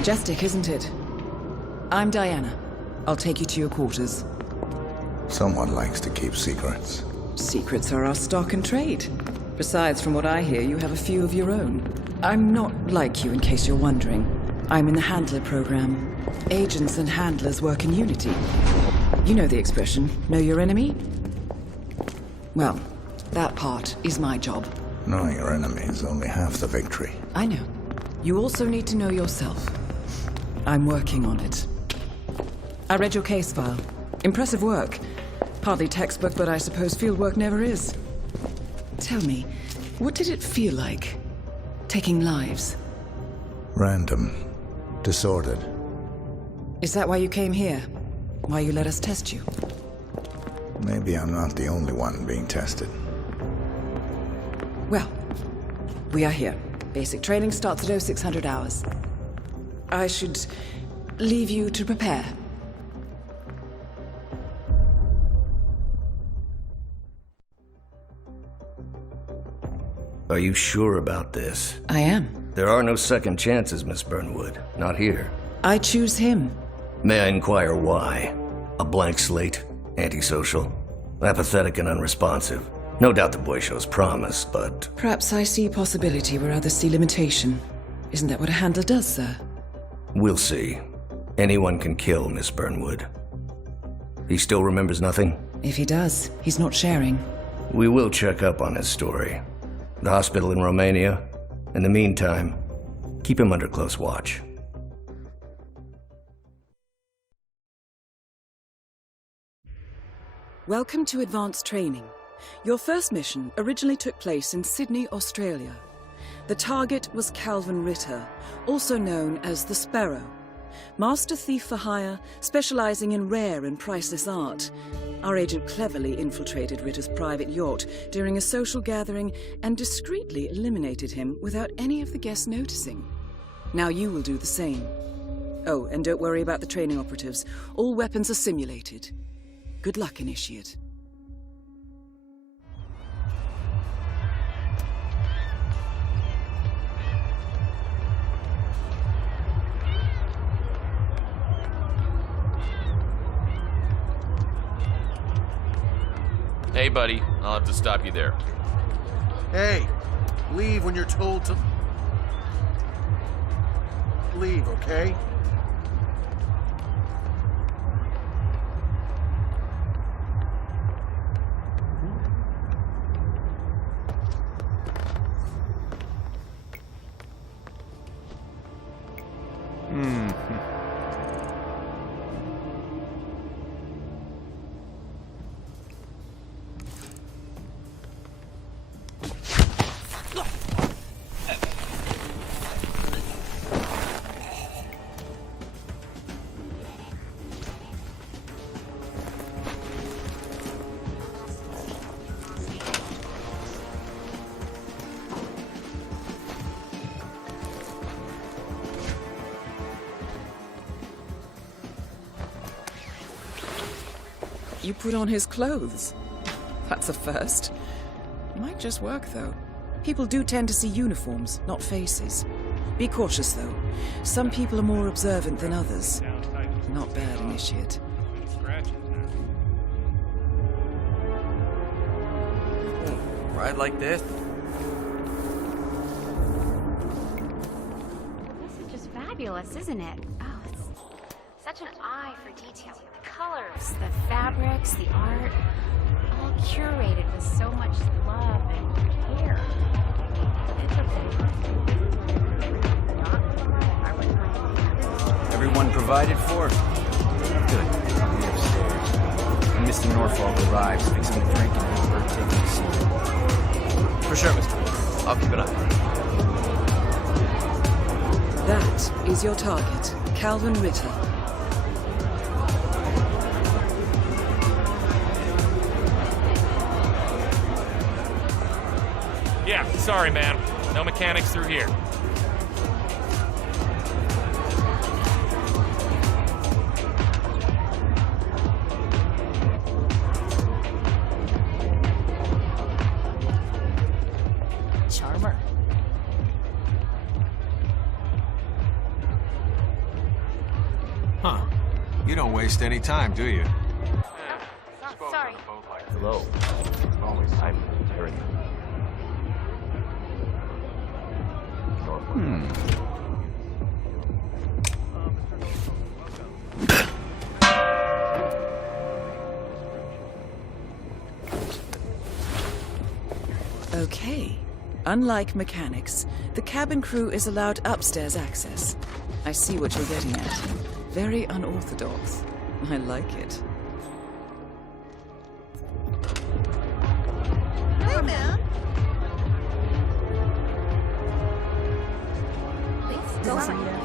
Majestic, isn't it? I'm Diana. I'll take you to your quarters. Someone likes to keep secrets. Secrets are our stock and trade. Besides, from what I hear, you have a few of your own. I'm not like you, in case you're wondering. I'm in the Handler program. Agents and handlers work in unity. You know the expression, know your enemy? Well, that part is my job. Knowing your enemy is only half the victory. I know. You also need to know yourself. I'm working on it. I read your case file. Impressive work. Hardly textbook, but I suppose fieldwork never is. Tell me, what did it feel like, taking lives? Random. Disordered. Is that why you came here? Why you let us test you? Maybe I'm not the only one being tested. Well, we are here. Basic training starts at 0600 hours. I should leave you to prepare. Are you sure about this? I am. There are no second chances, Miss Burnwood. Not here. I choose him. May I inquire why? A blank slate? Antisocial? Apathetic and unresponsive? No doubt the boy shows promise, but... Perhaps I see possibility where others see limitation. Isn't that what a handler does, sir? We'll see. Anyone can kill Miss Burnwood. He still remembers nothing? If he does, he's not sharing. We will check up on his story. The hospital in Romania. In the meantime, keep him under close watch. Welcome to advanced training. Your first mission originally took place in Sydney, Australia. The target was Calvin Ritter, also known as the Sparrow. Master thief for hire, specializing in rare and priceless art. Our agent cleverly infiltrated Ritter's private yacht during a social gathering and discreetly eliminated him without any of the guests noticing. Now you will do the same. Oh, and don't worry about the training operatives. All weapons are simulated. Good luck, Initiate. Hey, buddy. I'll have to stop you there. Hey, leave when you're told to. Leave, okay? You put on his clothes. That's a first. Might just work, though. People do tend to see uniforms, not faces. Be cautious, though. Some people are more observant than others. Not bad, Initiate. Ride like this? This is just fabulous, isn't it? Oh, it's such an eye for detail. The colors, the fabrics, the art, all curated with so much love and care. Everyone provided for? Good. We upstairs. When Mr. Norfolk arrives, fix me a drink and have her take me a seat. For sure, Mr. Wood. I'll keep an eye on it. That is your target, Calvin Ritter. Yeah, sorry, man. No mechanics through here. Charmer. Huh. You don't waste any time, do you? Sorry. Hello. I'm Harry. Okay. Unlike mechanics, the cabin crew is allowed upstairs access. I see what you're getting at. Very unorthodox. I like it. Hey, man. Please, go on.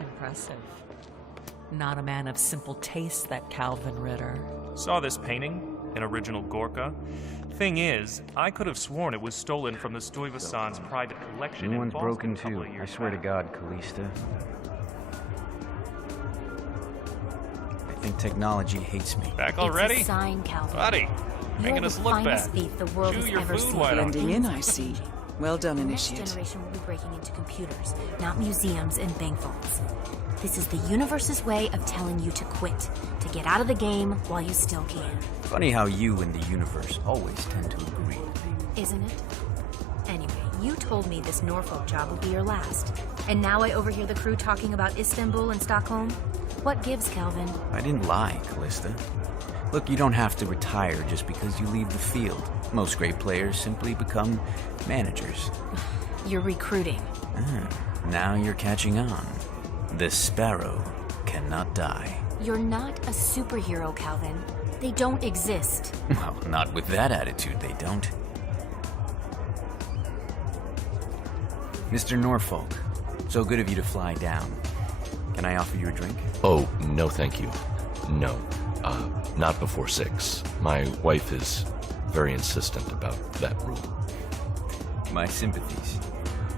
Impressive. Not a man of simple taste, that Calvin Ritter. Saw this painting, an original Gorka. Thing is, I could have sworn it was stolen from the Stuyvesant's private collection. New in one's Boston broken a couple too. of I years swear to back. God, Callista. I think technology hates me. Back It's already? a sign, Calvin. Buddy, making You're us the look finest bad. thief the world Chew has your ever food, seen. why don't Blending in, I see. Well done, The next Initiate. generation will be breaking into computers, not museums and bank vaults. This is the universe's way of telling you to quit, to get out of the game while you still can. Funny how you and the universe always tend to agree. Isn't it? Anyway, you told me this Norfolk job would be your last. And now I overhear the crew talking about Istanbul and Stockholm? What gives, Calvin? I didn't lie, Callista. Look, you don't have to retire just because you leave the field. Most great players simply become managers. You're recruiting. Now you're catching on. The sparrow cannot die. You're not a superhero, Calvin. They don't exist. Well, not with that attitude, they don't. Mr. Norfolk, so good of you to fly down. Can I offer you a drink? Oh, no thank you. No. Not before 6. My wife is very insistent about that rule. My sympathies.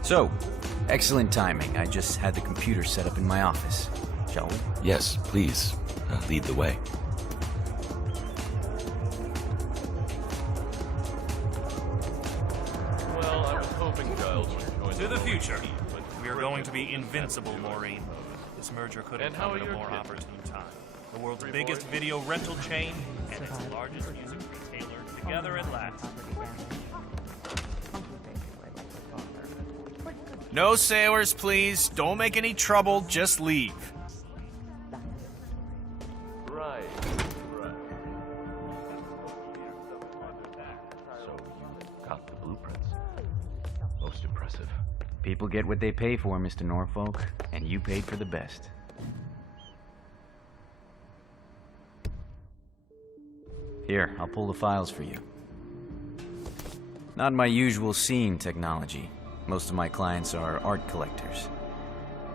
So, excellent timing. I just had the computer set up in my office. Shall we? Yes, please, lead the way. Well, I was hoping Giles would join To the movie future. team, but We are going to be invincible, Maureen. This merger could have And how come are at a your more kids? opportune time. The world's Three biggest boys? video rental chain and its largest music retailer together at last. No sailors, please. Don't make any trouble. Just leave. Right. So, you got the blueprints. Most impressive. People get what they pay for, Mr. Norfolk, and you paid for the best. Here, I'll pull the files for you. Not my usual scene technology. Most of my clients are art collectors.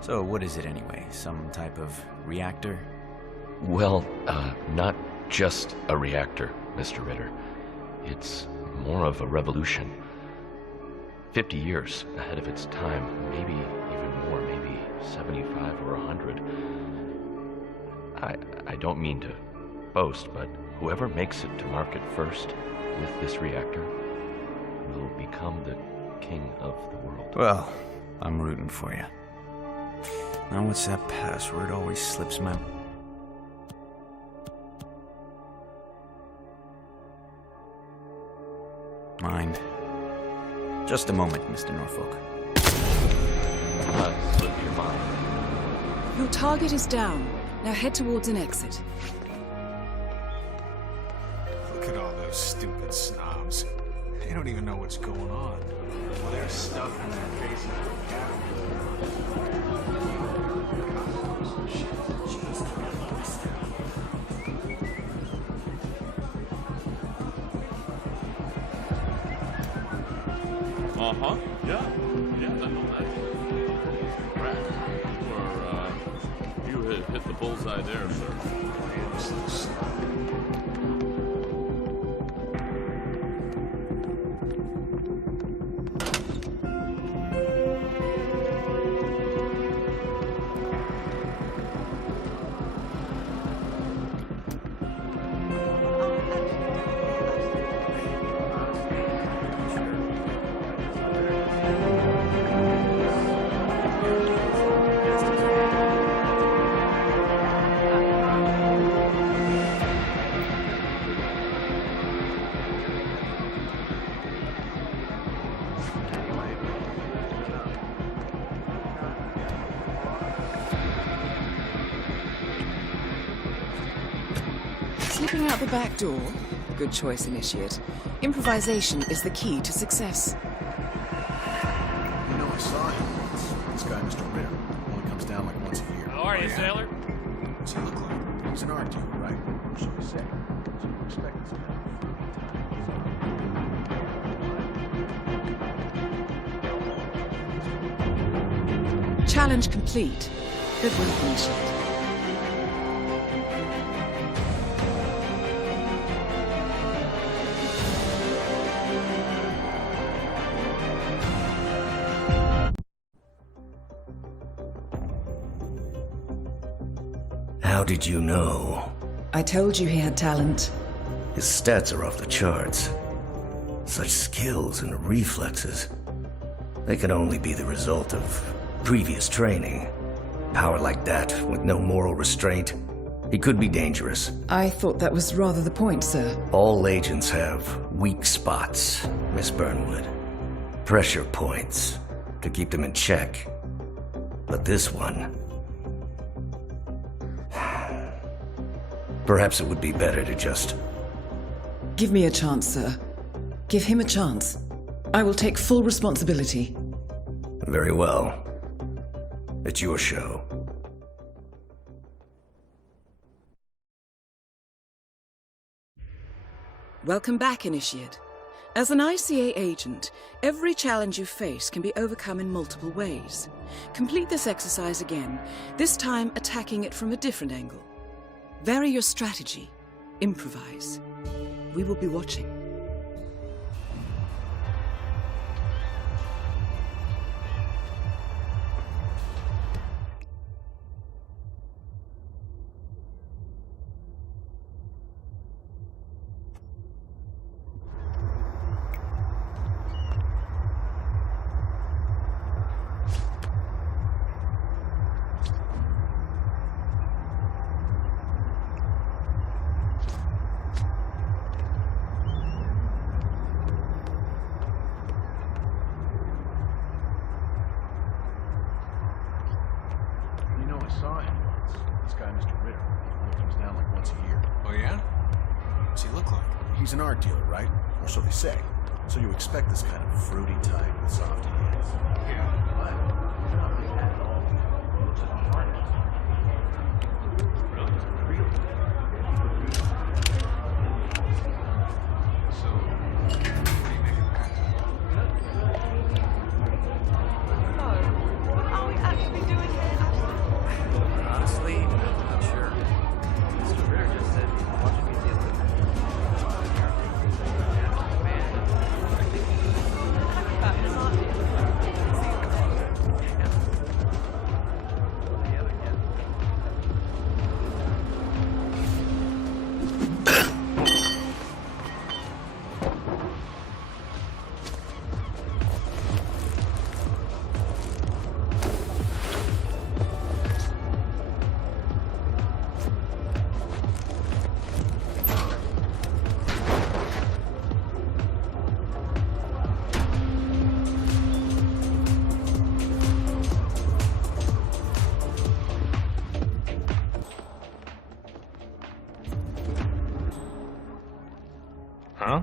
So what is it anyway? Some type of reactor? Well, not just a reactor, Mr. Ritter. It's more of a revolution. 50 years ahead of its time, maybe even more, maybe 75 or 100. I don't mean to boast, but whoever makes it to market first with this reactor will become the king of the world. Well, I'm rooting for you. Now what's that password? Always slips my... mind. Just a moment, Mr. Norfolk. Slip your mind. Your target is down. Now head towards an exit. Look at all those stupid snobs. They don't even know what's going on. Well, there's stuff in their faces. Uh-huh. Yeah, I know that. Correct. You hit the bullseye there, sir. Slipping out the back door? Good choice, Initiate. Improvisation is the key to success. You know, I saw him once. This guy, Mr. Ritter. Only comes down like once a year. How are you, sailor? What's he look like? He's an art dealer, right? Or should we say? So you expect this guy. Challenge complete. Good work, Initiate. How did you know? I told you he had talent. His stats are off the charts. Such skills and reflexes. They can only be the result of previous training. Power like that, with no moral restraint, he could be dangerous. I thought that was rather the point, sir. All agents have weak spots, Miss Burnwood. Pressure points to keep them in check. But this one... Perhaps it would be better to just... Give me a chance, sir. Give him a chance. I will take full responsibility. Very well. It's your show. Welcome back, Initiate. As an ICA agent, every challenge you face can be overcome in multiple ways. Complete this exercise again, this time attacking it from a different angle. Vary your strategy. Improvise. We will be watching. I saw him once. This guy, Mr. Ritter. Only comes down like once a year. Oh, yeah? What's he look like? He's an art dealer, right? Or so they say. So you expect this kind of fruity type with soft hands. Yeah. Huh?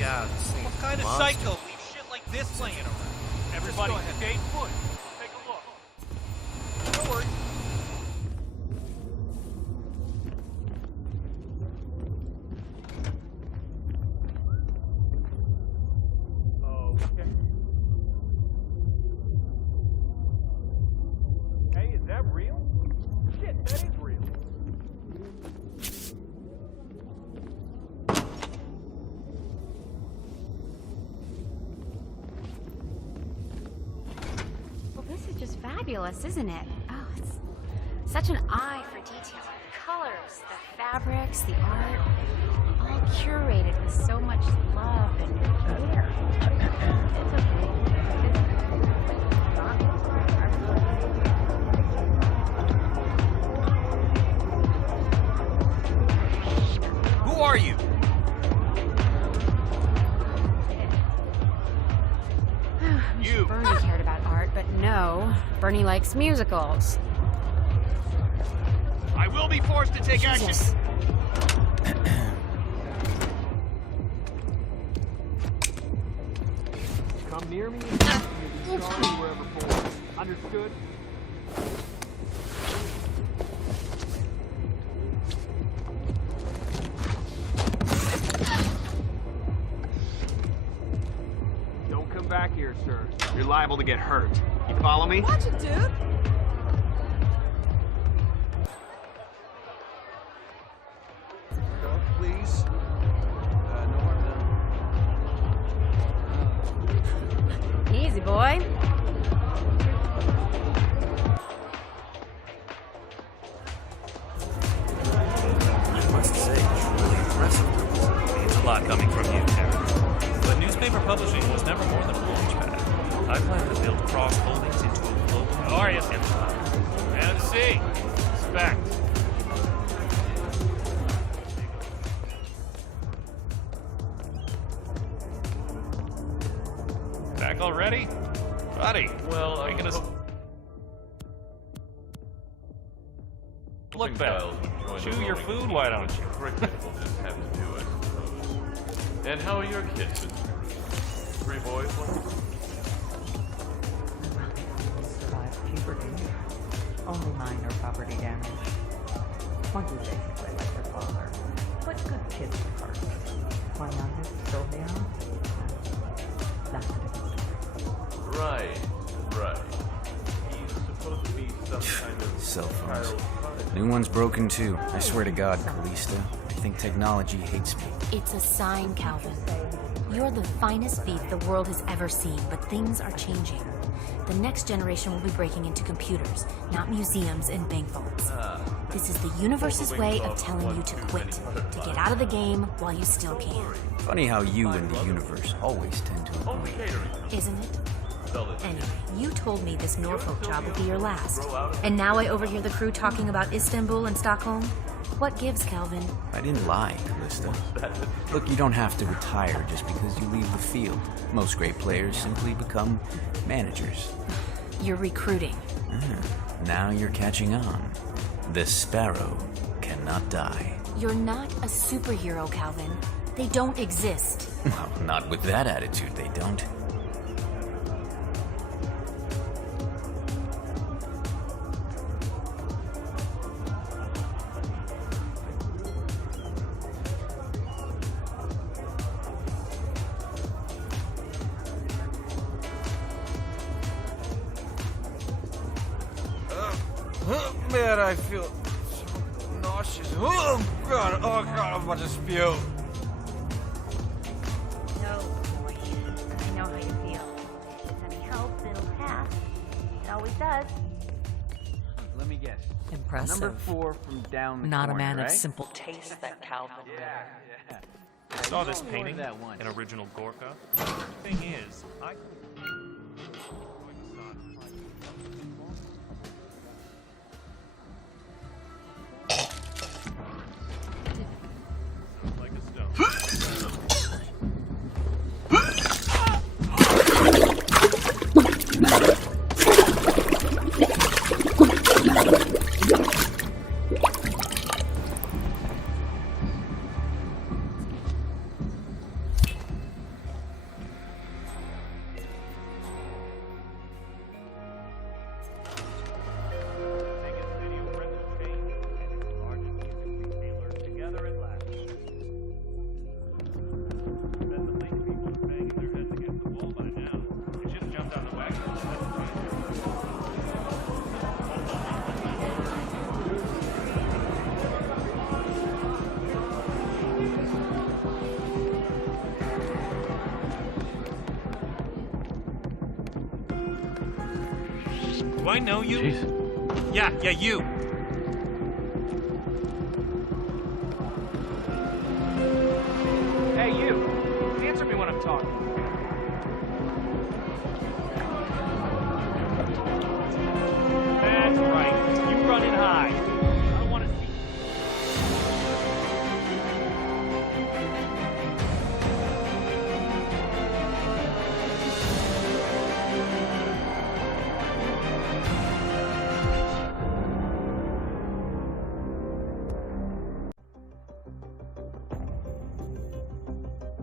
God, what kind of psycho leaves shit like this laying around? Everybody, stay put. Take a look. Don't worry. Okay. Hey, is that real? Shit, that is real. Well, this is just fabulous, isn't it? Oh, it's such an eye for detail. The colors, the fabrics, the art, all curated with so much love and care. It's okay. are you? You. Bernie cared about art, but no. Bernie likes musicals. I will be forced to take action. Come near me and you'll be sorry wherever born. Understood? Don't come back here, sir. You're liable to get hurt. You follow me? Watch it, dude. Please. No harm Easy, boy. I must say, it's really impressive. Means a lot coming from you, Karen. But newspaper publishing was never more than a launchpad. I plan to build Cross Holdings into a global empire. MC. Respect. Back already? Buddy, Well, are you gonna... Look, Bell, chew your food, why don't you? Cricket will just have to do it, I suppose. And how are your kids? 3 boys, one? Survived puberty. Only minor property damage. One was basically like her father, but good kids at heart. My youngest, Sylvia, that's a different story. Right. He's supposed to be some kind of Cell phones. New one's broken too. I swear to God, Callista. I think technology hates me. It's a sign, Calvin. You're the finest thief the world has ever seen, but things are changing. The next generation will be breaking into computers, not museums and bank vaults. This is the universe's way of telling you to quit, to get out of the game while you still can. Funny how you and the universe always tend to agree. Isn't it? Anyway, you told me this Norfolk job would be your last. And now I overhear the crew talking about Istanbul and Stockholm? What gives, Calvin? I didn't lie, Callista. Look, you don't have to retire just because you leave the field. Most great players simply become managers. You're recruiting. Now you're catching on. The sparrow cannot die. You're not a superhero, Calvin. They don't exist. Well, not with that attitude, they don't. Man, I feel so nauseous. Oh God, I'm about to spew. No, boy. I know how you feel. If any helps, it'll pass. It always does. Let me guess. Impressive. Number 4 from down the Not corner, a man right? of simple taste, that Calvin. Yeah. I saw this painting, that one. an original Gorka. The thing is, I... Like a stone. Do I know you? Jeez. Yeah, you. Hey, you. Answer me when I'm talking. That's right. You run and hide. I don't want to see.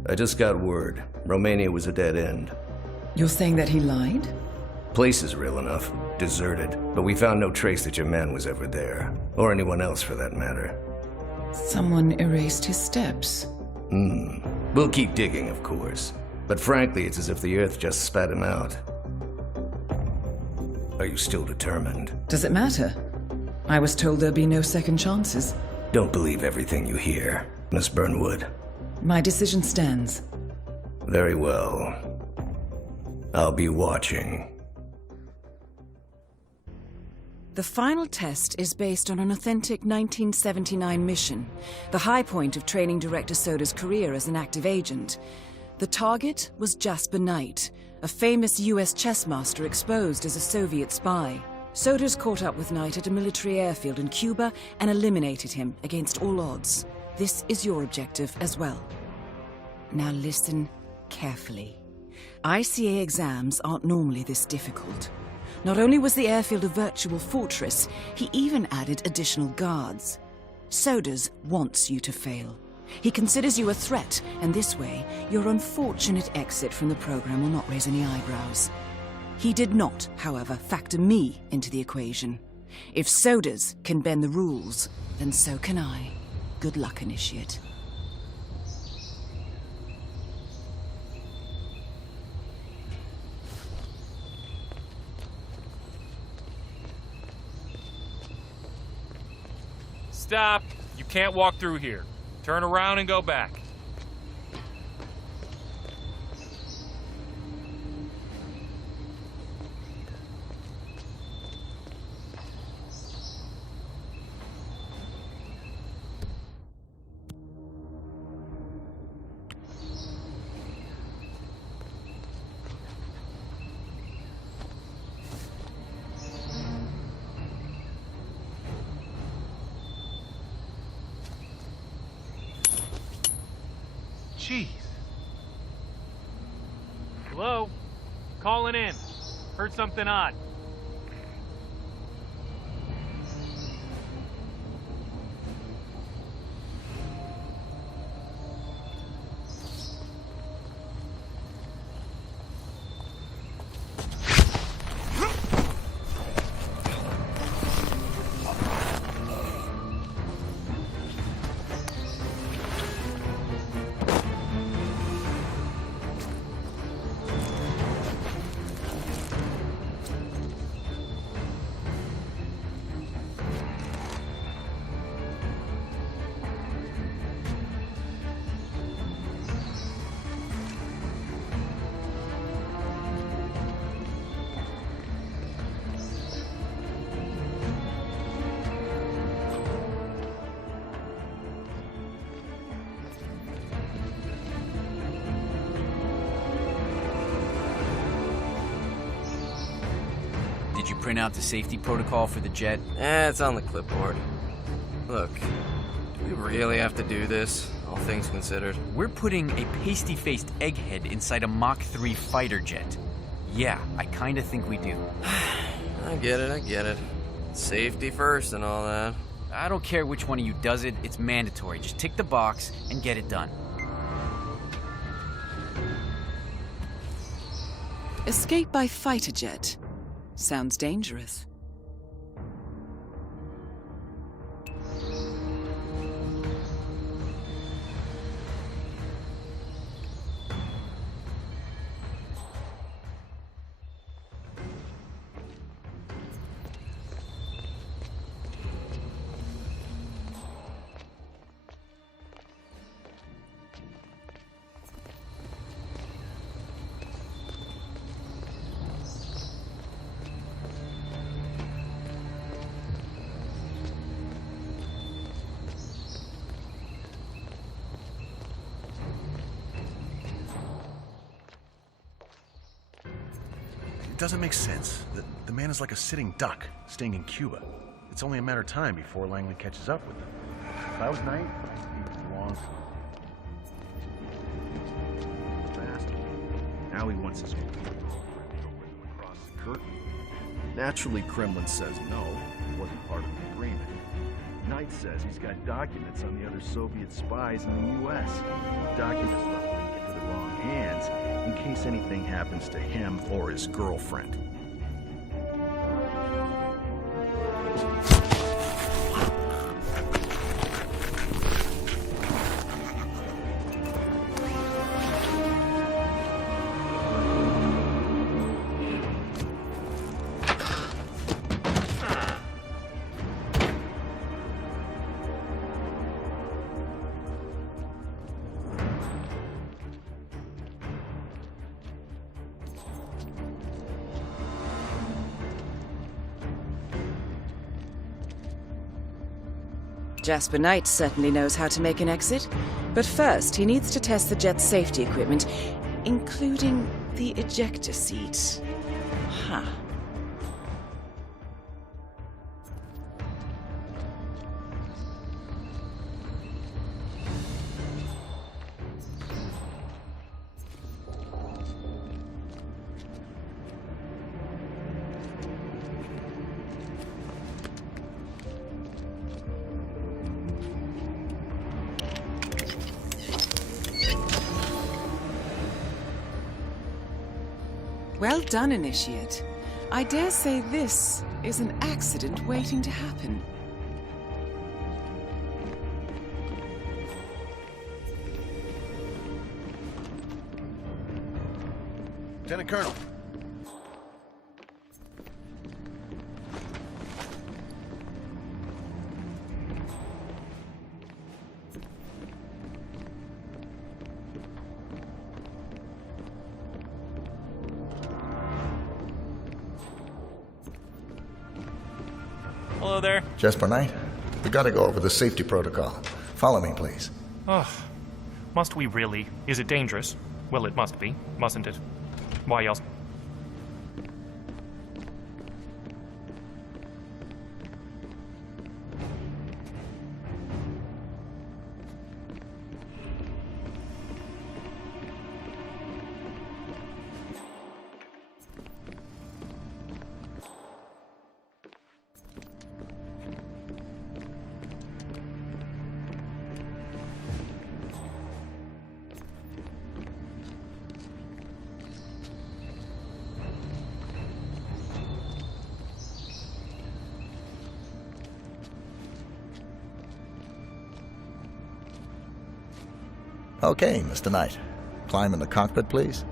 I just got word. Romania was a dead end. You're saying that he lied? Place is real enough. Deserted. But we found no trace that your man was ever there. Or anyone else for that matter. Someone erased his steps. We'll keep digging, of course. But frankly, it's as if the Earth just spat him out. Are you still determined? Does it matter? I was told there'd be no second chances. Don't believe everything you hear, Miss Burnwood. My decision stands. Very well. I'll be watching. The final test is based on an authentic 1979 mission, the high point of training Director Soda's career as an active agent. The target was Jasper Knight, a famous US chess master exposed as a Soviet spy. Soda's caught up with Knight at a military airfield in Cuba and eliminated him against all odds. This is your objective as well. Now listen carefully. ICA exams aren't normally this difficult. Not only was the airfield a virtual fortress, he even added additional guards. Sodas wants you to fail. He considers you a threat, and this way, your unfortunate exit from the program will not raise any eyebrows. He did not, however, factor me into the equation. If Sodas can bend the rules, then so can I. Good luck, Initiate. Stop! You can't walk through here. Turn around and go back. Jeez. Hello? Calling in. Heard something odd. Did you print out the safety protocol for the jet? It's on the clipboard. Look, do we really have to do this, all things considered? We're putting a pasty-faced egghead inside a Mach 3 fighter jet. Yeah, I kinda think we do. I get it. Safety first and all that. I don't care which one of you does it, it's mandatory. Just tick the box and get it done. Escape by fighter jet. Sounds dangerous. It doesn't make sense. The man is like a sitting duck, staying in Cuba. It's only a matter of time before Langley catches up with him. If I was Knight, he'd be long fast. Now he wants his across the curtain. Naturally, Kremlin says no. It wasn't part of the agreement. Knight says he's got documents on the other Soviet spies in the U.S. Documents about Lincoln wrong hands in case anything happens to him or his girlfriend. Jasper Knight certainly knows how to make an exit, but first he needs to test the jet's safety equipment, including the ejector seat. Huh. Well done, Initiate. I dare say this is an accident waiting to happen. Lieutenant Colonel. Hello there. Jasper Knight, we gotta go over the safety protocol. Follow me, please. Ugh. Must we really? Is it dangerous? Well, it must be, mustn't it? Why else? Okay, Mr. Knight. Climb in the cockpit, please.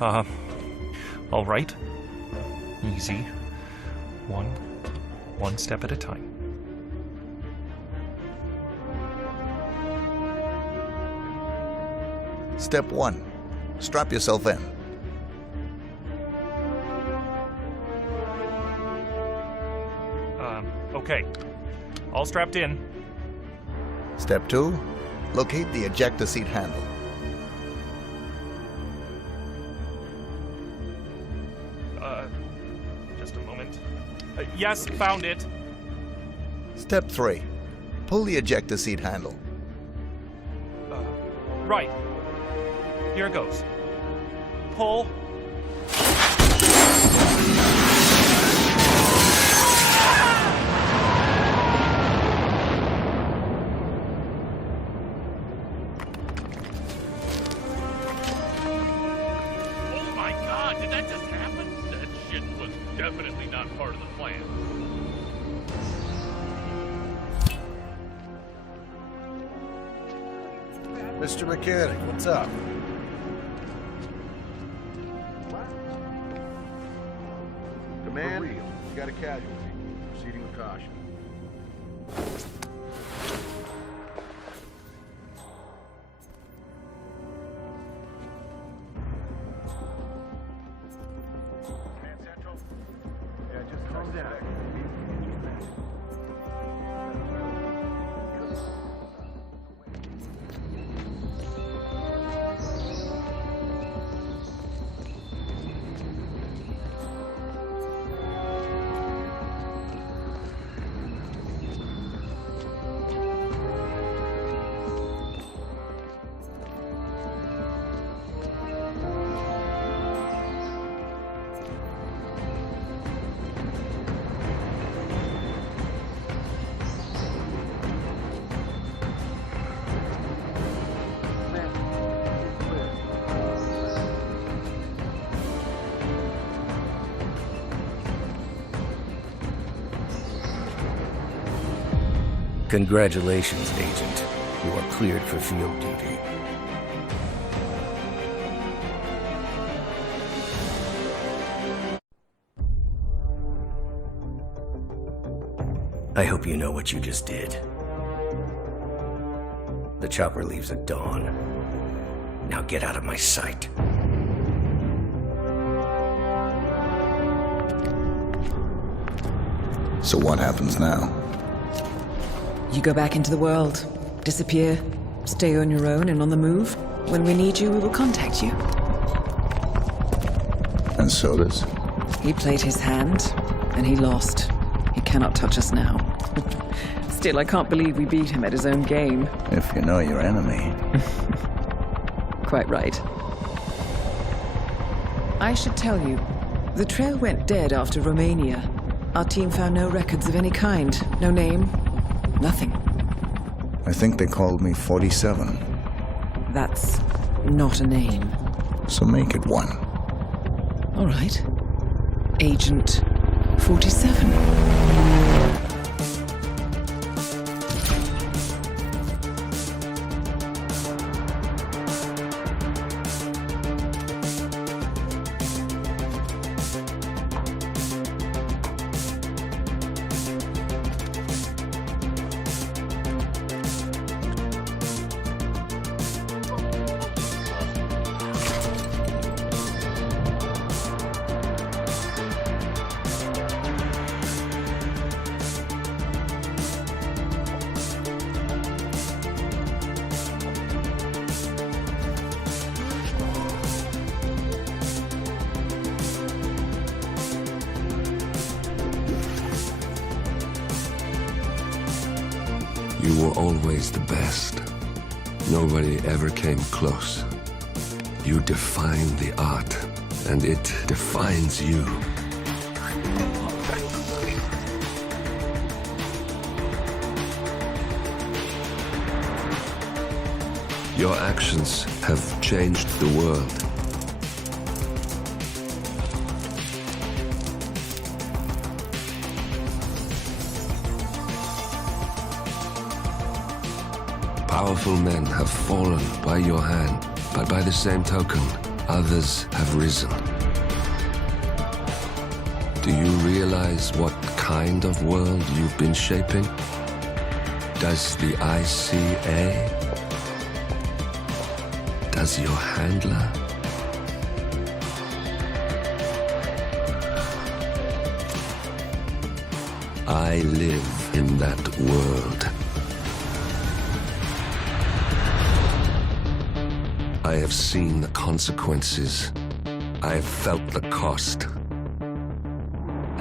All right. Easy. One step at a time. Step 1. Strap yourself in. Okay. All strapped in. Step 2. Locate the ejector seat handle. Just a moment. Yes, found it. Step 3. Pull the ejector seat handle. Right. Here it goes. Pull. Definitely not part of the plan. Mr. Mechanic, what's up? Command, we got a casualty. Proceeding with caution. Congratulations, Agent. You are cleared for field duty. I hope you know what you just did. The chopper leaves at dawn. Now get out of my sight. So what happens now? You go back into the world, disappear, stay on your own and on the move. When we need you, we will contact you. And so does? He played his hand, and he lost. He cannot touch us now. Still, I can't believe we beat him at his own game. If you know your enemy. Quite right. I should tell you, the trail went dead after Romania. Our team found no records of any kind. No name. Nothing. I think they called me 47. That's not a name. So make it one. All right. Agent 47. You were always the best. Nobody ever came close. You define the art, and it defines you. Your actions have changed the world. Powerful men have fallen by your hand, but by the same token, others have risen. Do you realize what kind of world you've been shaping? Does the ICA? Does your handler? I live in that world. I have seen the consequences. I have felt the cost.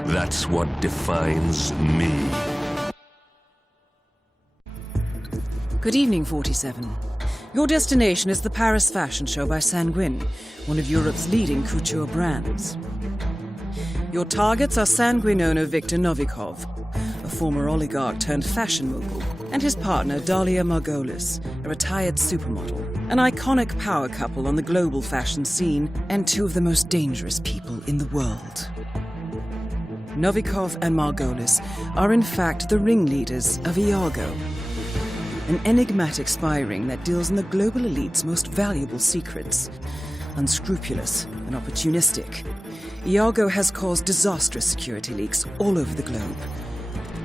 That's what defines me. Good evening, 47. Your destination is the Paris Fashion Show by Sanguine, one of Europe's leading couture brands. Your targets are Sanguine owner Viktor Novikov, a former oligarch turned fashion mogul, and his partner Dalia Margolis, a retired supermodel, an iconic power couple on the global fashion scene, and two of the most dangerous people in the world. Novikov and Margolis are in fact the ringleaders of Iago, an enigmatic spy ring that deals in the global elite's most valuable secrets. Unscrupulous and opportunistic, Iago has caused disastrous security leaks all over the globe.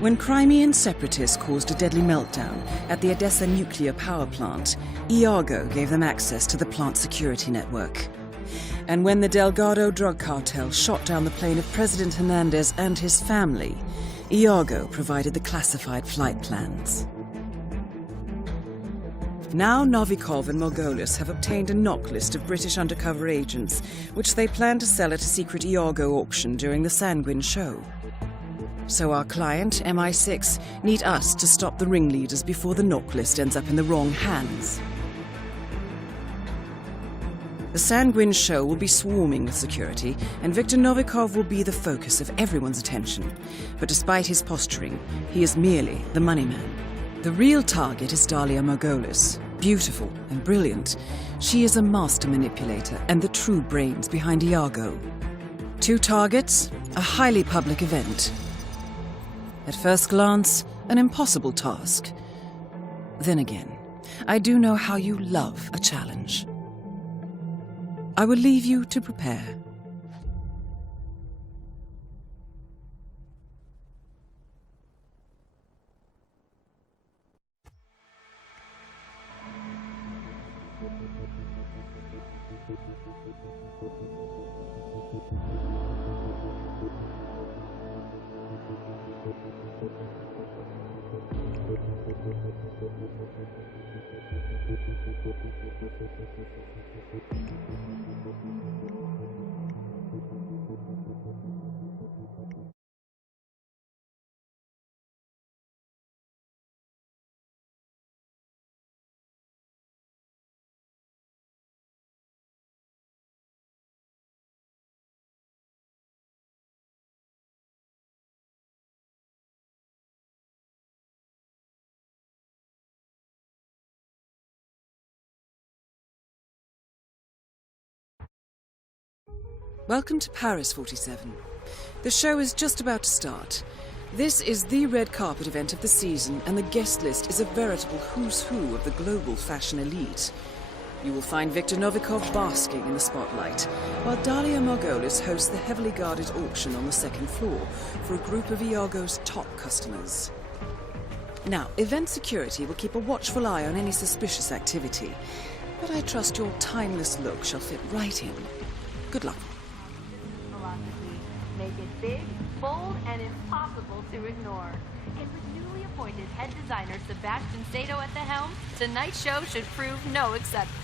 When Crimean separatists caused a deadly meltdown at the Odessa nuclear power plant, Iago gave them access to the plant's security network. And when the Delgado drug cartel shot down the plane of President Hernandez and his family, Iago provided the classified flight plans. Now Novikov and Margolis have obtained a knock list of British undercover agents, which they plan to sell at a secret Iago auction during the Sanguine show. So our client, MI6, need us to stop the ringleaders before the knock list ends up in the wrong hands. The Sanguine show will be swarming with security, and Viktor Novikov will be the focus of everyone's attention. But despite his posturing, he is merely the money man. The real target is Dalia Margolis. Beautiful and brilliant, she is a master manipulator and the true brains behind Iago. Two targets, a highly public event. At first glance, an impossible task. Then again, I do know how you love a challenge. I will leave you to prepare. Welcome to Paris 47. The show is just about to start. This is the red carpet event of the season, and the guest list is a veritable who's who of the global fashion elite. You will find Viktor Novikov basking in the spotlight, while Dalia Margolis hosts the heavily guarded auction on the second floor for a group of Iago's top customers. Now, event security will keep a watchful eye on any suspicious activity, but I trust your timeless look shall fit right in. Good luck. Make it big, bold, and impossible to ignore. And with newly appointed head designer Sebastian Sato at the helm, tonight's show should prove no exception.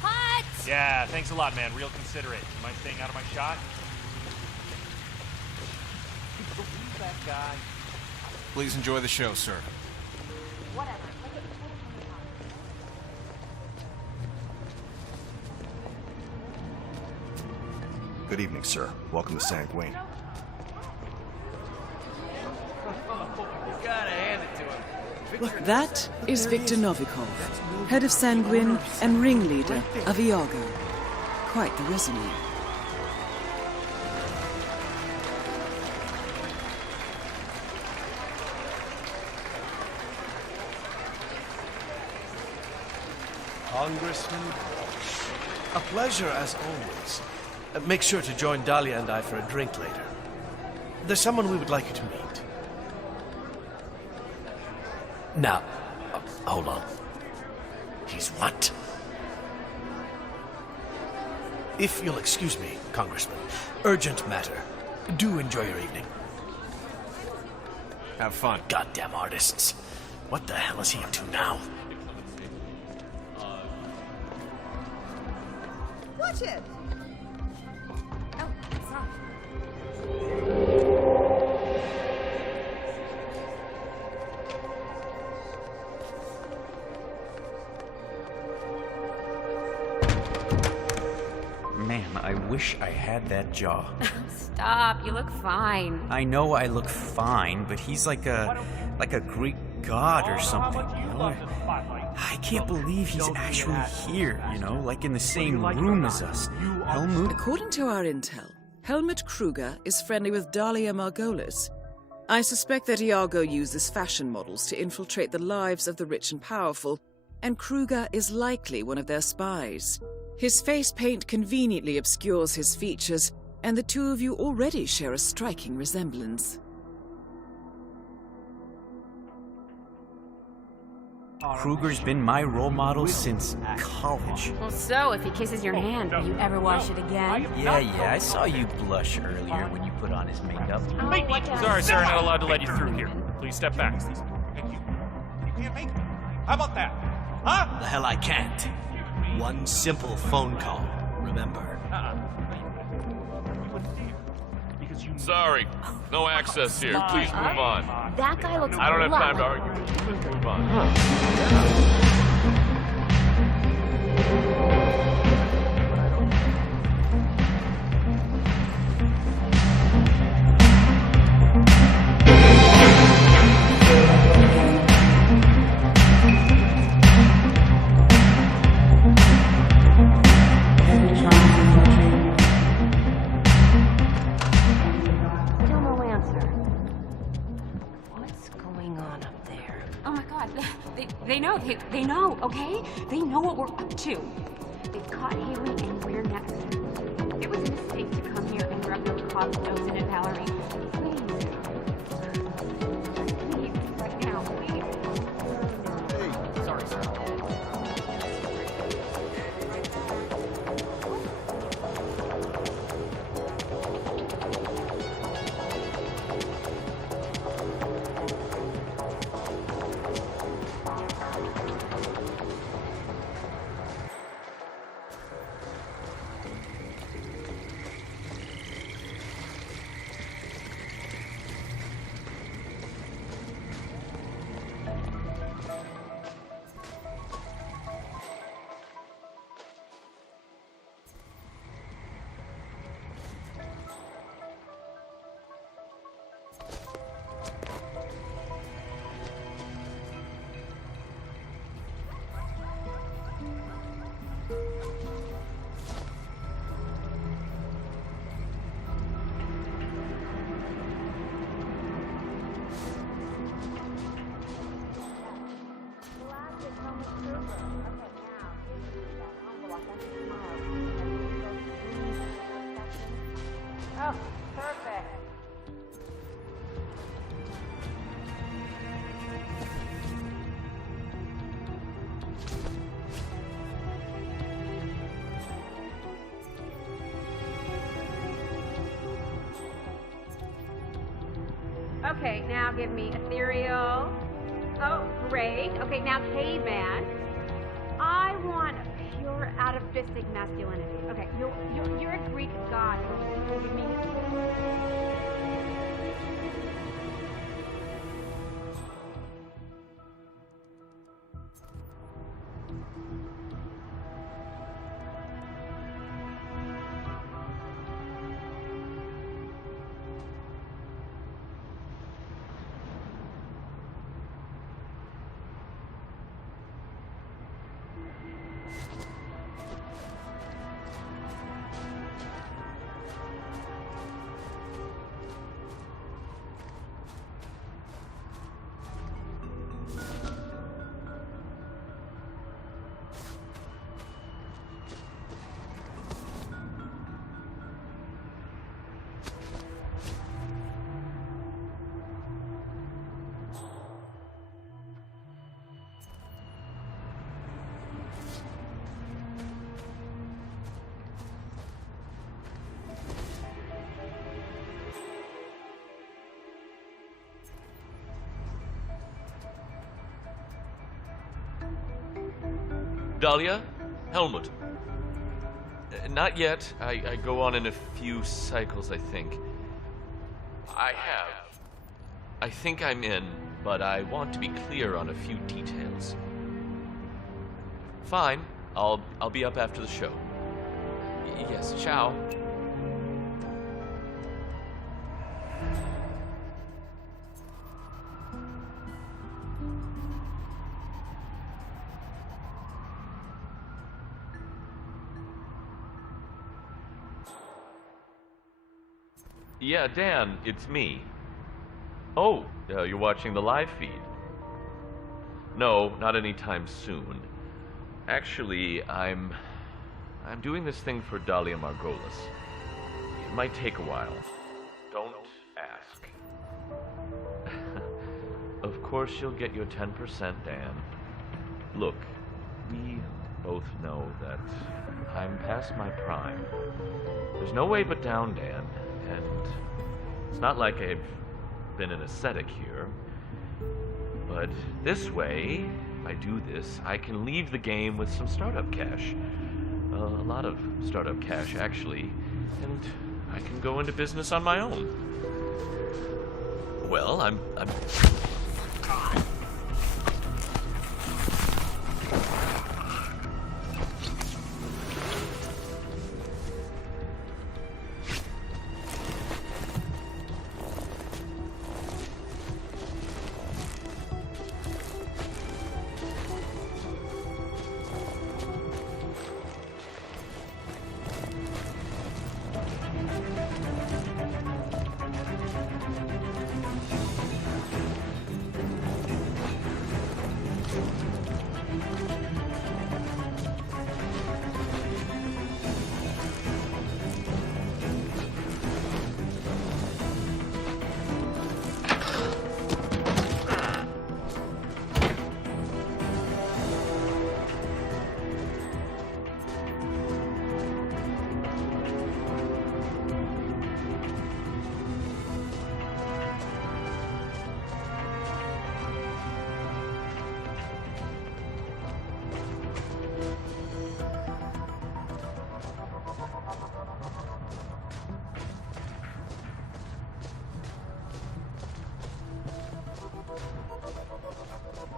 Cut! Yeah, thanks a lot, man. Real considerate. You mind staying out of my shot? Who's that guy? Please enjoy the show, sir. Whatever. Good evening, sir. Welcome to Sanguine. Look, that is Viktor Novikov, head of Sanguine and ringleader of Iago. Quite the resume. Congressman, a pleasure as always. Make sure to join Dahlia and I for a drink later. There's someone we would like you to meet. Now, hold on. He's what? If you'll excuse me, Congressman, urgent matter. Do enjoy your evening. Have fun. Goddamn artists. What the hell is he up to now? Watch it! Oh, sorry. Man, I wish I had that jaw. Stop, you look fine. I know I look fine, but he's like a Greek god or something, you know? I can't believe he's actually here, you know, like in the same room as us. Helmut? According to our intel, Helmut Kruger is friendly with Dalia Margolis. I suspect that Iago uses fashion models to infiltrate the lives of the rich and powerful, and Kruger is likely one of their spies. His face paint conveniently obscures his features, and the two of you already share a striking resemblance. Kruger's been my role model since college. Well, so if he kisses your hand, will you ever wash it again? Yeah, I saw you blush earlier when you put on his makeup. Sorry, sir, not allowed to let you through here. Please step back. How about that? Huh? The hell I can't. One simple phone call, remember? Sorry, no access here. Please move on. That guy looks I don't have time to argue. Please move on. Still no answer. What? God, they know, they know, okay? They know what we're up to. They've caught Haley and we're next. It was a mistake to come here and rub those cops' nose in it, Valerie. Please. Please, right now, please. Hey, sorry, sir. Oh, perfect. Okay, now give me ethereal. Oh, great. Okay, now caveman. I want pure atavistic masculinity. Okay, you're a Greek god. Give me. Dahlia? Helmut? Not yet. I go on in a few cycles, I think. I think I'm in, but I want to be clear on a few details. Fine. I'll be up after the show. Yes, ciao. Yeah, Dan, it's me. Oh, you're watching the live feed. No, not anytime soon. Actually, I'm doing this thing for Dahlia Margolis. It might take a while. Don't ask. Of course you'll get your 10%, Dan. Look, we both know that I'm past my prime. There's no way but down, Dan. And it's not like I've been an ascetic here. But this way, if I do this, I can leave the game with some startup cash. A lot of startup cash, actually. And I can go into business on my own. Well, I'm...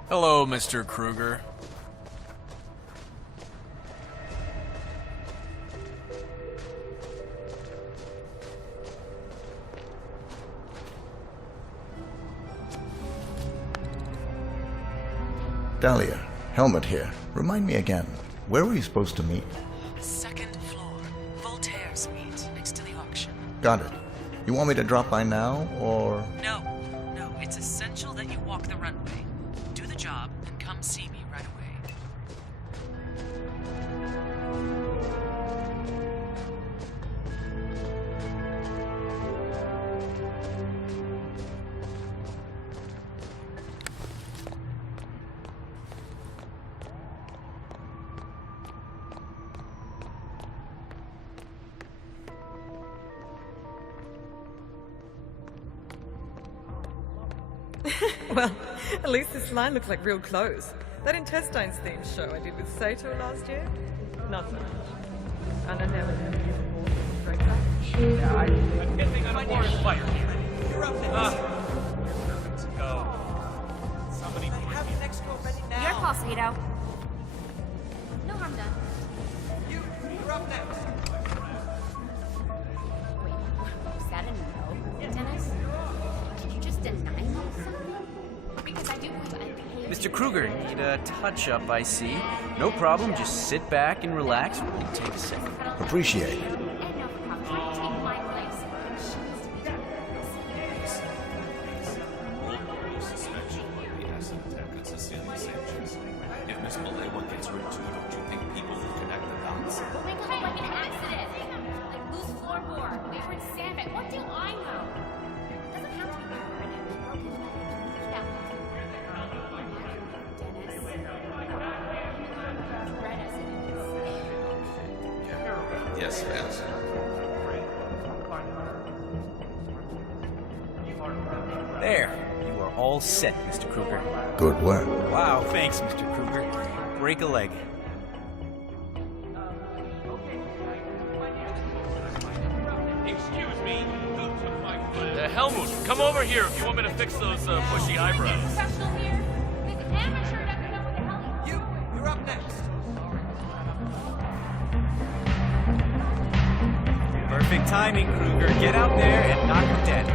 Hello, Mr. Kruger. Dahlia, Helmut here. Remind me again, where were you supposed to meet? Second floor. Voltaire Suite, next to the auction. Got it. You want me to drop by now, or...? No. It's essential that you walk the runway. Do the job, and come see me right away. Well, at least this line looks like real clothes. That intestines themed show I did with Sato last year? Not so much. And then there was I'm getting on a warrant fire here. You're up next. Let's go. Somebody have the next go ready now. Your call, Sato. No harm done. You're up next. Wait, was that a no, Dennis? Did you just deny me something? Because I do believe I'm behaving. Mr. Kruger, need a touch-up, I see. No problem, just sit back and relax. We'll take a second. Appreciate it. And no problem. Try to take my place. Suspension of the acid attack on Cecilia Sanchez. If Miss Malewa gets hurt too, don't you think people will connect the dots? But we could have like an accident. Like loose floorboard. We were in sandbag. What do I know? It doesn't have to be permanent. Yes, fast. There, you are all set, Mr. Kruger. Good work. Wow, thanks, Mr. Kruger. Break a leg. Excuse me. Who took my Helmut, come over here if you want me to fix those bushy eyebrows. Professional here. This amateur doesn't know what the hell he's doing. You're up next. Perfect timing, Kruger. Get out there and knock him dead.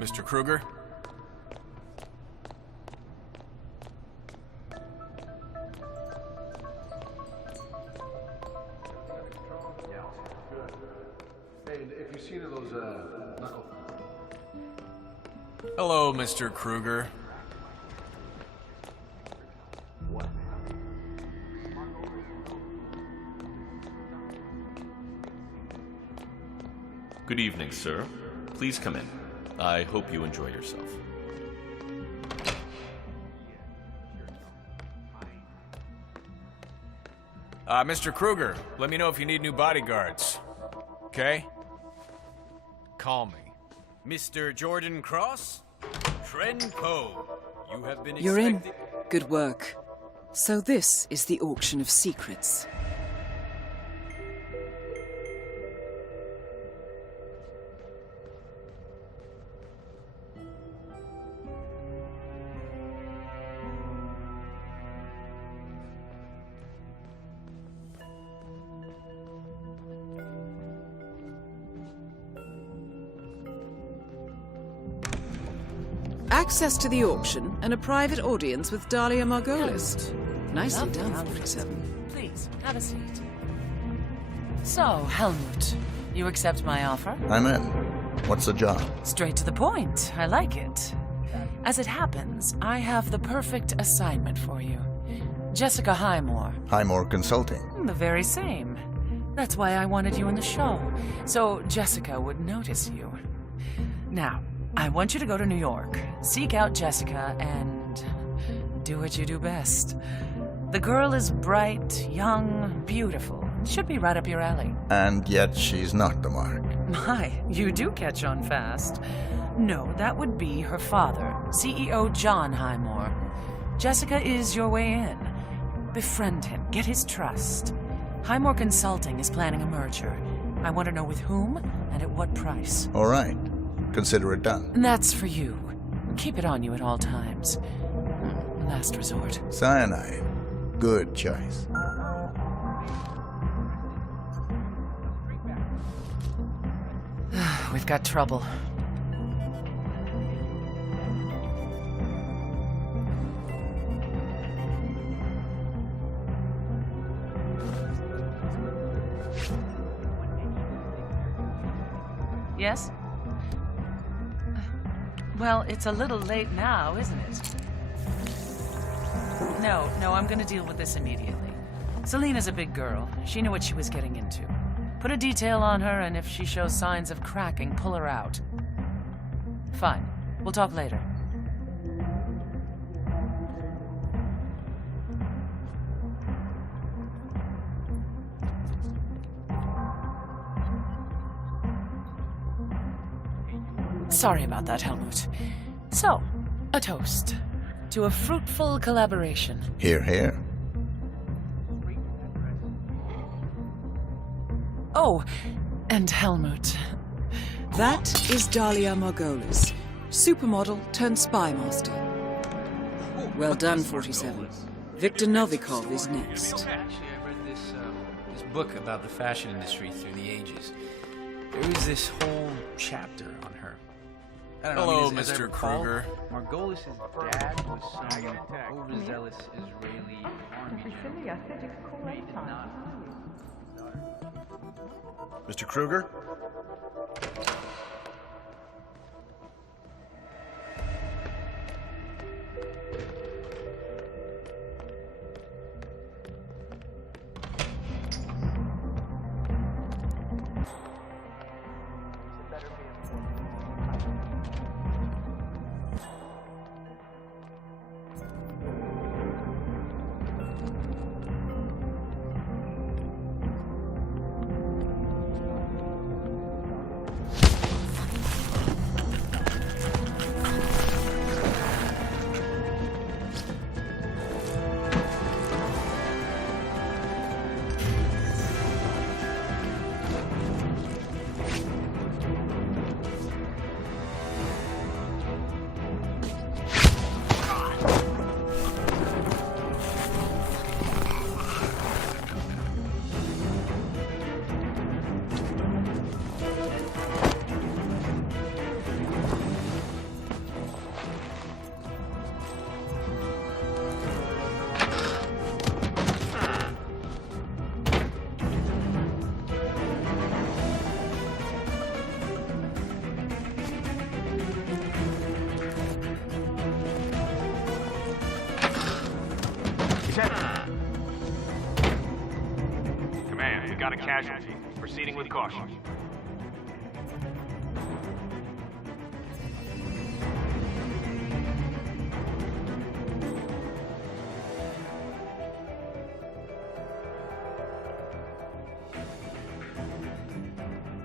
Mr. Kruger? Hey, if you see any of those, knuckle... Hello, Mr. Kruger. Good evening, sir. Please come in. I hope you enjoy yourself. Mr. Kruger, let me know if you need new bodyguards. Okay? Call me. Mr. Jordan Cross? Tren Poe, you have been You're in. expected... Good work. So this is the auction of secrets. Access to the auction and a private audience with Dahlia Margolis. Nicely done, 47. Please, have a seat. So, Helmut, you accept my offer? I'm in. What's the job? Straight to the point. I like it. As it happens, I have the perfect assignment for you. Jessica Highmore. Highmore Consulting. The very same. That's why I wanted you in the show, so Jessica would notice you. Now, I want you to go to New York, seek out Jessica, and do what you do best. The girl is bright, young, beautiful. Should be right up your alley. And yet she's not the mark. My, you do catch on fast. No, that would be her father, CEO John Highmore. Jessica is your way in. Befriend him, get his trust. Highmore Consulting is planning a merger. I want to know with whom and at what price. All right. Consider it done. And that's for you. Keep it on you at all times. Last resort. Cyanide. Good choice. We've got trouble. Yes? Well, it's a little late now, isn't it? No, I'm gonna deal with this immediately. Selena's a big girl. She knew what she was getting into. Put a detail on her, and if she shows signs of cracking, pull her out. Fine. We'll talk later. Sorry about that, Helmut. So, a toast to a fruitful collaboration. Hear, hear. Oh, and Helmut. That is Dalia Margolis, supermodel turned spy master. Well done, 47. Victor Novikov is next. Actually, I read this book about the fashion industry through the ages. There was this whole chapter on her. I don't know, Hello, as I Mr. recall, Kruger. Margolis' dad was some overzealous Israeli army general. Mr. Kruger? Command, we got a casualty. Proceeding with caution.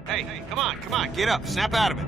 Hey, come on, get up, snap out of it.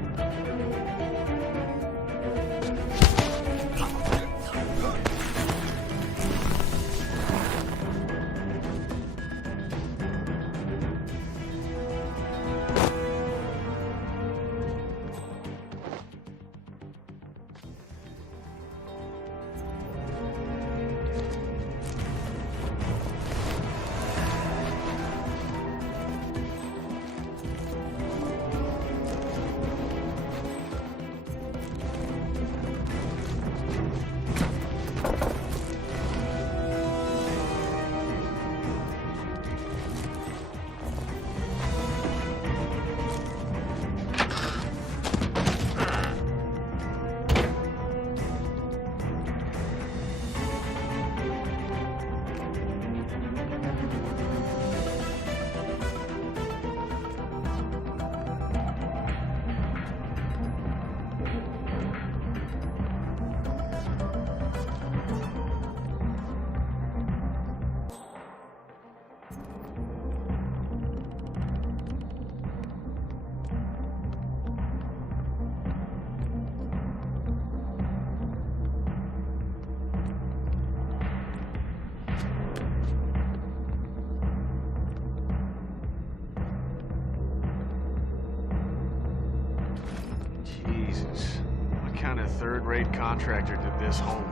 third-rate contractor did this home.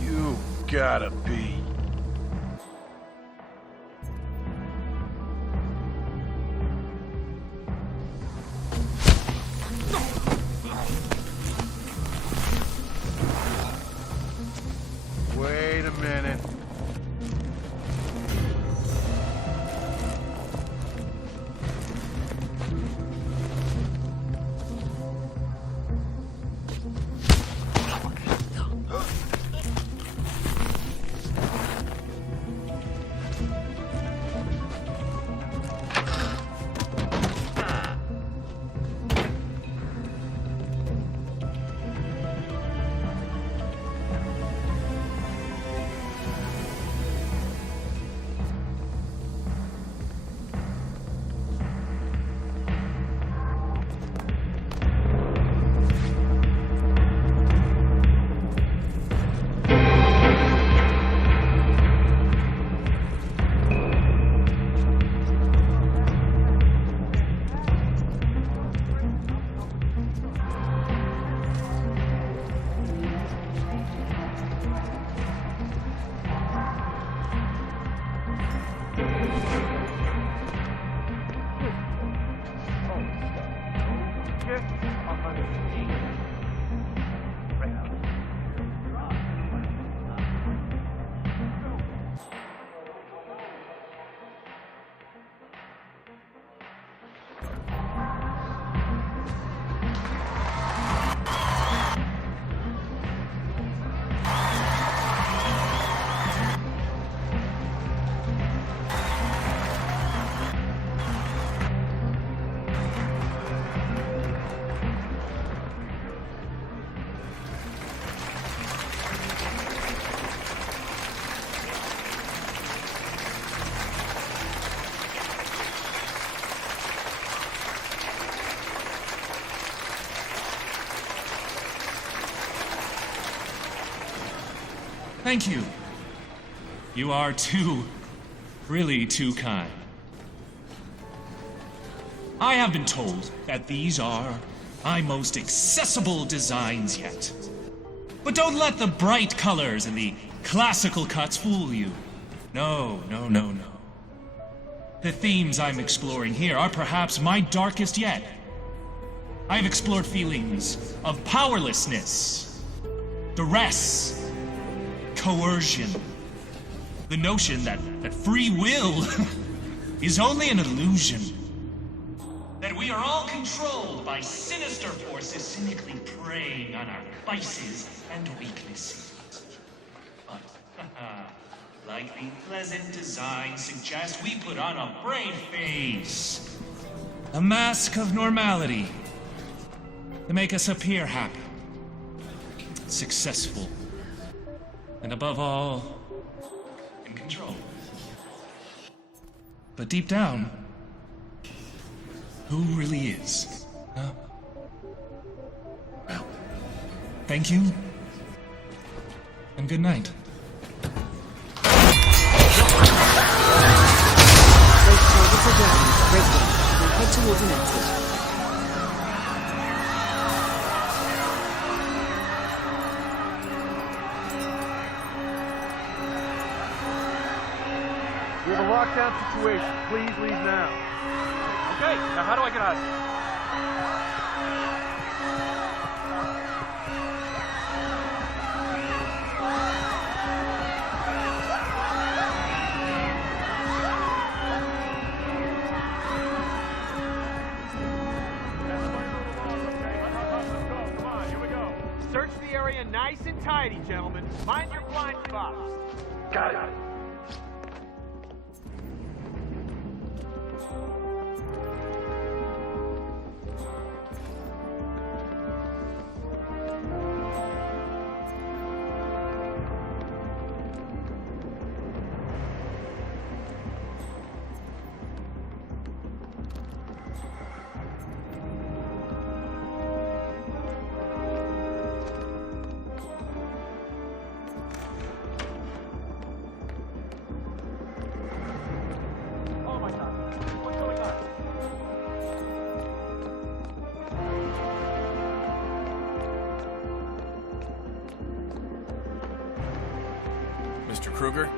You gotta be. Wait a minute. Thank you. You are really too kind. I have been told that these are my most accessible designs yet. But don't let the bright colors and the classical cuts fool you. No. The themes I'm exploring here are perhaps my darkest yet. I've explored feelings of powerlessness, duress, coercion. The notion that free will is only an illusion. That we are all controlled by sinister forces cynically preying on our vices and weaknesses. But, like the pleasant design suggests, we put on a brave face. A mask of normality. To make us appear happy. Successful. And above all, in control. But deep down, who really is? Huh? Well, thank you, and good night. Both targets are down. Great work. We'll head towards an exit. We have a lockdown situation. Please leave now. Okay, now how do I get out of here? Come on, here we go. Search the area nice and tidy, gentlemen. Mind your blind spots. Got it. Mr. Kruger?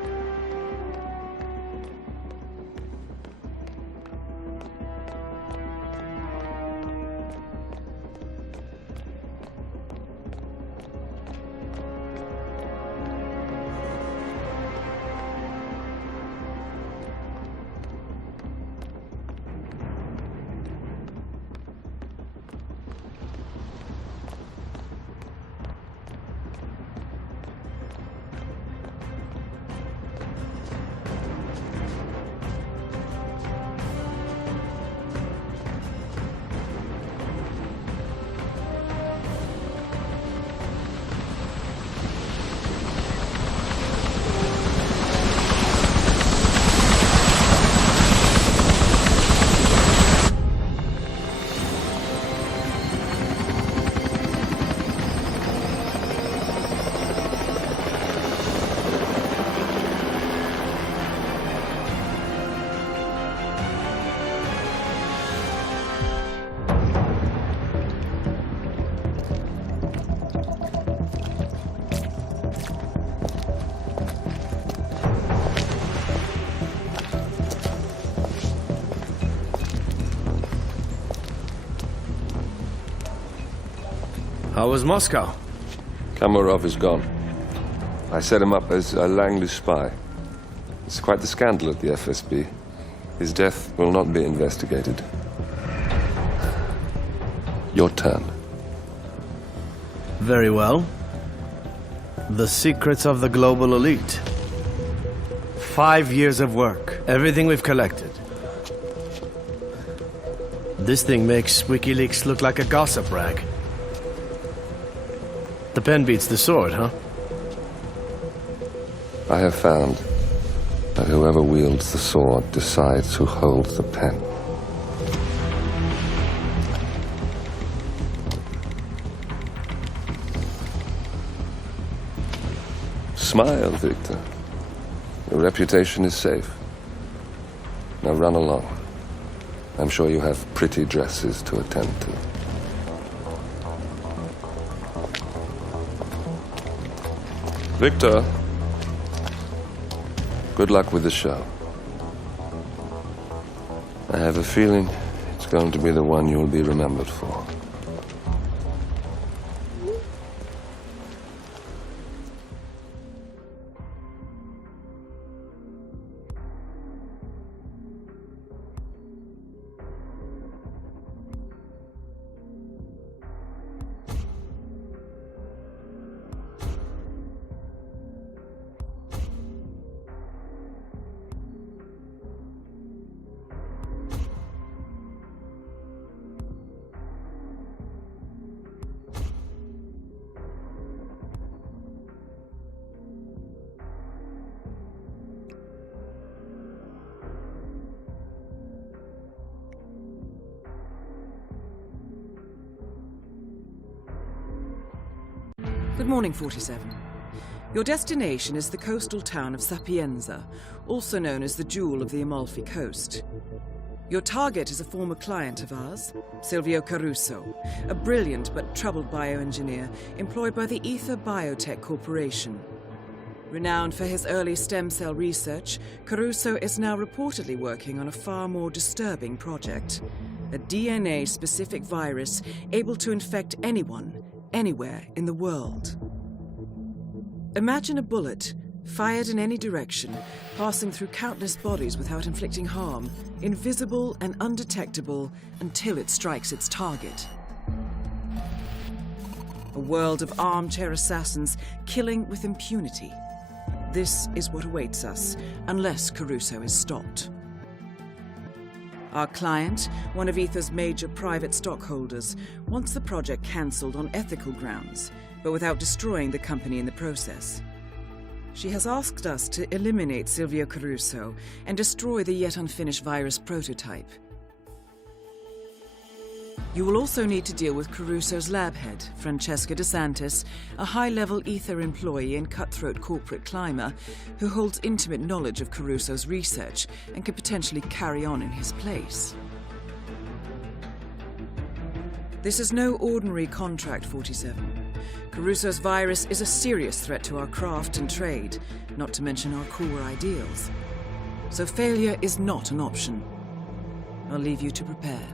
How was Moscow? Kamarov is gone. I set him up as a Langley spy. It's quite the scandal at the FSB. His death will not be investigated. Your turn. Very well. The secrets of the global elite. 5 years of work. Everything we've collected. This thing makes WikiLeaks look like a gossip rag. The pen beats the sword, huh? I have found that whoever wields the sword decides who holds the pen. Smile, Victor. Your reputation is safe. Now run along. I'm sure you have pretty dresses to attend to. Victor, good luck with the show. I have a feeling it's going to be the one you'll be remembered for. Good morning, 47. Your destination is the coastal town of Sapienza, also known as the Jewel of the Amalfi Coast. Your target is a former client of ours, Silvio Caruso, a brilliant but troubled bioengineer employed by the Ether Biotech Corporation. Renowned for his early stem cell research, Caruso is now reportedly working on a far more disturbing project, a DNA-specific virus able to infect anyone, anywhere in the world. Imagine a bullet, fired in any direction, passing through countless bodies without inflicting harm, invisible and undetectable until it strikes its target. A world of armchair assassins killing with impunity. This is what awaits us, unless Caruso is stopped. Our client, one of Ether's major private stockholders, wants the project cancelled on ethical grounds, but without destroying the company in the process. She has asked us to eliminate Silvio Caruso and destroy the yet unfinished virus prototype. You will also need to deal with Caruso's lab head, Francesca DeSantis, a high-level Ether employee and cutthroat corporate climber who holds intimate knowledge of Caruso's research and could potentially carry on in his place. This is no ordinary contract, 47. Caruso's virus is a serious threat to our craft and trade, not to mention our core ideals. So failure is not an option. I'll leave you to prepare.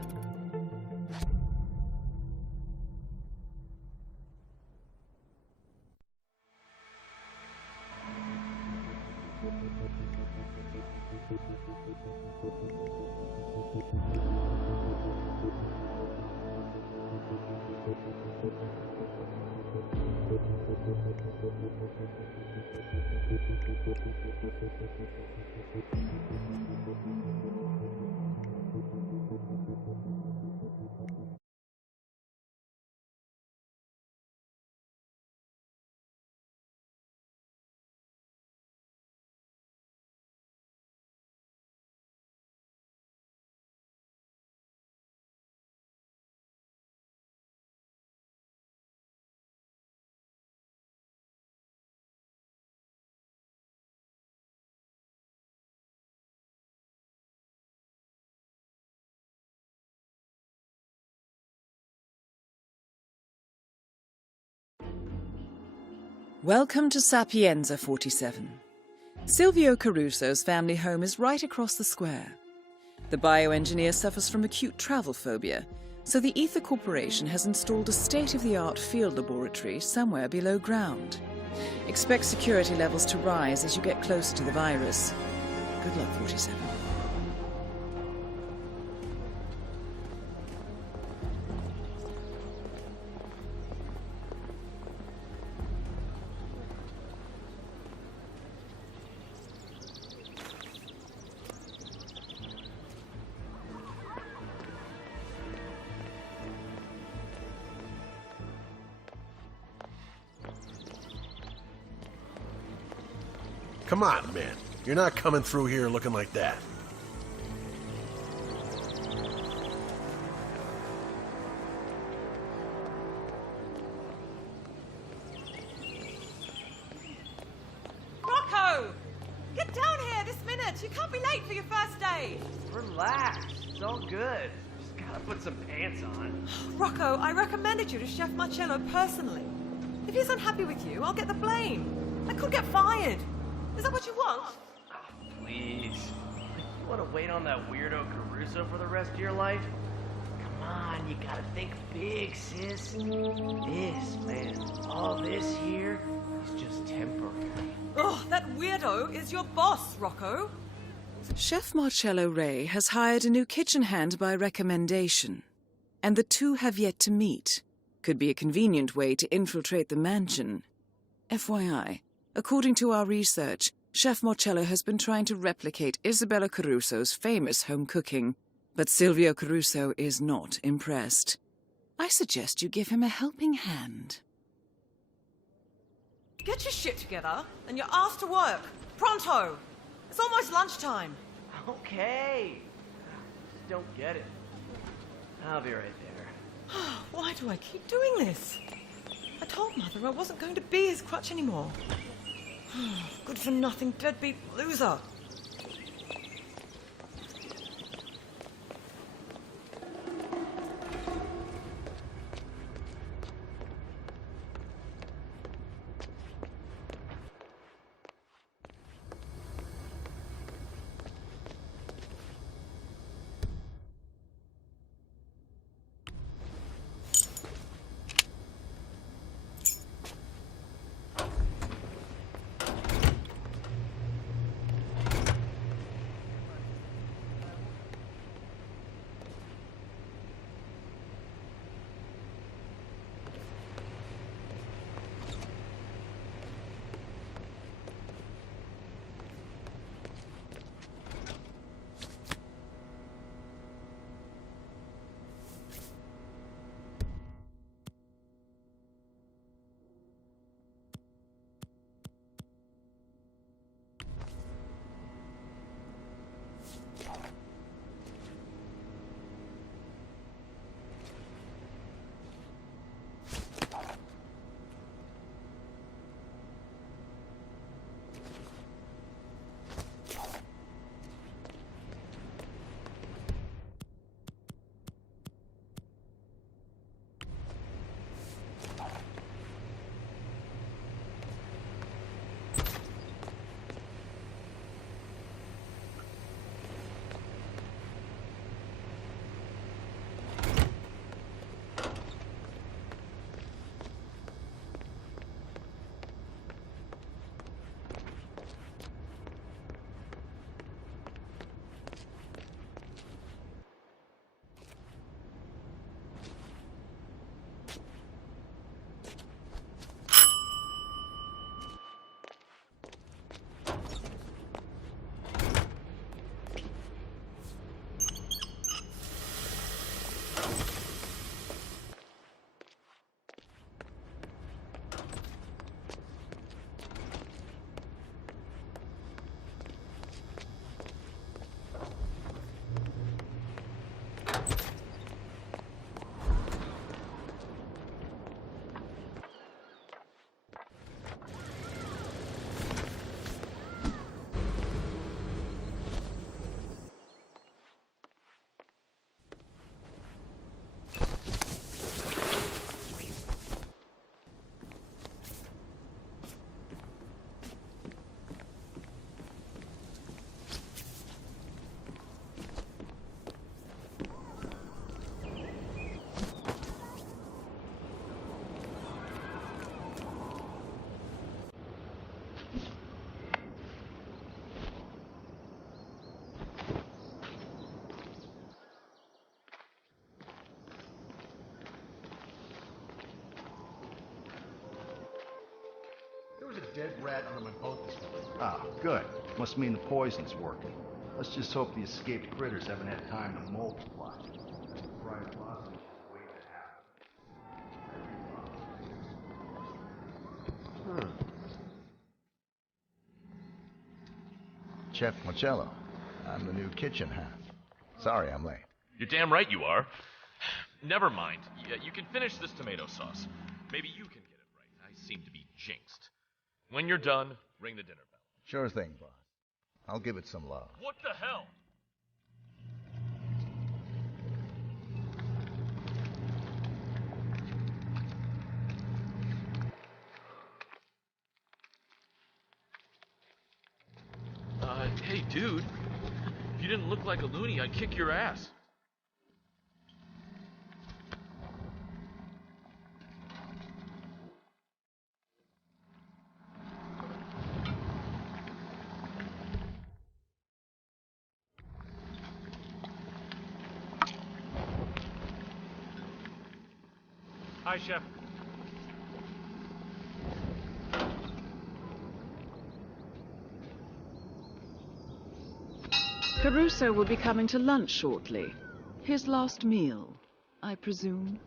Welcome to Sapienza 47. Silvio Caruso's family home is right across the square. The bioengineer suffers from acute travel phobia, so the Ether Corporation has installed a state-of-the-art field laboratory somewhere below ground. Expect security levels to rise as you get closer to the virus. Good luck, 47. Come on, man. You're not coming through here looking like that. Rocco! Get down here this minute! You can't be late for your first day! Relax. It's all good. Just gotta put some pants on. Rocco, I recommended you to Chef Marcello personally. If he's unhappy with you, I'll get the blame. I could get fired. Is that what you want? Please. You want to wait on that weirdo Caruso for the rest of your life? Come on, you gotta think big, sis. This, man, all this here is just temporary. Oh, that weirdo is your boss, Rocco. Chef Marcello Ray has hired a new kitchen hand by recommendation, and the two have yet to meet. Could be a convenient way to infiltrate the mansion. FYI, according to our research, Chef Marcello has been trying to replicate Isabella Caruso's famous home cooking, but Silvio Caruso is not impressed. I suggest you give him a helping hand. Get your shit together and you're asked to work. Pronto! It's almost lunchtime. Okay. Just don't get it. I'll be right there. Why do I keep doing this? I told Mother I wasn't going to be his crutch anymore. Good for nothing deadbeat loser. dead rat under my boat this morning. Ah, good. Must mean the poison's working. Let's just hope the escaped critters haven't had time to multiply. Fried sausage is the way to happen. Chef Marcello. I'm the new kitchen hand. Sorry I'm late. You're damn right you are. Never mind. You can finish this tomato sauce. Maybe you can get it right. I seem to be jinxed. When you're done, ring the dinner bell. Sure thing, boss. I'll give it some love. What the hell? Hey, dude. If you didn't look like a loony, I'd kick your ass. Hi, Chef. Caruso will be coming to lunch shortly. His last meal, I presume.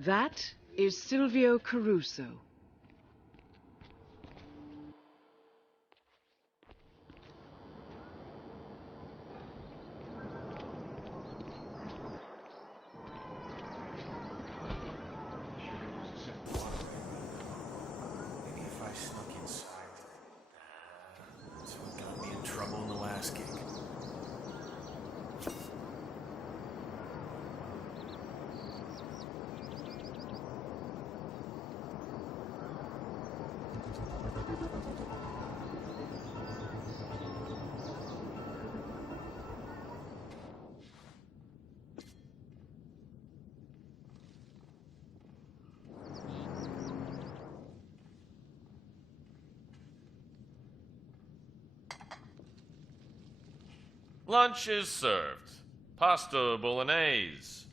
That is Silvio Caruso. Maybe if I snuck inside, that's what got me in trouble in the last gig. Lunch is served. Pasta bolognese.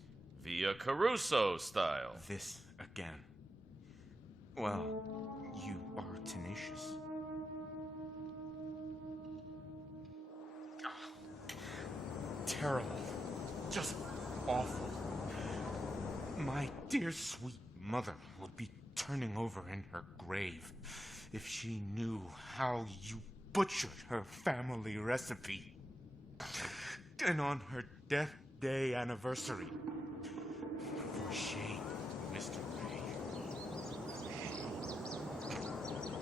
Via Caruso style. This again. Well, you are tenacious. Terrible. Just awful. My dear sweet mother would be turning over in her grave if she knew how you butchered her family recipe. And on her death day anniversary. For shame, Mr. Ray.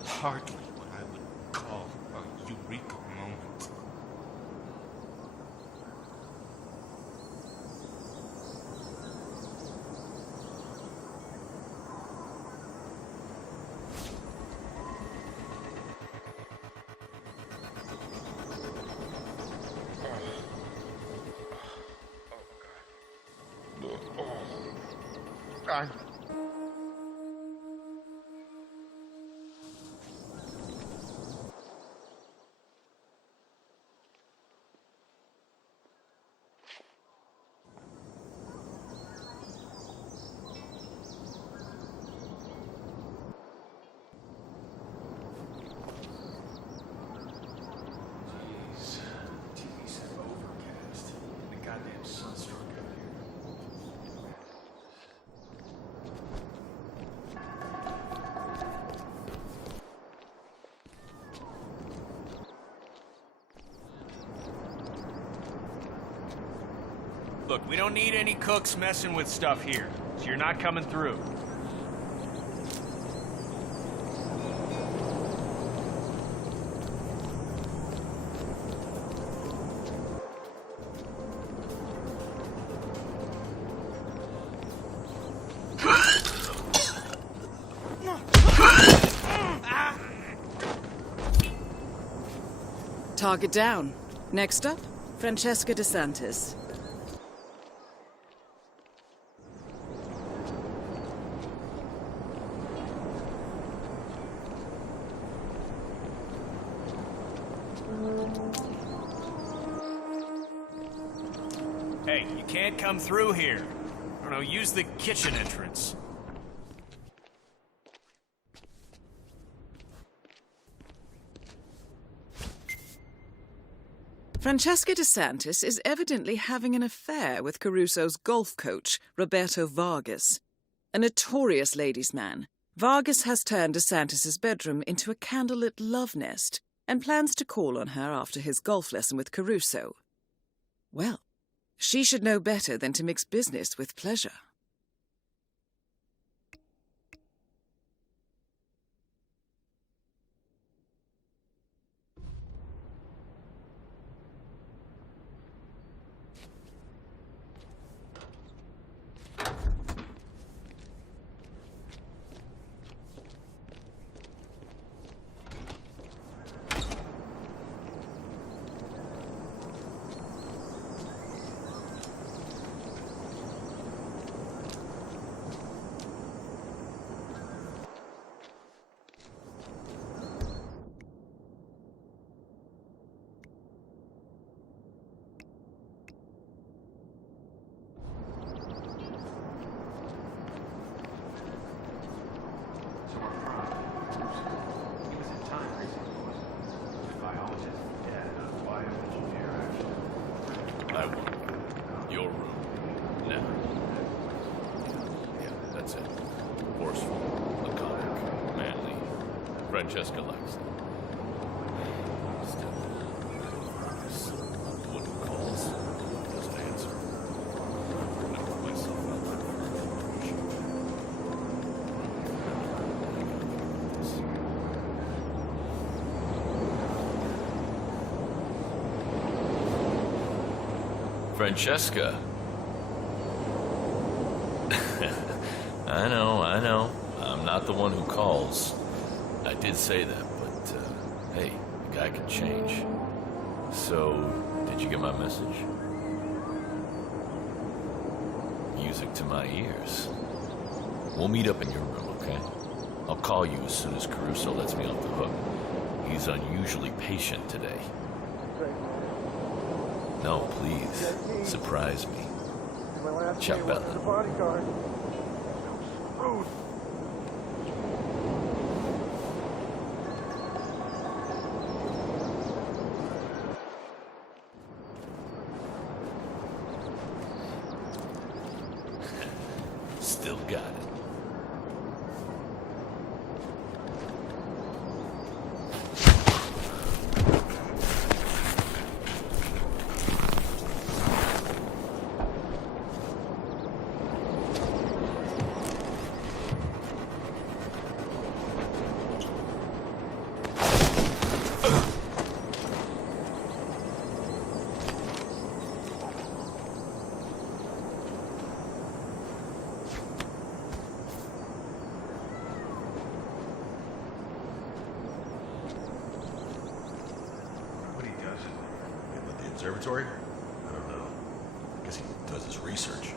Hardly what I would call a eureka moment. I... Look, we don't need any cooks messing with stuff here, so you're not coming through. Target down. Next up, Francesca DeSantis. Hey, you can't come through here. I don't know, use the kitchen entrance. Francesca DeSantis is evidently having an affair with Caruso's golf coach, Roberto Vargas. A notorious ladies' man, Vargas has turned DeSantis' bedroom into a candlelit love nest and plans to call on her after his golf lesson with Caruso. Well, she should know better than to mix business with pleasure. I want your room. Now. Yeah, that's it. Forceful, laconic, manly. Francesca likes it. Still, the one who calls doesn't answer. I put myself out there Francesca. I know. I'm not the one who calls. I did say that, but, hey, the guy can change. So, did you get my message? Music to my ears. We'll meet up in your room, okay? I'll call you as soon as Caruso lets me off the hook. He's unusually patient today. No, please. Surprise me. Ciao, Bella. Bodyguard. Rude. Still got it. Observatory? I don't know. I guess he does his research.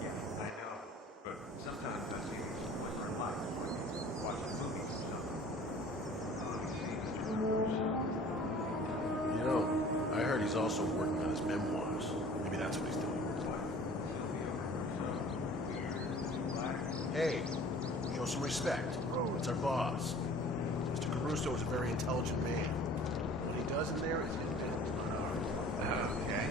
Yeah, I know. But sometimes I see what's relaxed watching movies and stuff. You know, I heard he's also working on his memoirs. Maybe that's what he's doing. Hey, show some respect. It's our boss. Mr. Caruso is a very intelligent man. What he does in there is independent. Okay.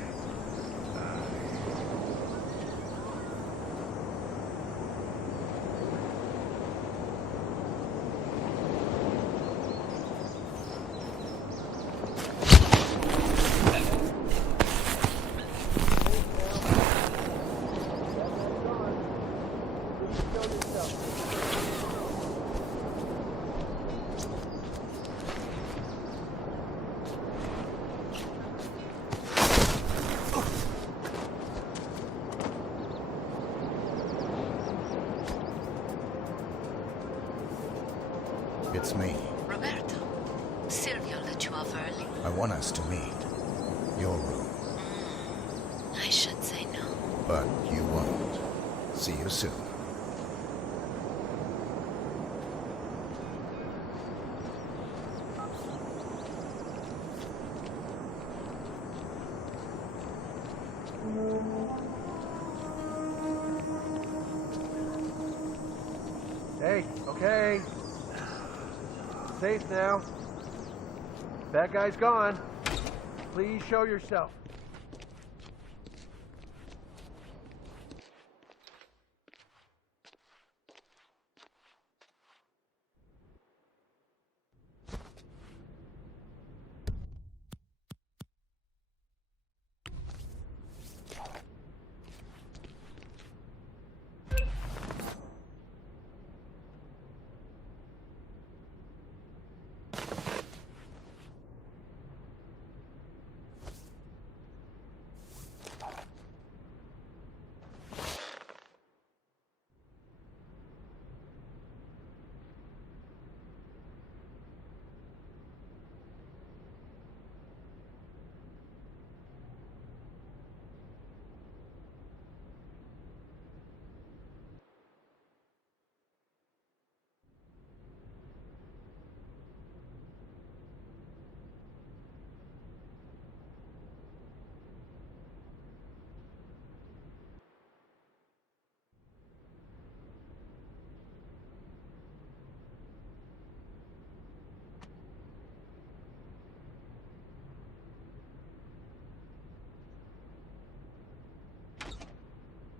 It's me. Roberto, Silvio let you off early. I want us to meet. Your room. I should say no. But you won't. See you soon. Hey, okay. Safe now. Bad guy's gone. Please show yourself.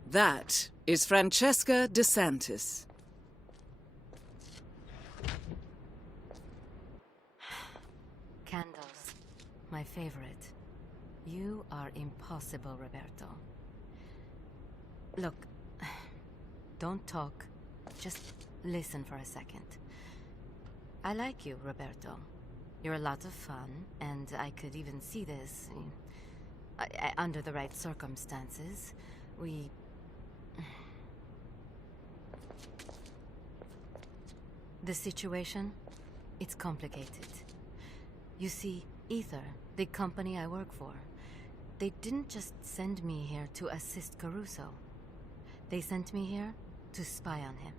That is Francesca DeSantis. Candles. My favorite. You are impossible, Roberto. Look, don't talk. Just listen for a second. I like you, Roberto. You're a lot of fun, and I could even see this. Under the right circumstances, The situation? It's complicated. You see, Ether, the company I work for, they didn't just send me here to assist Caruso. They sent me here to spy on him.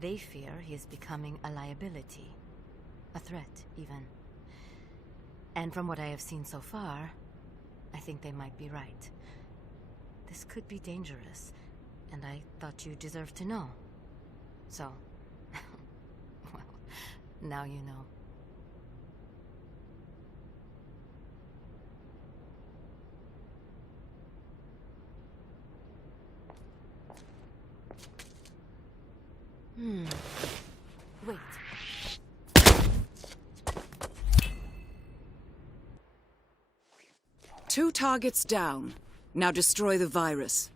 They fear he is becoming a liability. A threat, even. And from what I have seen so far, I think they might be right. This could be dangerous, and I thought you deserved to know. So, well, now you know. Wait. Two targets down. Now destroy the virus.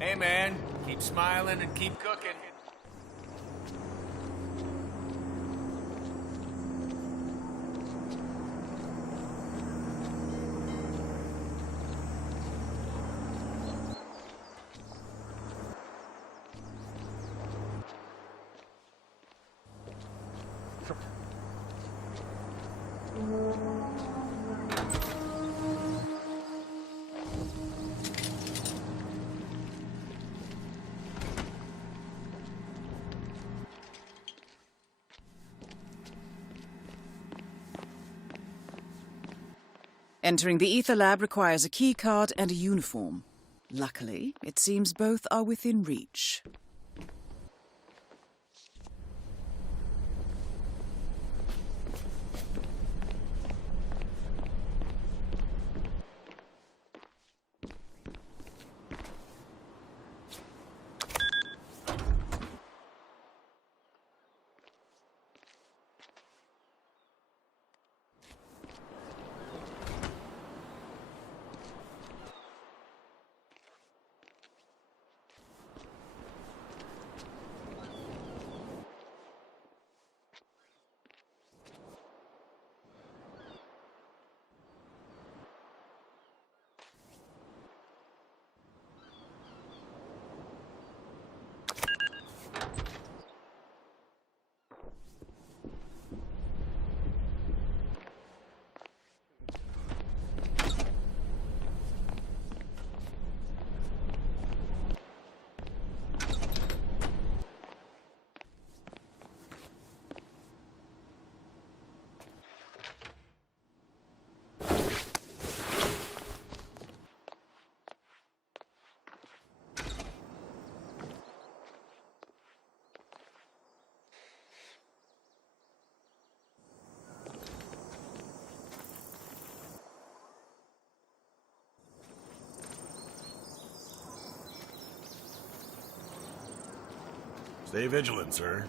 Hey, man. Keep smiling and keep cooking. Entering the Ether Lab requires a key card and a uniform. Luckily, it seems both are within reach. Stay vigilant, sir.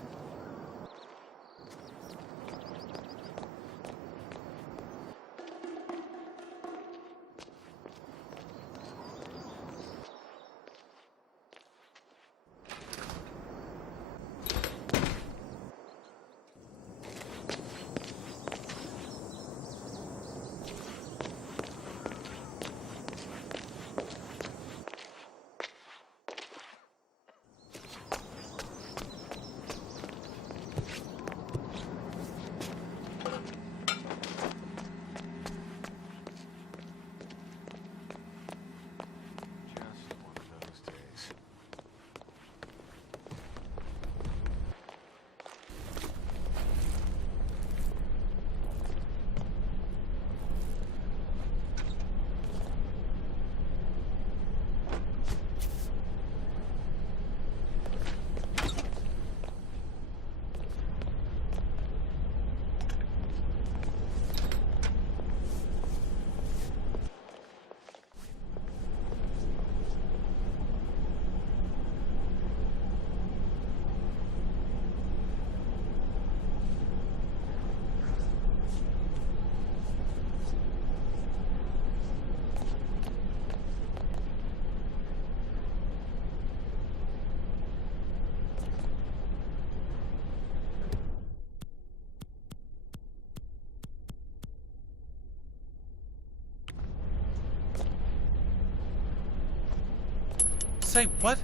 Say what?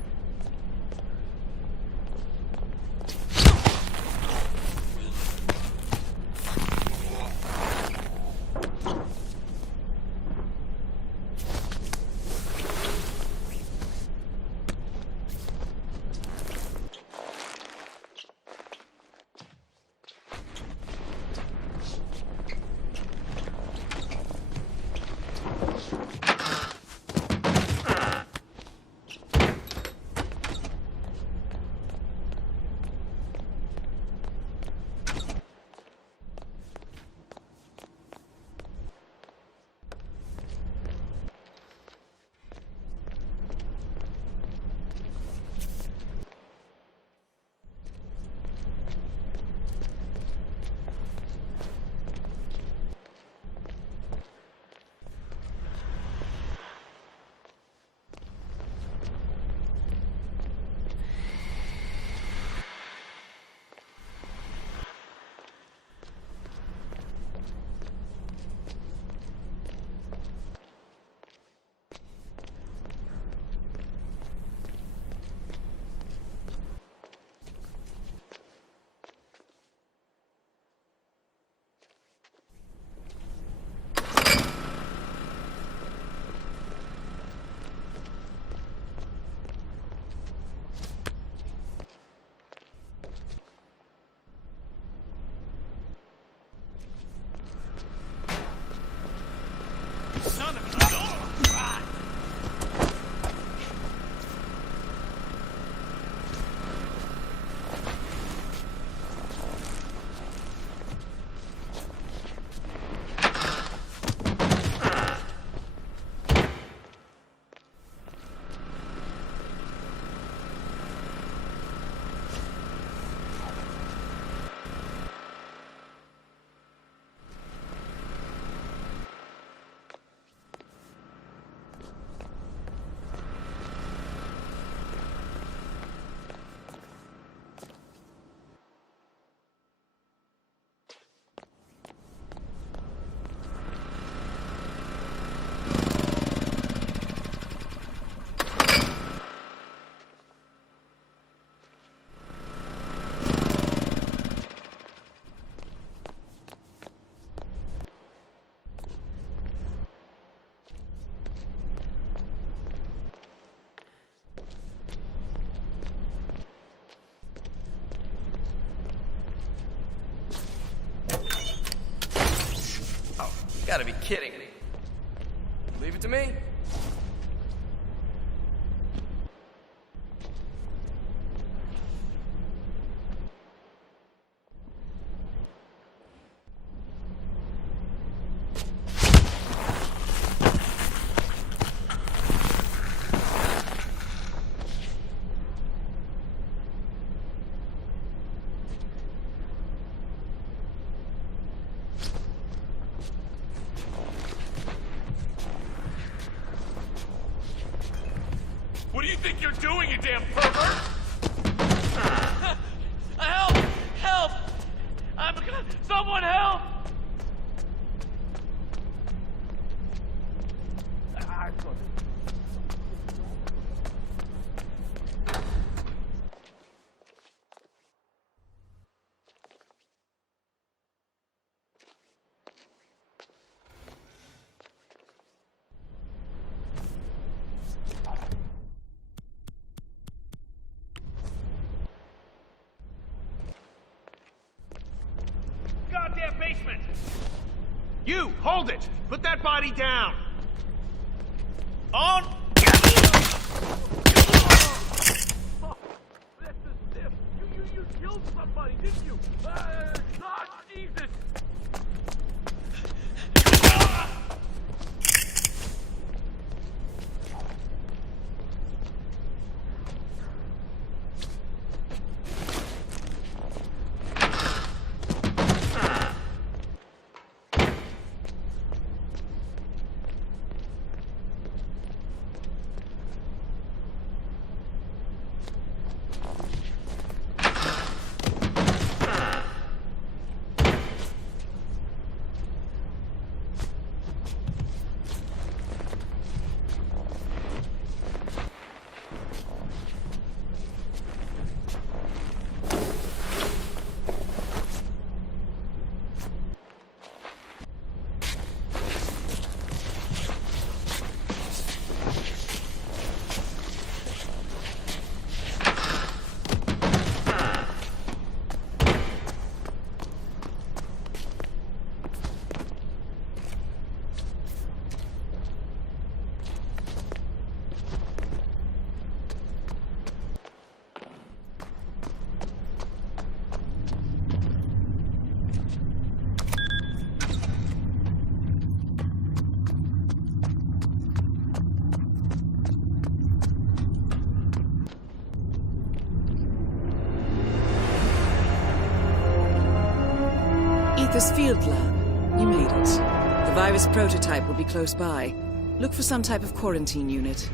gotta be kidding me. Leave it to me. What do you think you're doing, you damn pervert? Help! Help! Someone help! Goddamn basement! You, hold it! Put that body down! On! You killed somebody, didn't you? God, Jesus! Ether's field lab. You made it. The virus prototype will be close by. Look for some type of quarantine unit.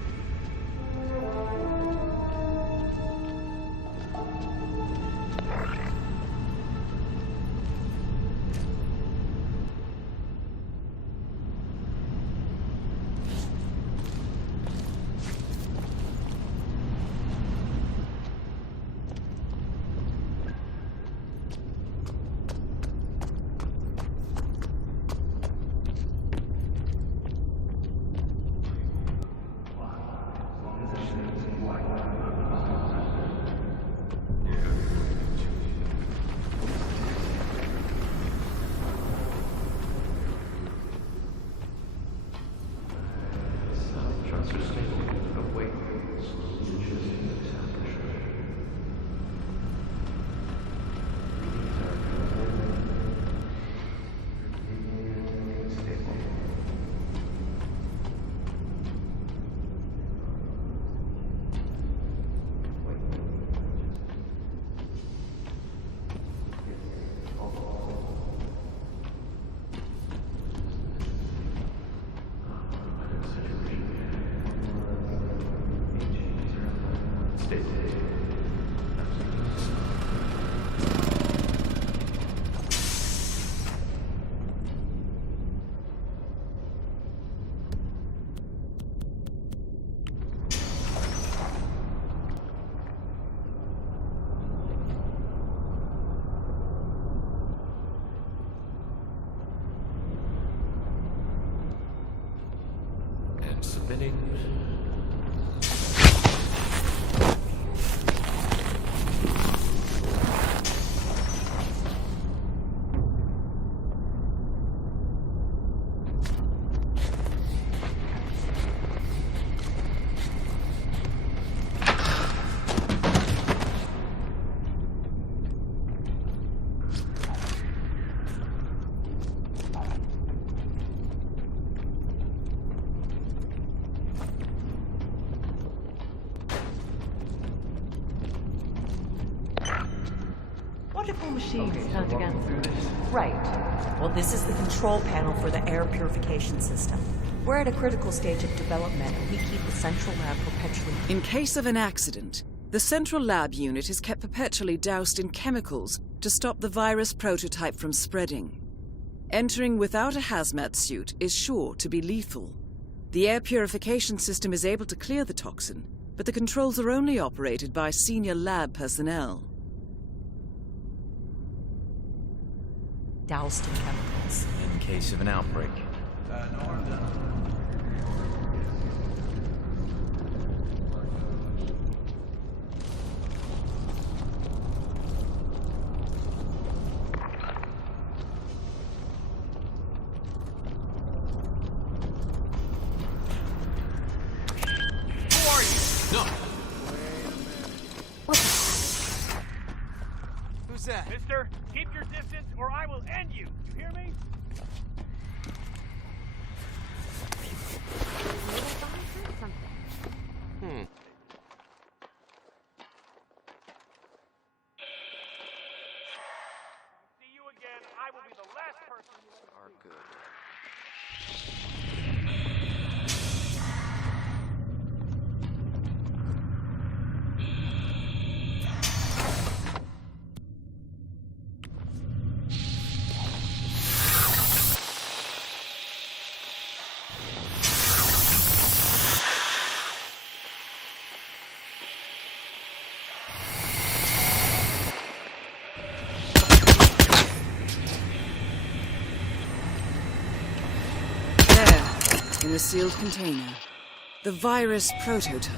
Submitting. Wonderful machine. Okay, time to get through this. Right. Well, this is the control panel for the air purification system. We're at a critical stage of development, and we keep the central lab perpetually... In case of an accident, the central lab unit is kept perpetually doused in chemicals to stop the virus prototype from spreading. Entering without a hazmat suit is sure to be lethal. The air purification system is able to clear the toxin, but the controls are only operated by senior lab personnel. Doused in chemicals. In case of an outbreak. Who's that? Mister, keep your distance or I will end you. You hear me? See you again. I will be the last person you are good. In a sealed container, the virus prototype.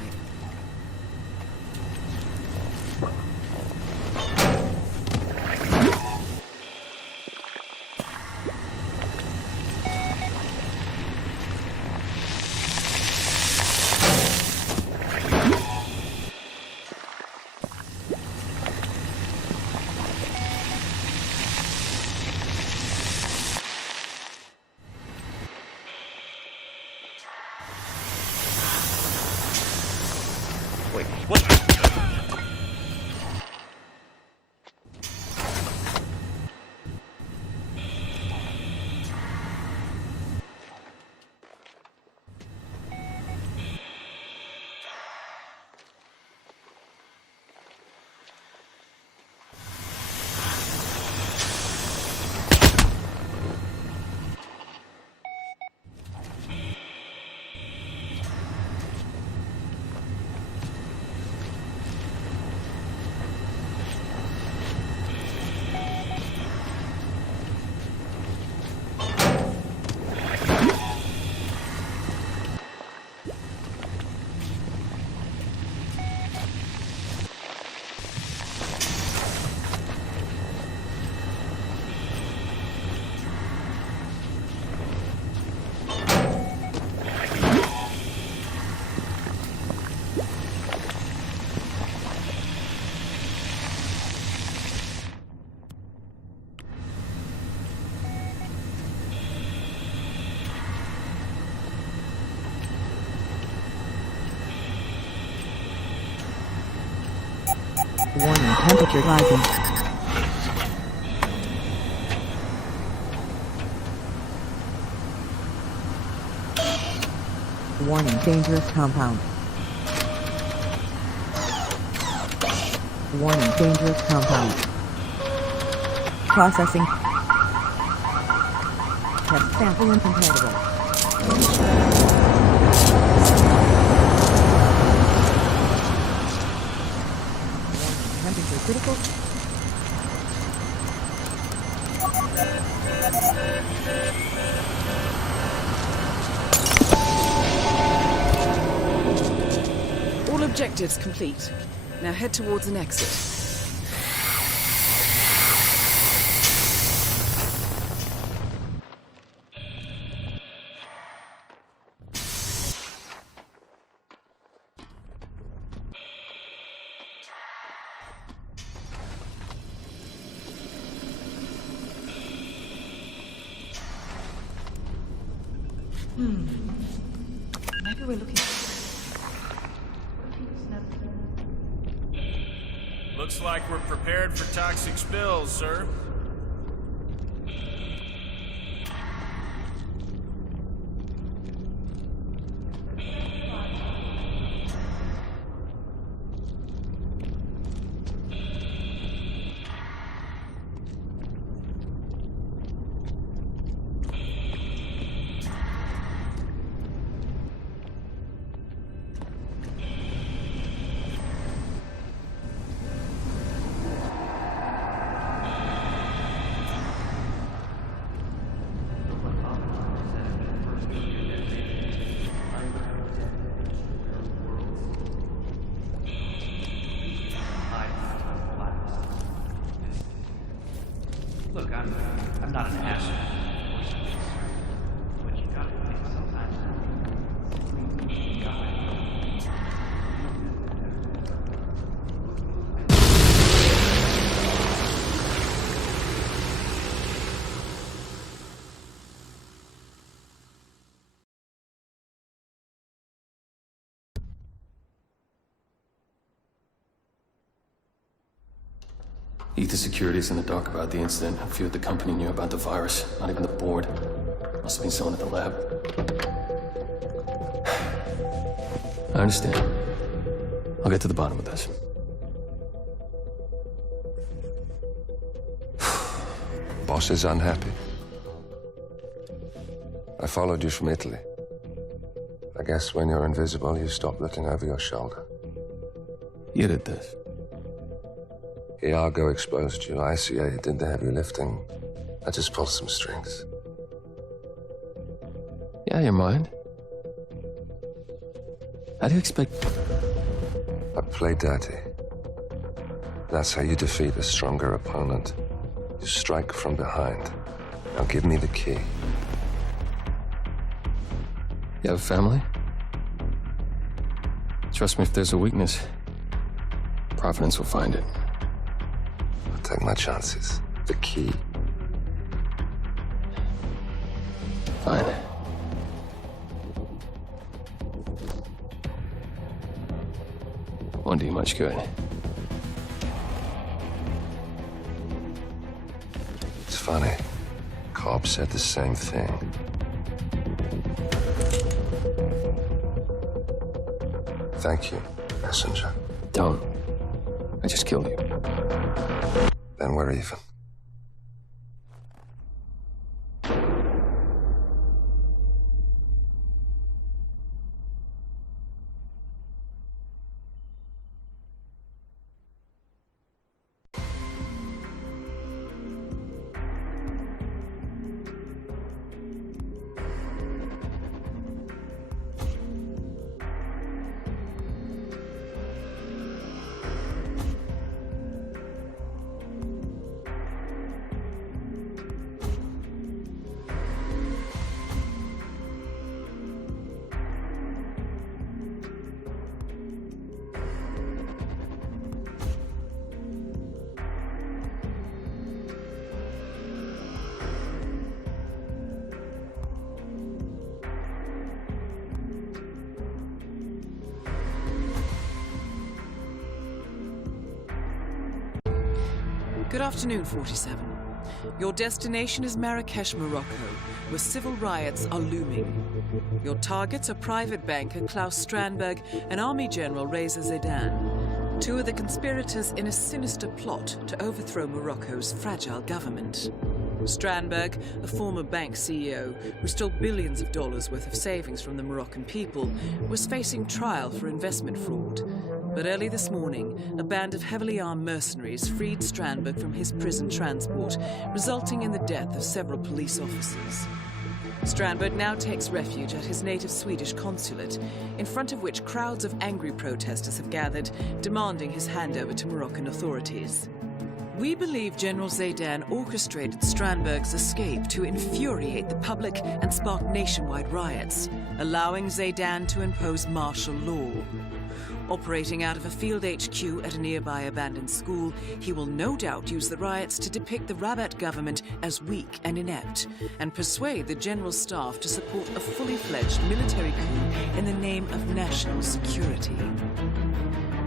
Wait, what? Warning, temperature rising. Warning, dangerous compound. Warning, dangerous compound. Processing. Test sample incompatible. Temperature critical. All objectives complete. Now head towards an exit. Maybe we're looking... Looks like we're prepared for toxic spills, sir. Look, I'm not an astronaut, but you gotta think sometimes. You gotta. Ether Security's in the dark about the incident. A few at the company knew about the virus. Not even the board. Must have been someone at the lab. I understand. I'll get to the bottom of this. Boss is unhappy. I followed you from Italy. I guess when you're invisible, you stop looking over your shoulder. You did this. Iago exposed you. ICA did the heavy lifting. I just pulled some strings. Yeah, your mind. How do you expect... I play dirty. That's how you defeat a stronger opponent. You strike from behind. Now give me the key. You have a family? Trust me, if there's a weakness, Providence will find it. I'll take my chances. The key. Fine. Won't do you much good. It's funny. Cobb said the same thing. Thank you, messenger. Don't. I just killed you. Then we're even. Good afternoon, 47. Your destination is Marrakesh, Morocco, where civil riots are looming. Your targets are private banker Klaus Strandberg and Army General Reza Zaidan, two of the conspirators in a sinister plot to overthrow Morocco's fragile government. Strandberg, a former bank CEO who stole billions of dollars worth of savings from the Moroccan people, was facing trial for investment fraud. But early this morning, a band of heavily armed mercenaries freed Strandberg from his prison transport, resulting in the death of several police officers. Strandberg now takes refuge at his native Swedish consulate, in front of which crowds of angry protesters have gathered, demanding his handover to Moroccan authorities. We believe General Zaidan orchestrated Strandberg's escape to infuriate the public and spark nationwide riots, allowing Zaidan to impose martial law. Operating out of a field HQ at a nearby abandoned school, he will no doubt use the riots to depict the Rabat government as weak and inept, and persuade the general staff to support a fully fledged military coup in the name of national security.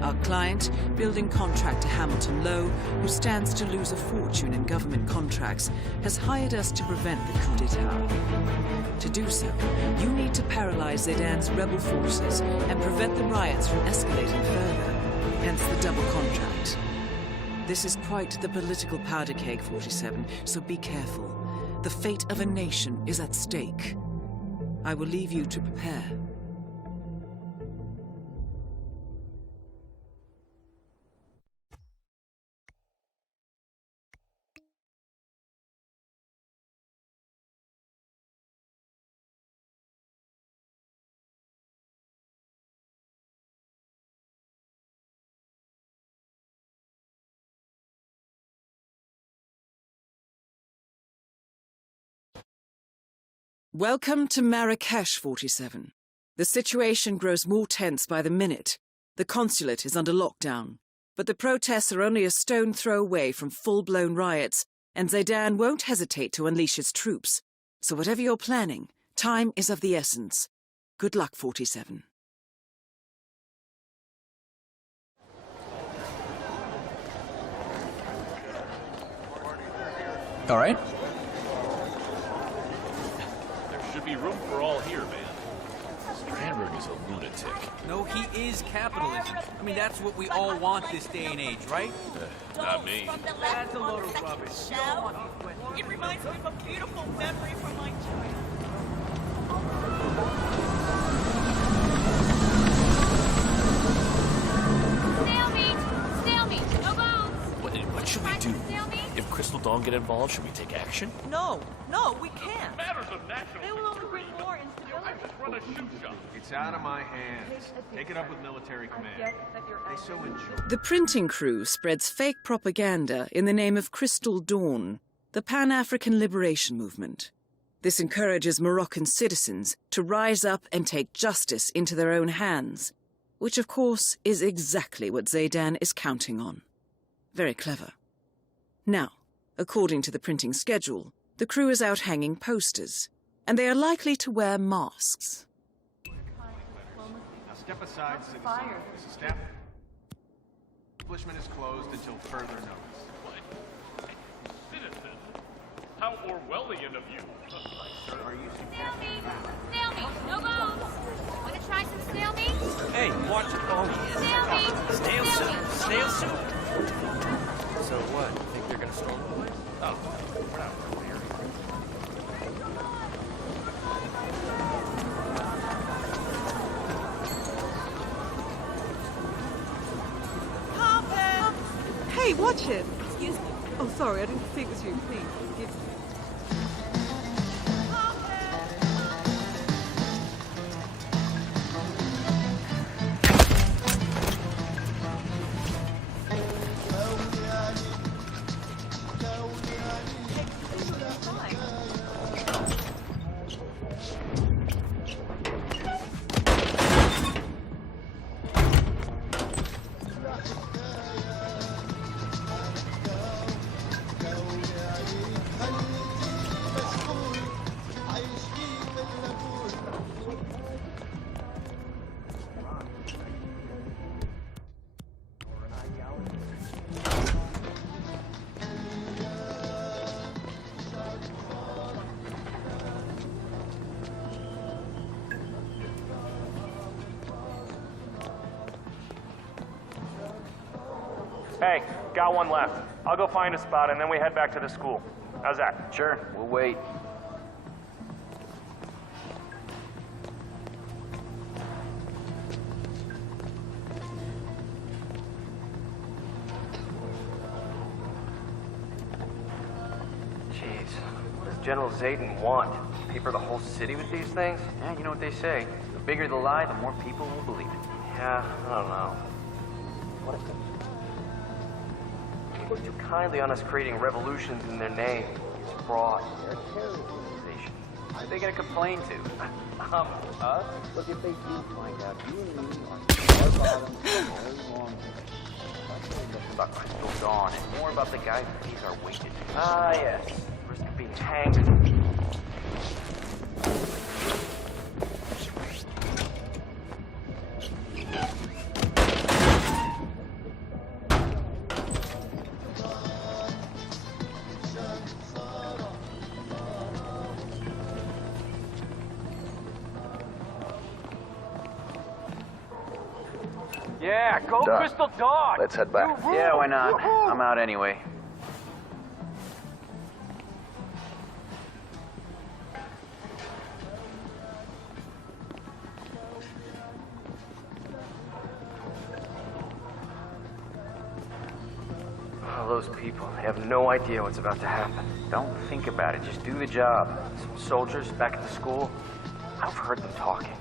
Our client, building contractor Hamilton Lowe, who stands to lose a fortune in government contracts, has hired us to prevent the coup d'etat. To do so, you need to paralyze Zaydan's rebel forces and prevent the riots from escalating further, hence the double contract. This is quite the political powder keg, 47, so be careful. The fate of a nation is at stake. I will leave you to prepare. Welcome to Marrakesh, 47. The situation grows more tense by the minute. The consulate is under lockdown, but the protests are only a stone throw away from full-blown riots, and Zaydan won't hesitate to unleash his troops. So whatever you're planning, time is of the essence. Good luck, 47. All right. Should be room for all here, man. Strandberg is a lunatic. No, he is capitalism. I mean, that's what we all want this day and age, right? Not me. That's a load of rubbish. It reminds me of a beautiful memory from my childhood. Stalemate! No bones! What should we do? If Crystal Dawn get involved, should we take action? No, we can't. Matters of national They will only bring more instability. I just run a shoe shop. It's out of my hands. Take it up with military command. They so enjoy. The printing crew spreads fake propaganda in the name of Crystal Dawn, the Pan-African Liberation Movement. This encourages Moroccan citizens to rise up and take justice into their own hands, which of course is exactly what Zaydan is counting on. Very clever. Now, according to the printing schedule, the crew is out hanging posters, and they are likely to wear masks. Now step aside, citizen. Mrs. Staff. Establishment is closed until further notice. Citizen? How Orwellian of you. Sir, are you... Snail meat! No bones! Wanna try some snail meat? Hey, watch it. Oh, Snail meat! Snail soup! Snail soup! So what? You think they're gonna storm the place? Oh, we're not really here. Hey, watch it! Excuse me. Oh, sorry, I didn't think it was you. Please, forgive me. Hey, got one left. I'll go find a spot and then we head back to the school. How's that? Sure, we'll wait. Jeez, what does General Zayden want? Paper the whole city with these things? Yeah, you know what they say. The bigger the lie, the more people will believe it. Yeah, I don't know. What if they look too kindly on us creating revolutions in their name? It's fraud. They're a terrorist organization. Who are they gonna complain to? Us? Look, if they do find out, you and me are far bottom for a very long time. Less about Crystal Dawn and more about the guy who pays our wages. Ah, yes. Risk of being hanged. Yeah, go Done. Crystal Dog! Let's head back. Yeah, why not? I'm out anyway. Oh, those people, they have no idea what's about to happen. Don't think about it, just do the job. Some soldiers back at the school, I've heard them talking.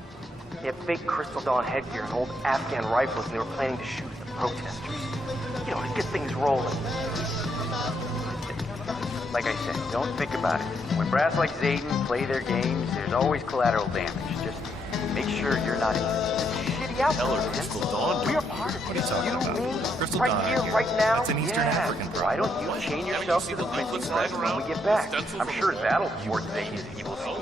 They have fake Crystal Dawn headgear and old Afghan rifles, and they were planning to shoot at the protesters. You know, to get things rolling. Like I said, don't think about it. When brass like Zayden play their games, there's always collateral damage. Just make sure you're not in shitty outfits. Tell her Crystal Dawn. We are part of it. What are you talking about? Me, Crystal right Dawn. here, right now. That's an Eastern African problem. Why don't you chain yourself to the printing press when we get back? I'm sure that'll thwart Zayden's evil scheme.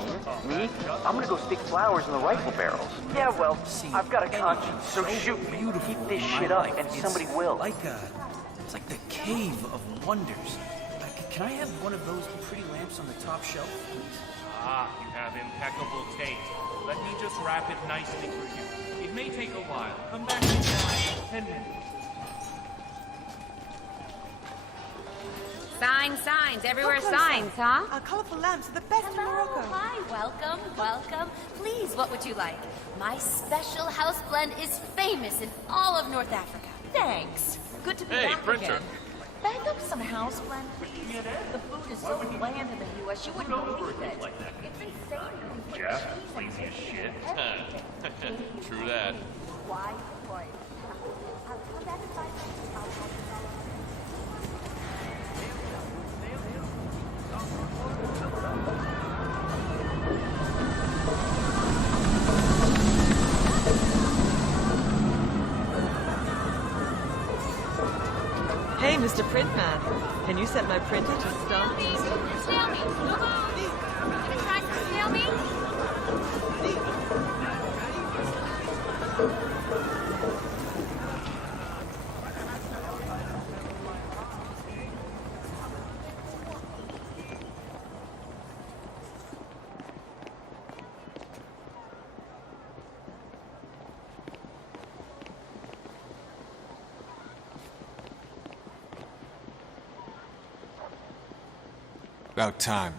Me? I'm gonna go stick flowers in the rifle barrels. Yeah, well, I've got a conscience, so shoot me. Keep this shit up, and somebody will. It's like the cave of wonders. Can I have one of those pretty lamps on the top shelf, please? Ah, you have impeccable taste. Let me just wrap it nicely for you. It may take a while. Come back in 10 minutes. Signs, everywhere signs, huh? Our colourful lamps are the best in Morocco. Hi, welcome. Please, what would you like? My special house blend is famous in all of North Africa. Thanks. Good to be Hey, back printer. again. Bag up some house blend, please. The food is so bland in the U.S. You wouldn't believe it. It's insane. Jeff, lazy as shit. True that. Why? I'll come back in 5 minutes. Hey, Mr. Printman, can you set my printer to start? Snail me. No go. Gonna try some snail meat? About time.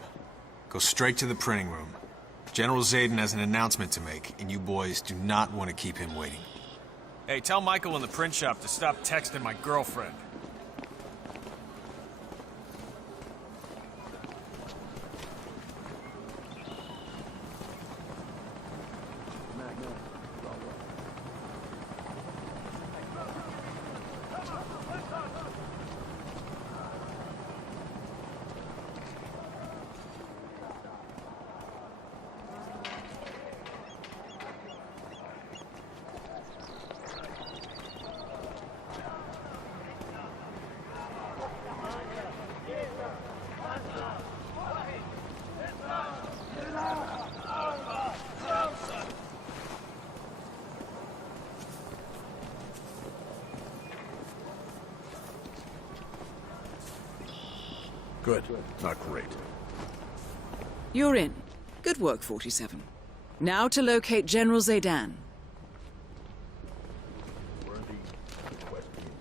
Go straight to the printing room. General Zayden has an announcement to make, and you boys do not want to keep him waiting. Hey, tell Michael in the print shop to stop texting my girlfriend. Good. Not great. You're in. Good work, 47. Now to locate General Zaydan.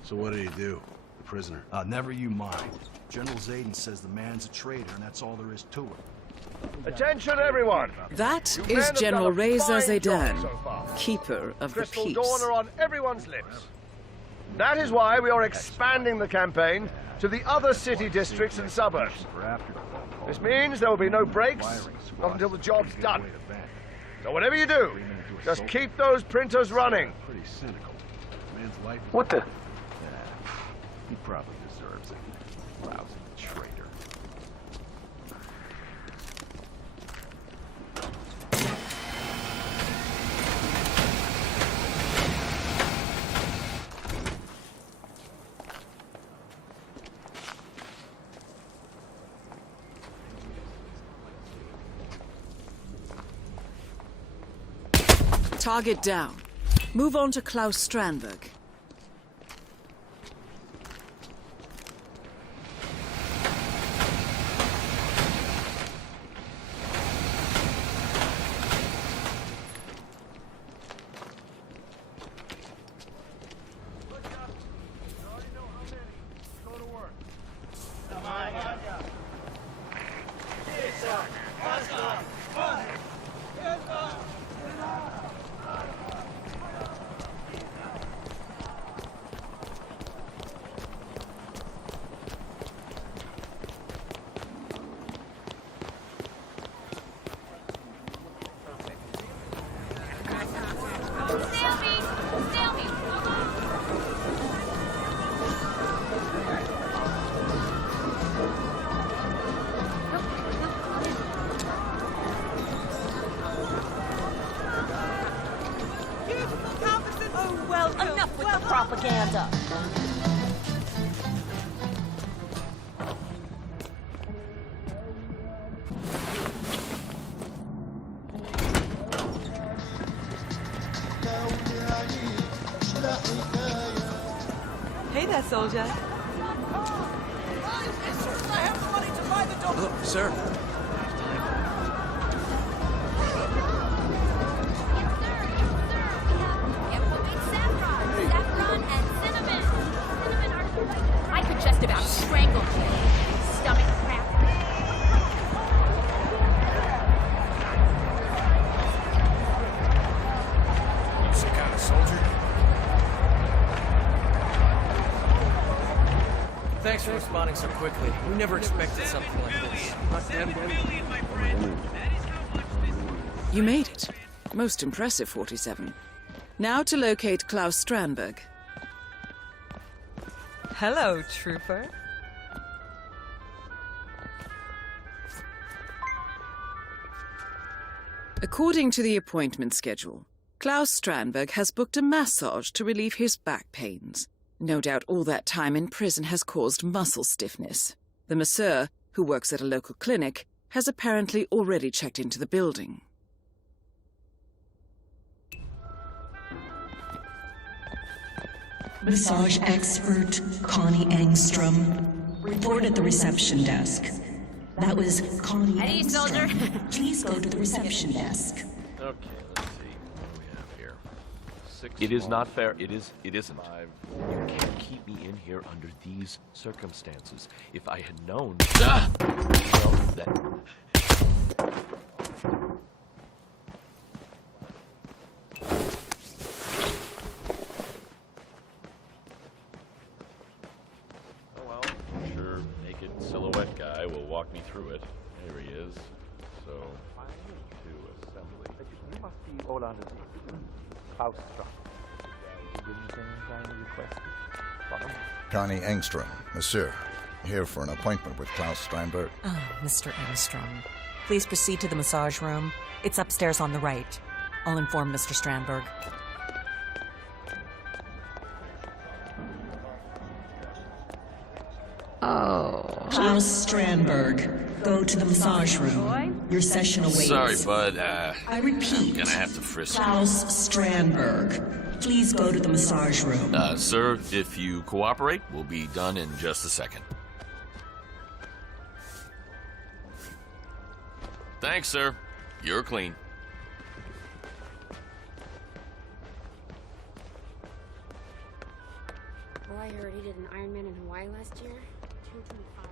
So what did he do? The prisoner? Never you mind. General Zayden says the man's a traitor, and that's all there is to it. Attention, everyone! That You men is have General done a Reza fine job Zaydan, so far. Keeper of the Crystal Peace. Dawn are on everyone's lips. That is why we are expanding the campaign to the other city districts and suburbs. This means there will be no breaks, not until the job's done. So whatever you do, just keep those printers running. Pretty cynical. Man's life. What the? He probably deserves it. Lousy traitor. Target down. Move on to Klaus Strandberg. propaganda. Hey there, soldier. Oh, sir. I could just about strangle you. Stomach cramp. You some kind of soldier? Thanks for responding so quickly. We never expected something like this. Not dead. You made it. Most impressive, 47. Now to locate Klaus Strandberg. Hello, trooper. According to the appointment schedule, Klaus Strandberg has booked a massage to relieve his back pains. No doubt all that time in prison has caused muscle stiffness. The masseur, who works at a local clinic, has apparently already checked into the building. Massage expert Connie Engstrom. Report at the reception desk. That was Connie Eddie, soldier. Engstrom. Please go to the reception desk. Okay, let's see. What do we have here? It is not fair. It isn't. You can't keep me in here under these circumstances. If I had known... well, that... Silhouette guy will walk me through it. Here he is. So, to assembly. You must be all under the Klaus Connie Engstrom, Monsieur. Here for an appointment with Klaus Strandberg. Oh, Mr. Engstrom. Please proceed to the massage room. It's upstairs on the right. I'll inform Mr. Strandberg. Oh. Klaus Strandberg, go to the massage room. Your session awaits. Sorry, bud. I repeat. I'm gonna have to frisk you. Klaus Strandberg, please go to the massage room. Sir, if you cooperate, we'll be done in just a second. Thanks, sir. You're clean. Well, I heard he did an Ironman in Hawaii last year. 225.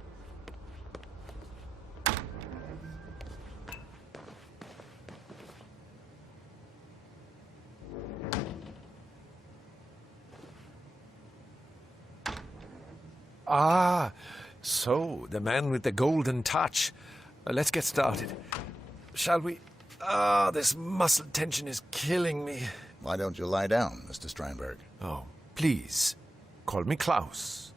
Ah, so the man with the golden touch. Let's get started. Shall we? Ah, this muscle tension is killing me. Why don't you lie down, Mr. Strandberg? Oh, please. Call me Klaus.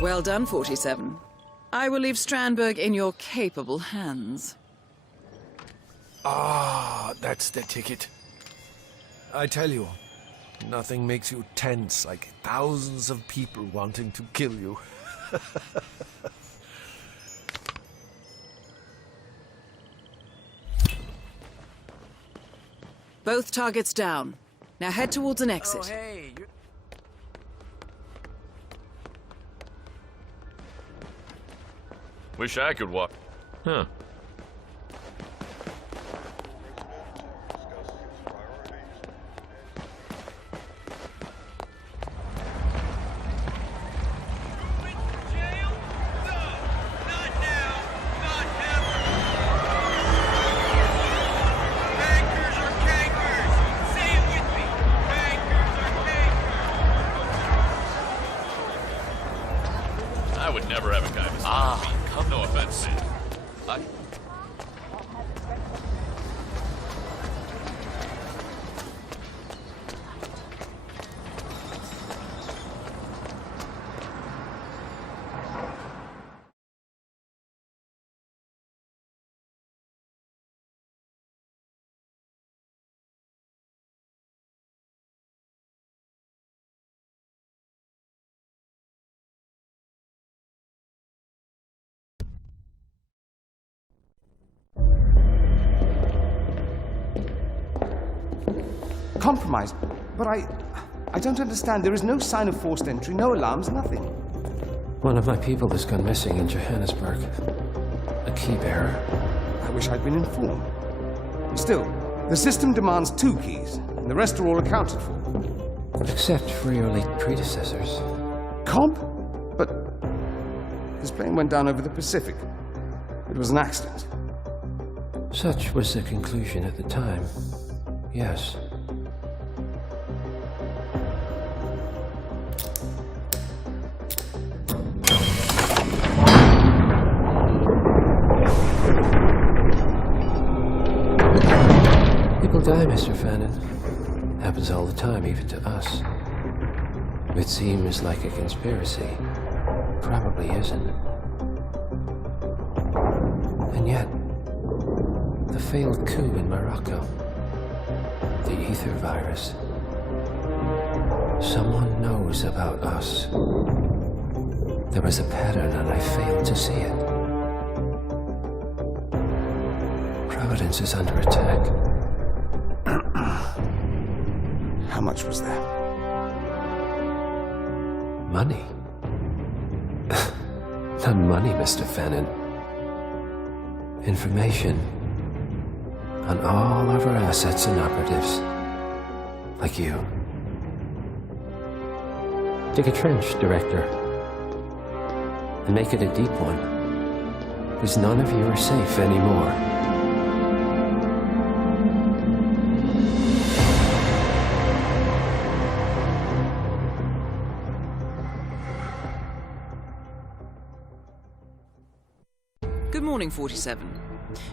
Well done, 47. I will leave Strandberg in your capable hands. Ah, that's the ticket. I tell you, nothing makes you tense like thousands of people wanting to kill you. Both targets down. Now head towards an exit. Oh, hey, Wish I could walk. Huh. I would never have a guy beside me. No offense, man. compromised. But I don't understand. There is no sign of forced entry, no alarms, nothing. One of my people has gone missing in Johannesburg. A key bearer. I wish I'd been informed. Still, the system demands 2 keys, and the rest are all accounted for. Except for your late predecessors. Cobb? But his plane went down over the Pacific. It was an accident. Such was the conclusion at the time. Yes. People die, Mr. Fannin. Happens all the time, even to us. It seems like a conspiracy. Probably isn't. And yet, the failed coup in Morocco, the ether virus. Someone knows about us. There was a pattern and I failed to see it. Providence is under attack. How much was that? Money? Not money, Mr. Fannin. Information on all of our assets and operatives. Like you. Dig a trench, Director. And make it a deep one. Because none of you are safe anymore. Good morning, 47.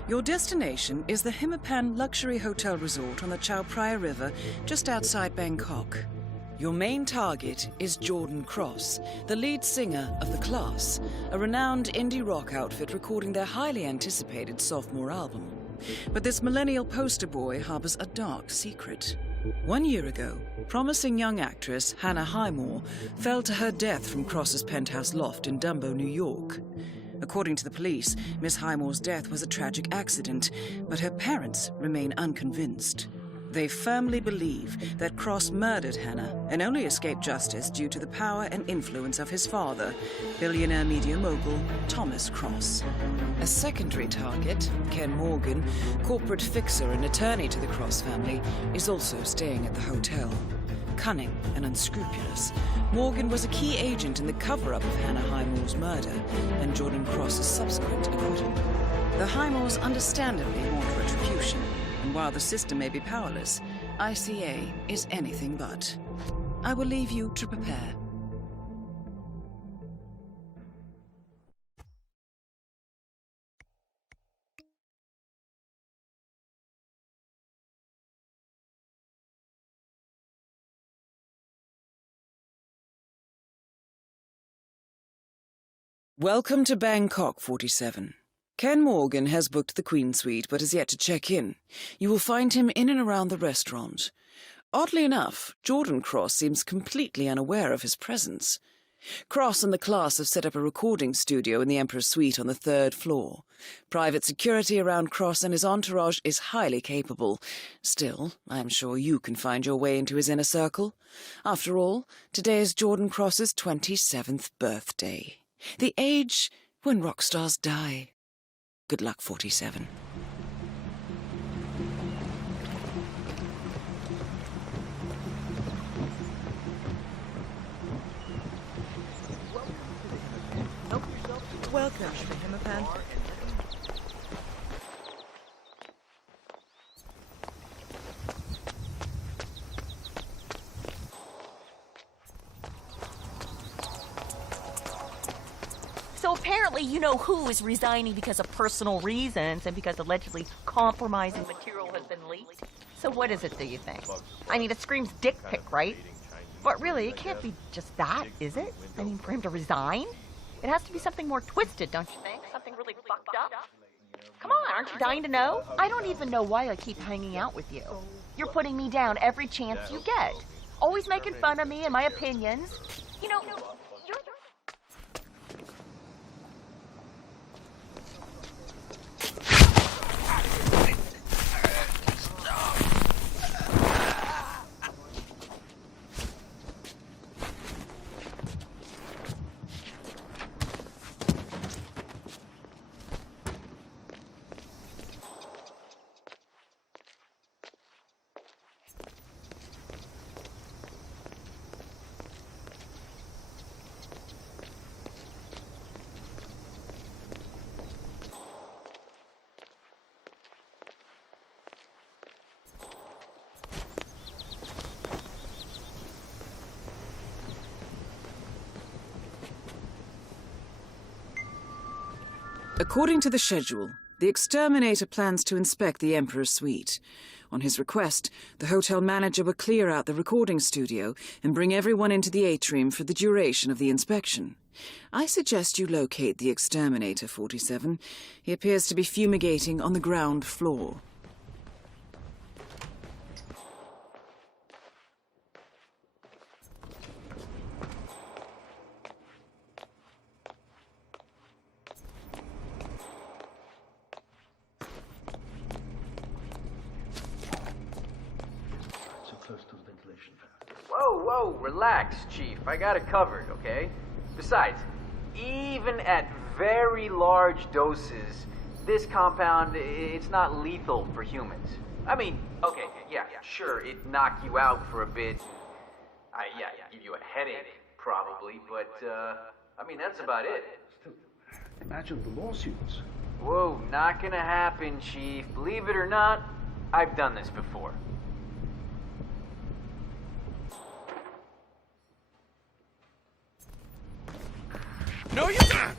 Your destination is the Hitman Luxury Hotel Resort on the Chao Phraya River, just outside Bangkok. Your main target is Jordan Cross, the lead singer of The Class, a renowned indie rock outfit recording their highly anticipated sophomore album. But this millennial poster boy harbors a dark secret. 1 year ago, promising young actress Hannah Highmore fell to her death from Cross's penthouse loft in Dumbo, New York. According to the police, Miss Highmore's death was a tragic accident, but her parents remain unconvinced. They firmly believe that Cross murdered Hannah and only escaped justice due to the power and influence of his father, billionaire media mogul Thomas Cross. A secondary target, Ken Morgan, corporate fixer and attorney to the Cross family, is also staying at the hotel. Cunning and unscrupulous, Morgan was a key agent in the cover-up of Hannah Highmore's murder and Jordan Cross's subsequent acquittal. The Highmores understandably want retribution, and while the system may be powerless, ICA is anything but. I will leave you to prepare. Welcome to Bangkok, 47. Ken Morgan has booked the Queen Suite but has yet to check in. You will find him in and around the restaurant. Oddly enough, Jordan Cross seems completely unaware of his presence. Cross and the Class have set up a recording studio in the Emperor's Suite on the 3rd floor. Private security around Cross and his entourage is highly capable. Still, I'm sure you can find your way into his inner circle. After all, today is Jordan Cross's 27th birthday. The age when rock stars die. Good luck, 47. Welcome to Hitman. So apparently you know who is resigning because of personal reasons and because allegedly compromising material has been leaked. So what is it, do you think? I mean, it screams dick pic, right? But really, it can't be just that, is it? I mean, for him to resign? It has to be something more twisted, don't you think? Something really fucked up? Come on, aren't you dying to know? I don't even know why I keep hanging out with you. You're putting me down every chance you get. Always making fun of me and my opinions. You know, you're... According to the schedule, the exterminator plans to inspect the Emperor's suite. On his request, the hotel manager will clear out the recording studio and bring everyone into the atrium for the duration of the inspection. I suggest you locate the exterminator, 47. He appears to be fumigating on the ground floor. Whoa, relax, Chief. I got it covered, okay? Besides, even at very large doses, this compound, it's not lethal for humans. I mean, okay, yeah, sure, it knocked you out for a bit. Give you a headache, probably, but, I mean, that's about it. Imagine the lawsuits. Whoa, not gonna happen, Chief. Believe it or not, I've done this before. No, you're not!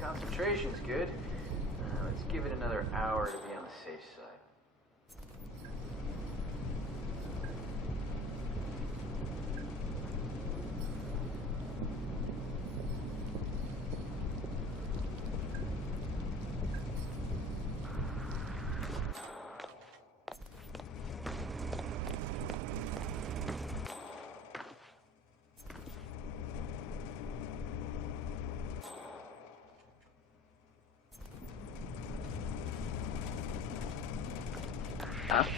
Concentration's good. Let's give it another hour to be on the safe side.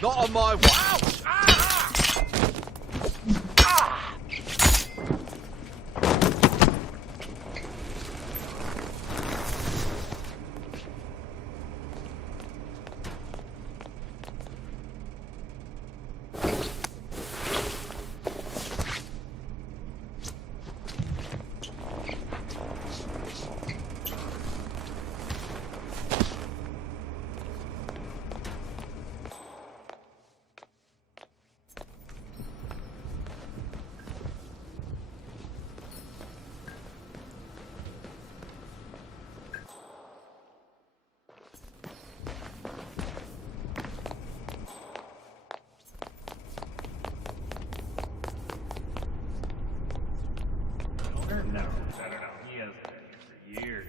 Not on my watch! No, I don't know. He has been for years.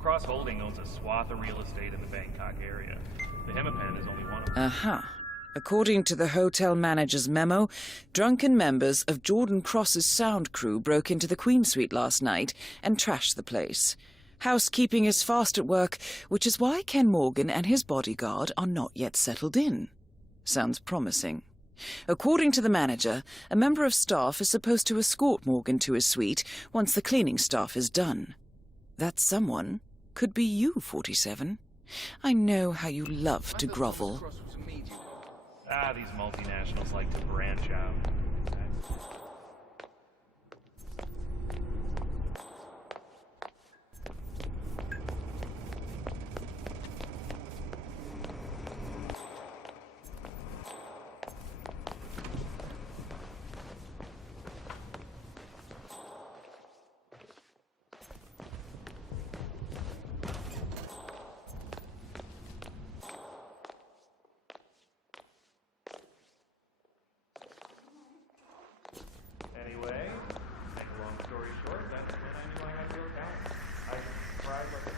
Cross Holding owns a swath of real estate in the Bangkok area. The Hitman is only one of them. Aha. According to the hotel manager's memo, drunken members of Jordan Cross's sound crew broke into the Queen Suite last night and trashed the place. Housekeeping is fast at work, which is why Ken Morgan and his bodyguard are not yet settled in. Sounds promising. According to the manager, a member of staff is supposed to escort Morgan to his suite once the cleaning staff is done. That someone could be you, 47. I know how you love to grovel. These multinationals like to branch out. Anyway, make a long story short, that's when I knew I had real talent. I cried like a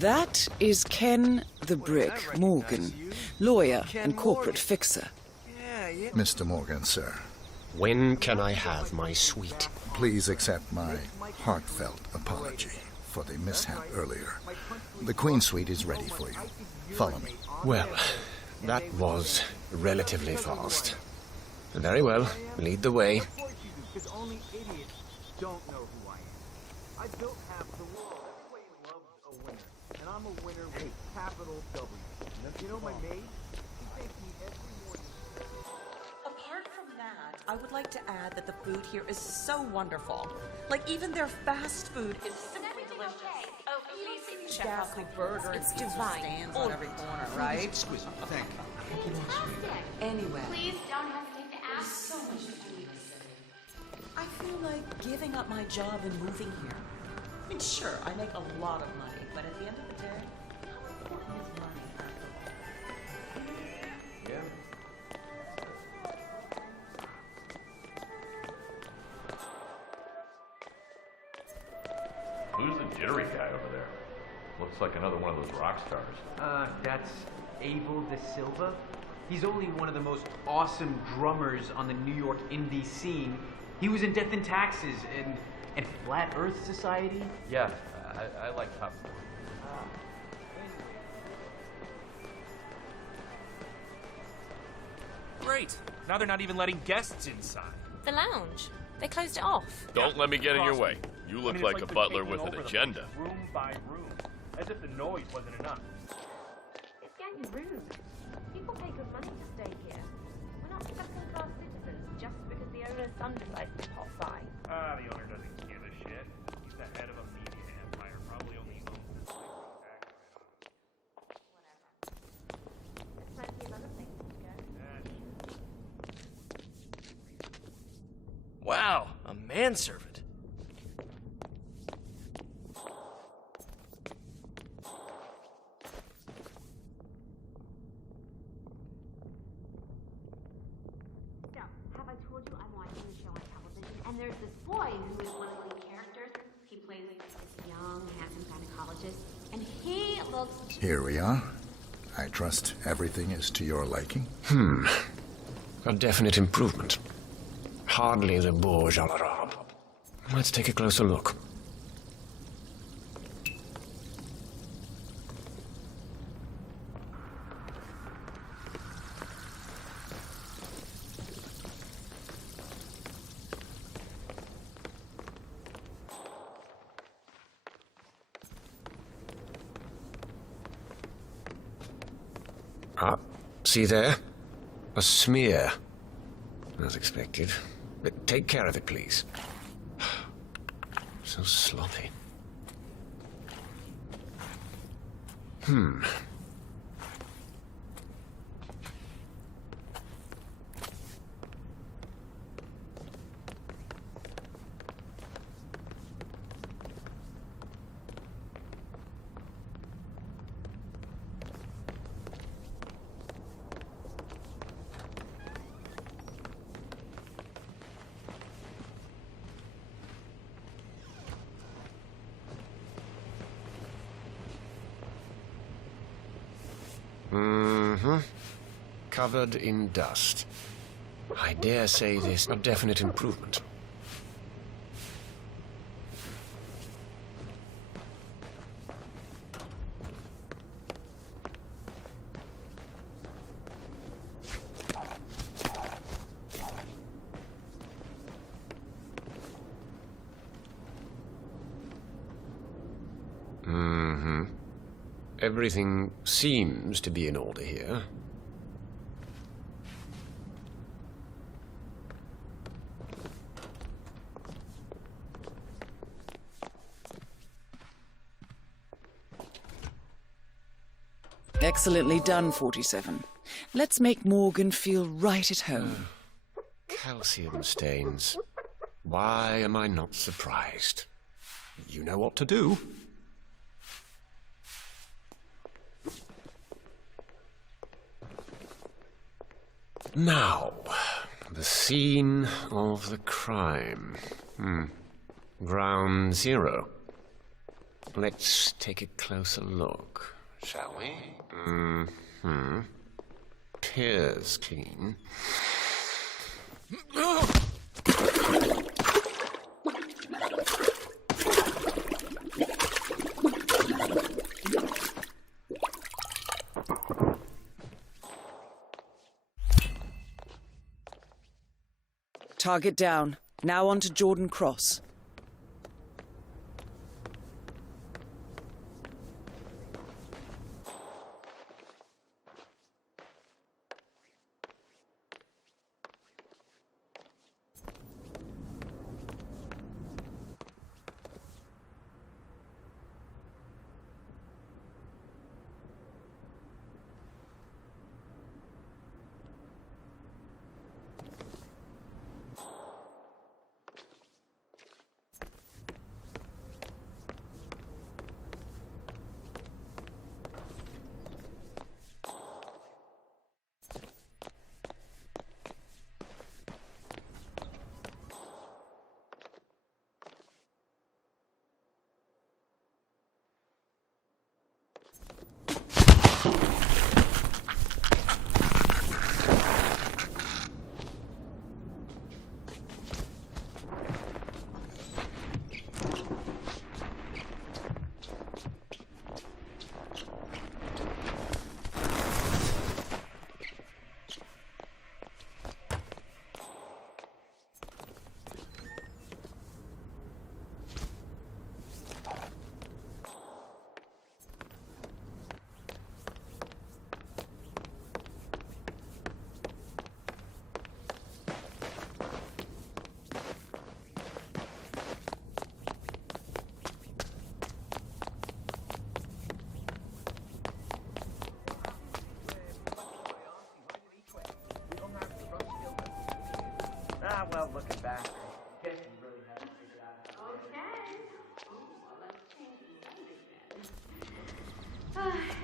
That is Ken the Brick Morgan, lawyer and corporate fixer. Mr. Morgan, sir. When can I have my suite? Please accept my heartfelt apology for the mishap earlier. The Queen Suite is ready for you. Follow me. Well, that was relatively fast. Very well. Lead the way. Because only idiots don't know who I am. I built half the world. Everybody loves a winner. And I'm a winner with a capital W. You know my maid? She thanks me every morning. Apart from that, I would like to add that the food here is so wonderful. Like, even their fast food is simply delicious. Oh, please, Ghastly burger it's and pizza divine. stands on every corner, right? Exquisite. Thank you. Fantastic. Anyway. Please don't hesitate to ask. So much to do. I feel like giving up my job and moving here. I mean, sure, I make a lot of money, but at the end of the day, how important is money after all? Who's the jittery guy over there? Looks like another one of those rock stars. That's Abel De Silva. He's only one of the most awesome drummers on the New York indie scene. He was in Death and Taxes and Flat Earth Society. Yeah, I like Top Boy. Great. Now they're not even letting guests inside. The lounge. They closed it off. Don't let me get in your way. You look it's like a they're butler taking with an over the agenda. place room by room, as if the noise wasn't enough. It's getting rude. People pay good money to stay here. We're not second-class citizens just because the owner's son decides to pop by. Ah, the owner doesn't give a shit. He's the head of a media empire, probably only owns this place. There's plenty of other places to go. Wow, a manservant. So, have I told you I'm watching a show on television? And there's this boy who is one of the lead characters. He plays this young, handsome gynecologist. And he looks... Here we are. I trust everything is to your liking. A definite improvement. Hardly the Burj Al Arab. Let's take a closer look. See there? A smear. As expected. But take care of it, please. So sloppy. Covered in dust. I dare say this a definite improvement. Everything seems to be in order here. Excellently done, 47. Let's make Morgan feel right at home. Calcium stains. Why am I not surprised? You know what to do. Now, the scene of the crime. Ground zero. Let's take a closer look, shall we? Appears clean. Target down. Now on to Jordan Cross.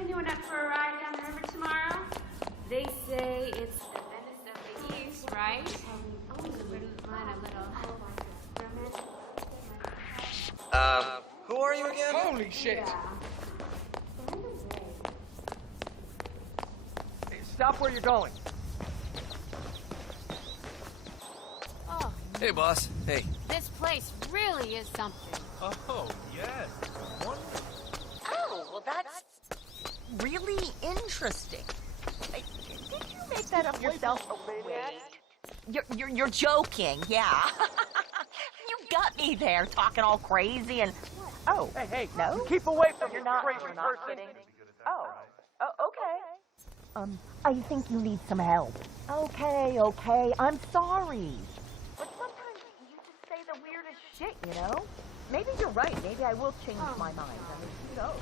Anyone up for a ride down the river tomorrow? They say it's the Venice of the East, right? Who are you again? Holy shit! Hey, stop where you're going. Oh, Hey, boss. Hey. this place really is something. Oh, yes. Wonderful. Oh, well, that's really interesting. Did you make that up yourself? Oh, wait. You're joking, yeah. You got me there talking all crazy and... Oh, Hey, no? keep away from You're this not, crazy you're not person. kidding? Oh, okay. I think you need some help. Okay, I'm sorry. But sometimes you just say the weirdest shit, you know? Maybe you're right. Maybe I will change my mind. I mean, who knows?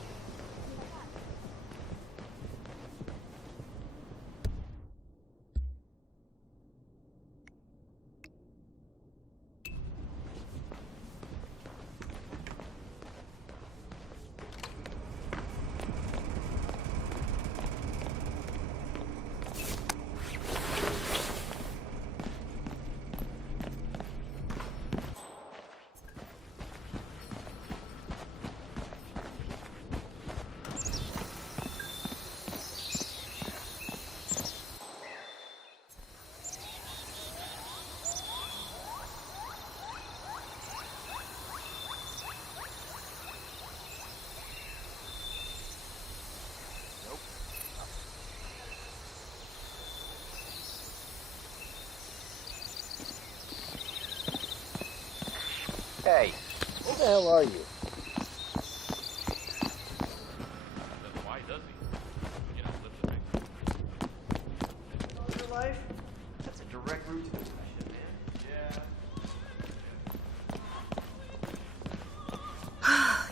Hey, who the hell are you? Why does he? You know, live Your life? That's a direct route to the mission,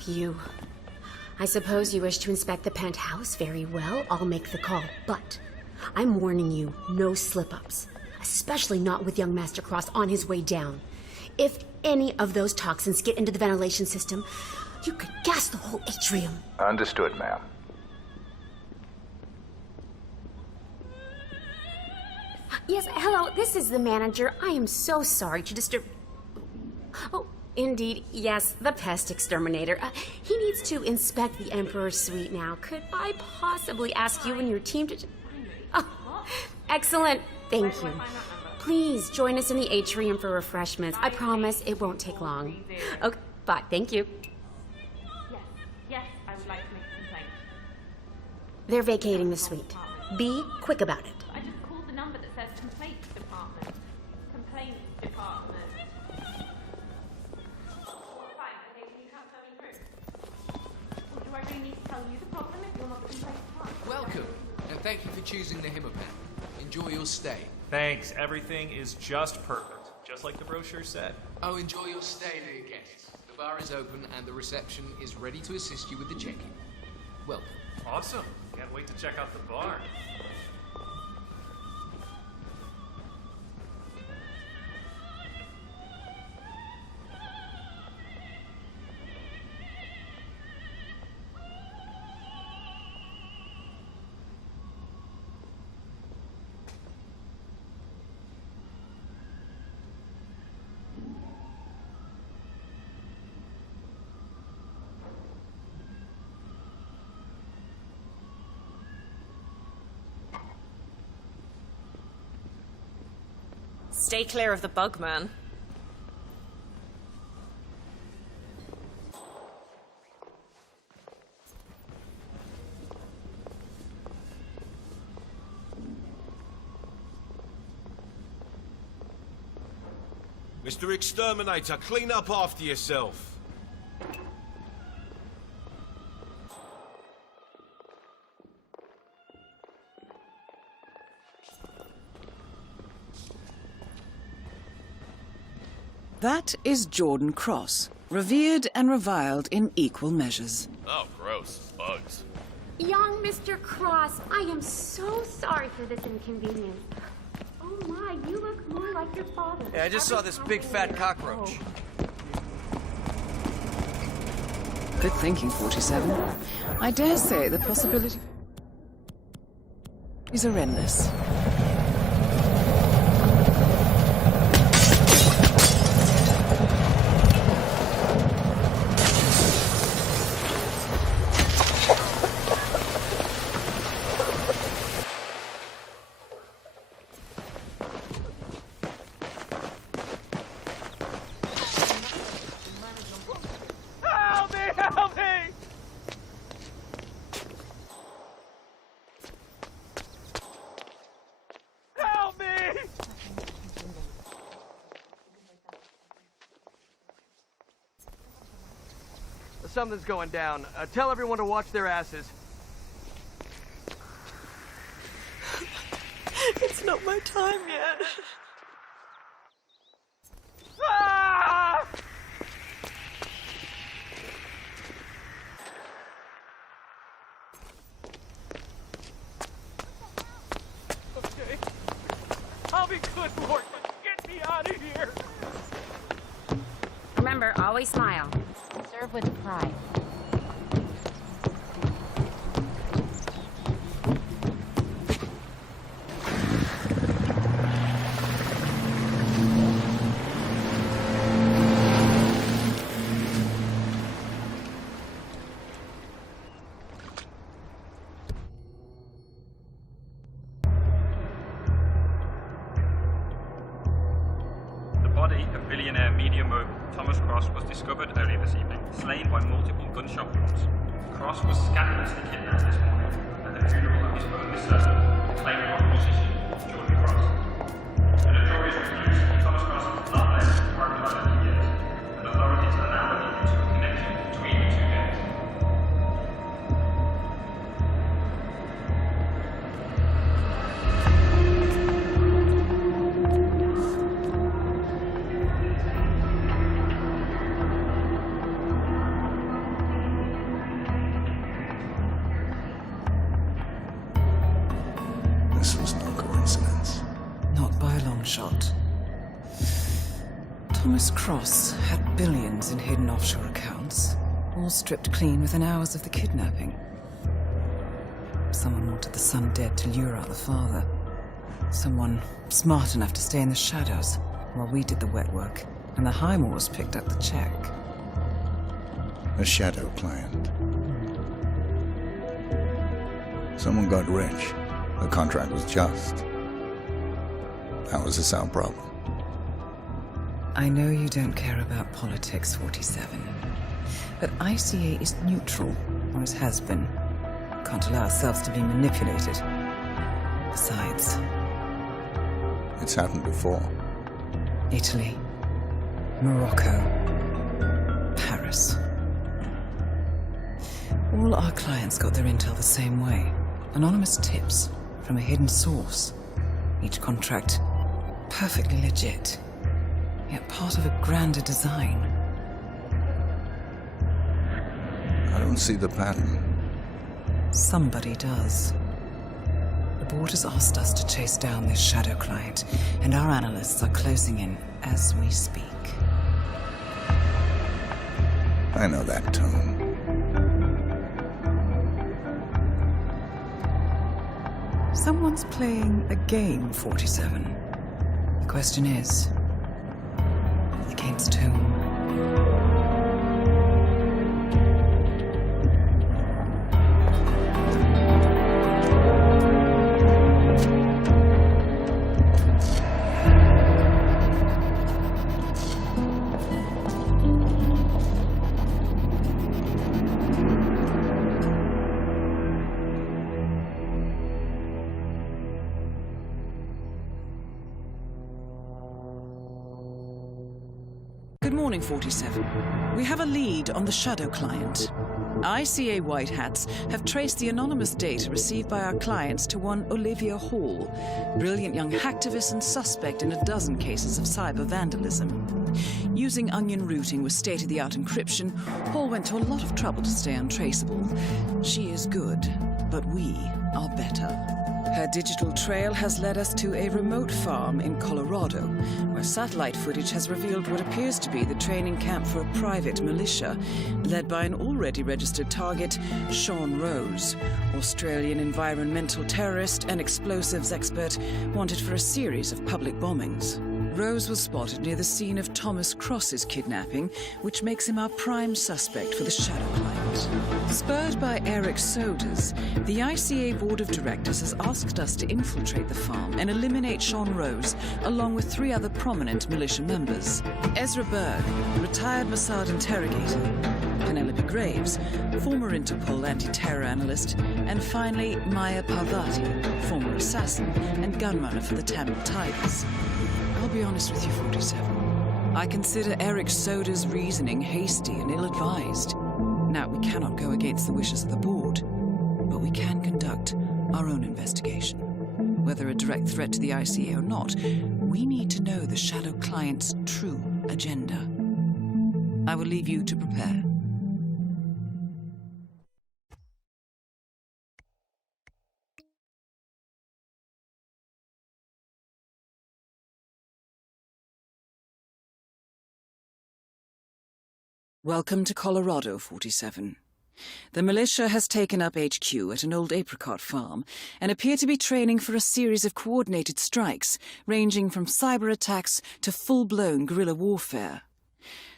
man. You. I suppose you wish to inspect the penthouse. Very well, I'll make the call. But I'm warning you, no slip-ups. Especially not with young Master Cross on his way down. If any of those toxins get into the ventilation system, you could gas the whole atrium. Understood, ma'am. Yes, hello, this is the manager. I am so sorry to disturb... Oh, indeed, yes, the pest exterminator. He needs to inspect the Emperor's suite now. Could I possibly ask you and your team to... Oh, excellent. Thank you. Please join us in the atrium for refreshments. I promise it won't take long. Okay, bye. Thank you. Yes, I would like to make a complaint. They're vacating the suite. Be quick about it. I just called the number that says complaints department. Complaints department. Fine, okay, can you transfer me through? Or do I really need to tell you the problem if you're not the complaints department? Welcome, and thank you for choosing the Hitman. Enjoy your stay. Thanks. Everything is just perfect, just like the brochure said. Oh, enjoy your stay, dear guests. The bar is open and the reception is ready to assist you with the check-in. Welcome. Awesome. Can't wait to check out the bar. Stay clear of the bug man. Mr. Exterminator, clean up after yourself. That is Jordan Cross, revered and reviled in equal measures. Oh, gross. Bugs. Young Mr. Cross, I am so sorry for this inconvenience. Oh my, you look more like your father. Yeah, I just saw this big fat cockroach. Good thinking, 47. I dare say the possibility... These are endless. Something's going down. Tell everyone to watch their asses. It's not my time yet. Ah! Okay. I'll be good, Lord. Get me out of here. Remember, always smile. Serve with pride. The body of billionaire media mogul Thomas Cross was discovered earlier this evening, slain by multiple gunshot wounds. Cross was scandalously kidnapped this morning at the funeral of his only son, claiming of musician Jordan Cross. The notorious recluse, Thomas Cross is not less marginalized than he is, and authorities are now looking into a connection between the two gangs. This was no coincidence. Not by a long shot. Thomas Cross had billions in hidden offshore accounts, all stripped clean within hours of the kidnapping. Someone wanted the son dead to lure out the father. Someone smart enough to stay in the shadows while we did the wet work, and the Highmores picked up the check. A shadow client. Someone got rich. The contract was just. How is this our problem? I know you don't care about politics, 47. But ICA is neutral, always has been. Can't allow ourselves to be manipulated. Besides... It's happened before. Italy, Morocco, Paris. All our clients got their intel the same way. Anonymous tips from a hidden source. Each contract perfectly legit, yet part of a grander design. I don't see the pattern. Somebody does. The board has asked us to chase down this shadow client, and our analysts are closing in as we speak. I know that tone. Someone's playing a game, 47. The question is, against whom? Good morning, 47. We have a lead on the shadow client. ICA White Hats have traced the anonymous data received by our clients to one Olivia Hall, brilliant young hacktivist and suspect in a dozen cases of cyber vandalism. Using onion routing with state-of-the-art encryption, Paul went to a lot of trouble to stay untraceable. She is good, but we are better. Her digital trail has led us to a remote farm in Colorado, where satellite footage has revealed what appears to be the training camp for a private militia, led by an already registered target, Sean Rose, Australian environmental terrorist and explosives expert wanted for a series of public bombings. Rose was spotted near the scene of Thomas Cross's kidnapping, which makes him our prime suspect for the Shadow Client. Spurred by Eric Soders, the ICA Board of Directors has asked us to infiltrate the farm and eliminate Sean Rose, along with 3 other prominent militia members. Ezra Berg, retired Mossad interrogator, Penelope Graves, former Interpol anti-terror analyst, and finally Maya Parvati, former assassin and gunrunner for the Tamil Tigers. I'll be honest with you, 47. I consider Eric Soda's reasoning hasty and ill-advised. Now, we cannot go against the wishes of the board, but we can conduct our own investigation. Whether a direct threat to the ICA or not, we need to know the Shadow Client's true agenda. I will leave you to prepare. Welcome to Colorado, 47. The militia has taken up HQ at an old apricot farm and appear to be training for a series of coordinated strikes, ranging from cyber attacks to full-blown guerrilla warfare.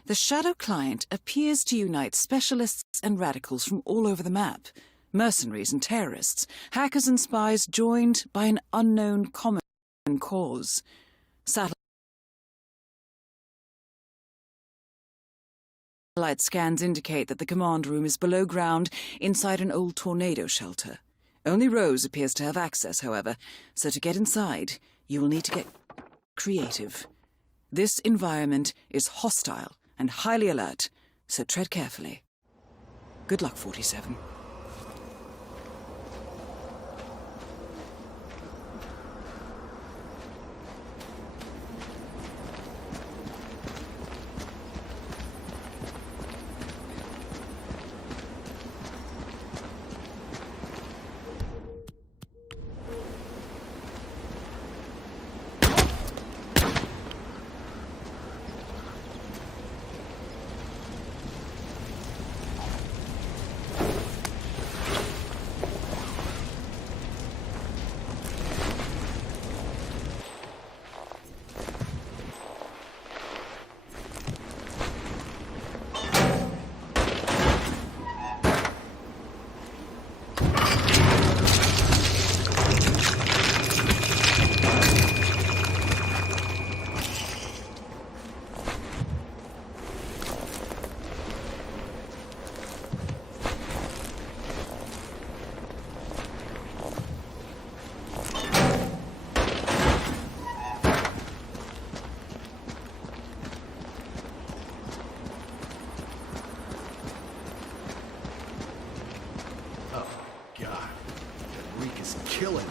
The Shadow Client appears to unite specialists and radicals from all over the map, mercenaries and terrorists, hackers and spies joined by an unknown common cause. Satellite scans indicate that the command room is below ground inside an old tornado shelter. Only Rose appears to have access, however, so to get inside, you will need to get creative. This environment is hostile and highly alert, so tread carefully. Good luck, 47. Killing.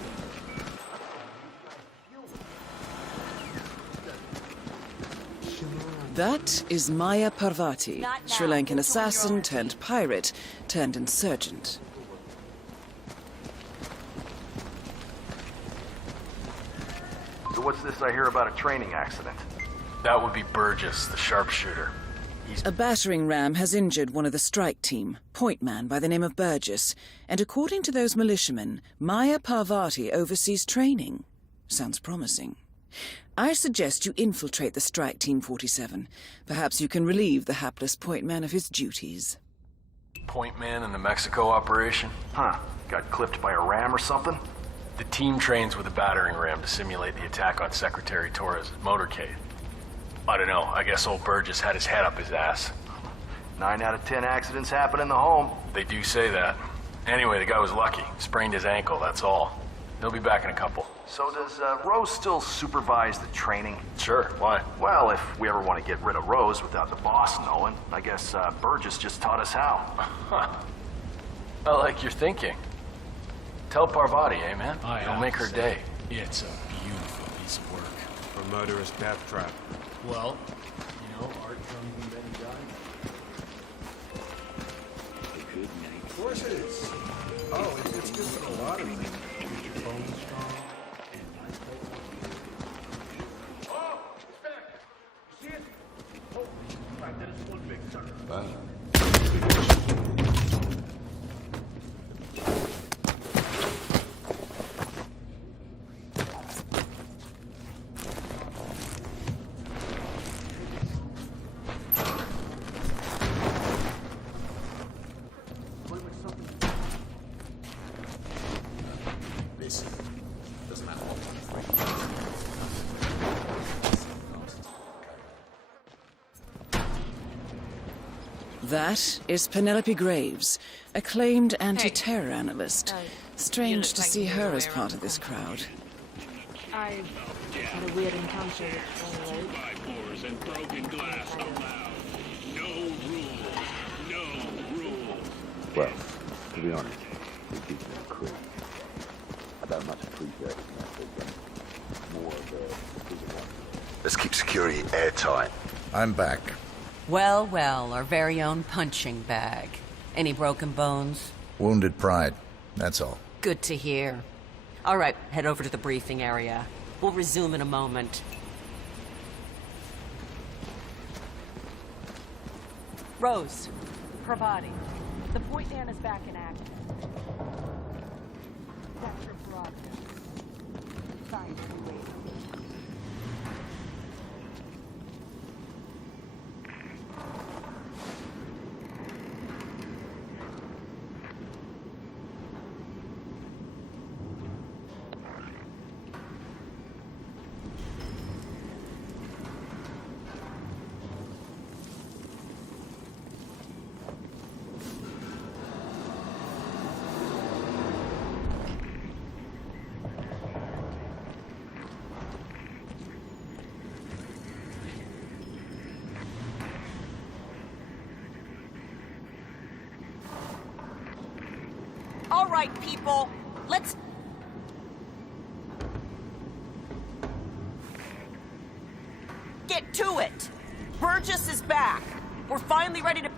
That is Maya Parvati, Sri Lankan assassin turned pirate turned insurgent. So what's this I hear about a training accident? That would be Burgess, the sharpshooter. A battering ram has injured one of the strike team, point man by the name of Burgess, and according to those militiamen, Maya Parvati oversees training. Sounds promising. I suggest you infiltrate the strike team, 47. Perhaps you can relieve the hapless point man of his duties. Point man in the Mexico operation? Huh. Got clipped by a ram or something? The team trains with a battering ram to simulate the attack on Secretary Torres' motorcade. I don't know, I guess old Burgess had his head up his ass. 9 out of 10 accidents happen in the home. They do say that. Anyway, the guy was lucky. Sprained his ankle, that's all. He'll be back in a couple. So does Rose still supervise the training? Sure, why? Well, if we ever want to get rid of Rose without the boss knowing, I guess Burgess just taught us how. I like your thinking. Tell Parvati, eh, man? It'll make her day. It's a beautiful piece of work. For murderous death trap. Well, you course it is. Oh, it's good for the lottery. That is Penelope Graves, acclaimed anti-terror analyst. Strange to see her as part of this crowd. I had a weird encounter with Charlotte. And broken glass allowed. No rules. No rules. Well, to be honest, we keep them crazy. I don't much appreciate it. More of a... Let's keep security airtight. I'm back. Well, well, our very own punching bag. Any broken bones? Wounded pride, that's all. Good to hear. All right, head over to the briefing area. We'll resume in a moment. Rose, her body. The point man is back in action. That's your broadcast. Signed, wait. All right, people, let's... get to it! Burgess is back. We're finally ready to...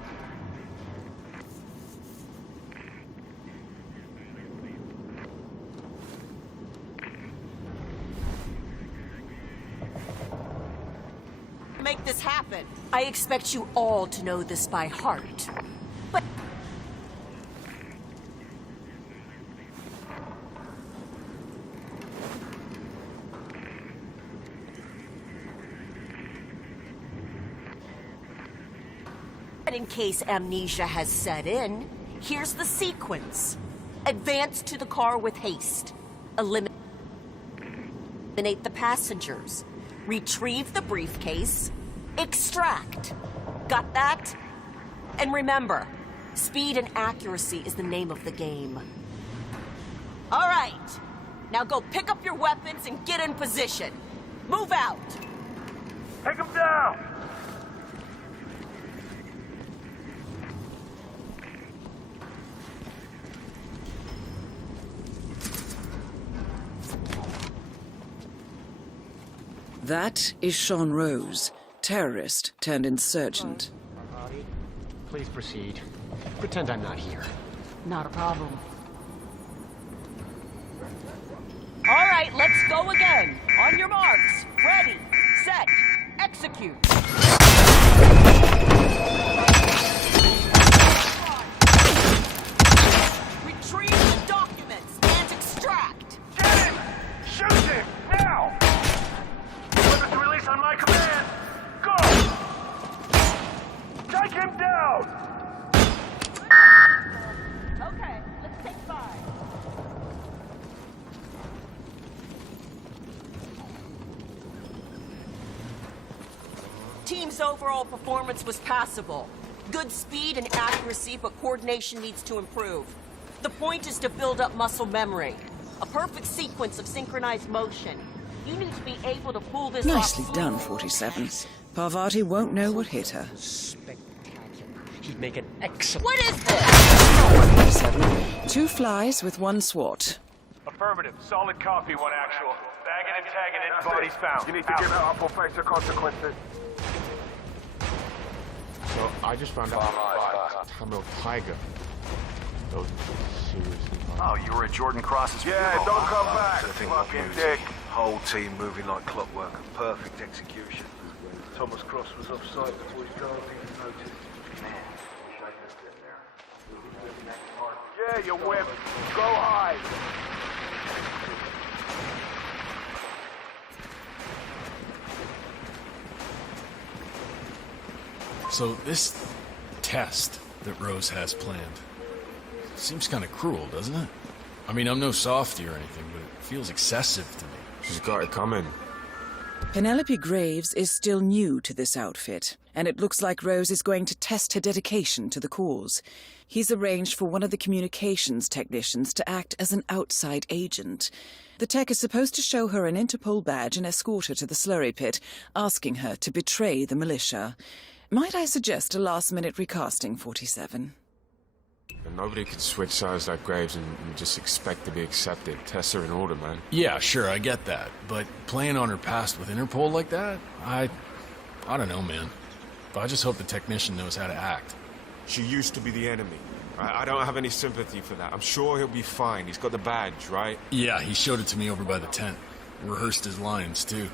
make this happen. I expect you all to know this by heart. But... in case amnesia has set in, here's the sequence. Advance to the car with haste. Eliminate the passengers. Retrieve the briefcase. Extract. Got that? And remember, speed and accuracy is the name of the game. All right. Now go pick up your weapons and get in position. Move out. Take him down! That is Sean Rose, terrorist turned insurgent. Please proceed. Pretend I'm not here. Not a problem. All right, let's go again. On your marks. Ready, set, execute. Retrieve the documents and extract. Get him! Shoot him! Now! Weapons to release on my command! Go! Take him down! Okay, let's take 5. Team's overall performance was passable. Good speed and accuracy, but coordination needs to improve. The point is to build up muscle memory. A perfect sequence of synchronized motion. You need to be able to pull this Nicely off. done, 47. Parvati won't know what hit her. He'd make an excellent... What is this? 47. 2 flies with 1 swat. Affirmative. Solid copy, 1 actual. Bagging and tagging it. Bodies found. You need to give it up or face the consequences. So, I just found out about Tamil Tiger. Oh, you were at Jordan Cross's Yeah, funeral, don't huh? come back. Anything Fucking but dick. music. Whole team moving like clockwork. Perfect execution. Thomas Cross was off site before his guard even noticed. Man, wish I could have been there. Yeah, you whip. Go hide. So this test that Rose has planned seems kind of cruel, doesn't it? I mean, I'm no softy or anything, but it feels excessive to me. She's got it coming. Penelope Graves is still new to this outfit, and it looks like Rose is going to test her dedication to the cause. He's arranged for one of the communications technicians to act as an outside agent. The tech is supposed to show her an Interpol badge and escort her to the slurry pit, asking her to betray the militia. Might I suggest a last-minute recasting, 47? And nobody could switch sides like Graves and just expect to be accepted. Tests are in order, man. Yeah, sure, I get that. But playing on her past with Interpol like that? I don't know, man. But I just hope the technician knows how to act. She used to be the enemy. I don't have any sympathy for that. I'm sure he'll be fine. He's got the badge, right? Yeah, he showed it to me over by the tent. Rehearsed his lines, too.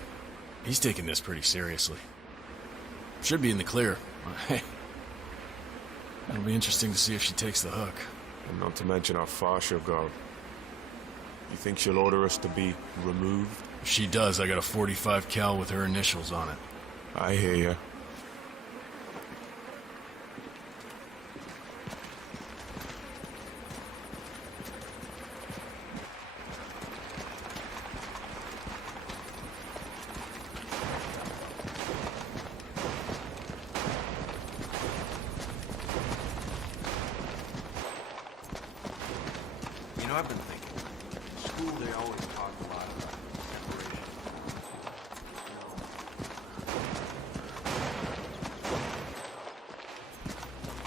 He's taking this pretty seriously. Should be in the clear. Hey. It'll be interesting to see if she takes the hook. And not to mention how far she'll go. You think she'll order us to be removed? If she does, I got a .45 cal with her initials on it. I hear ya. You know, I've been thinking. In school, they always talk a lot about separation.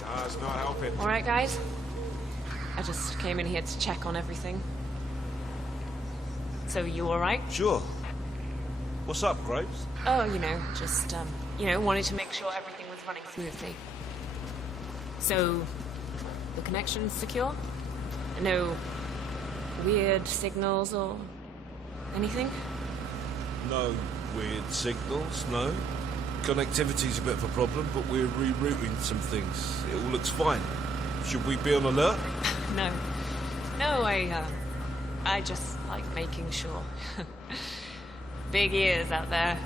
Nah, it's not helping. All right, guys. I just came in here to check on everything. So you all right? Sure. What's up, Graves? Oh, just, wanted to make sure everything was running smoothly. So, the connection's secure? No weird signals or anything? No weird signals, no. Connectivity's a bit of a problem, but we're rerouting some things. It all looks fine. Should we be on alert? No. No, I just like making sure. Big ears out there,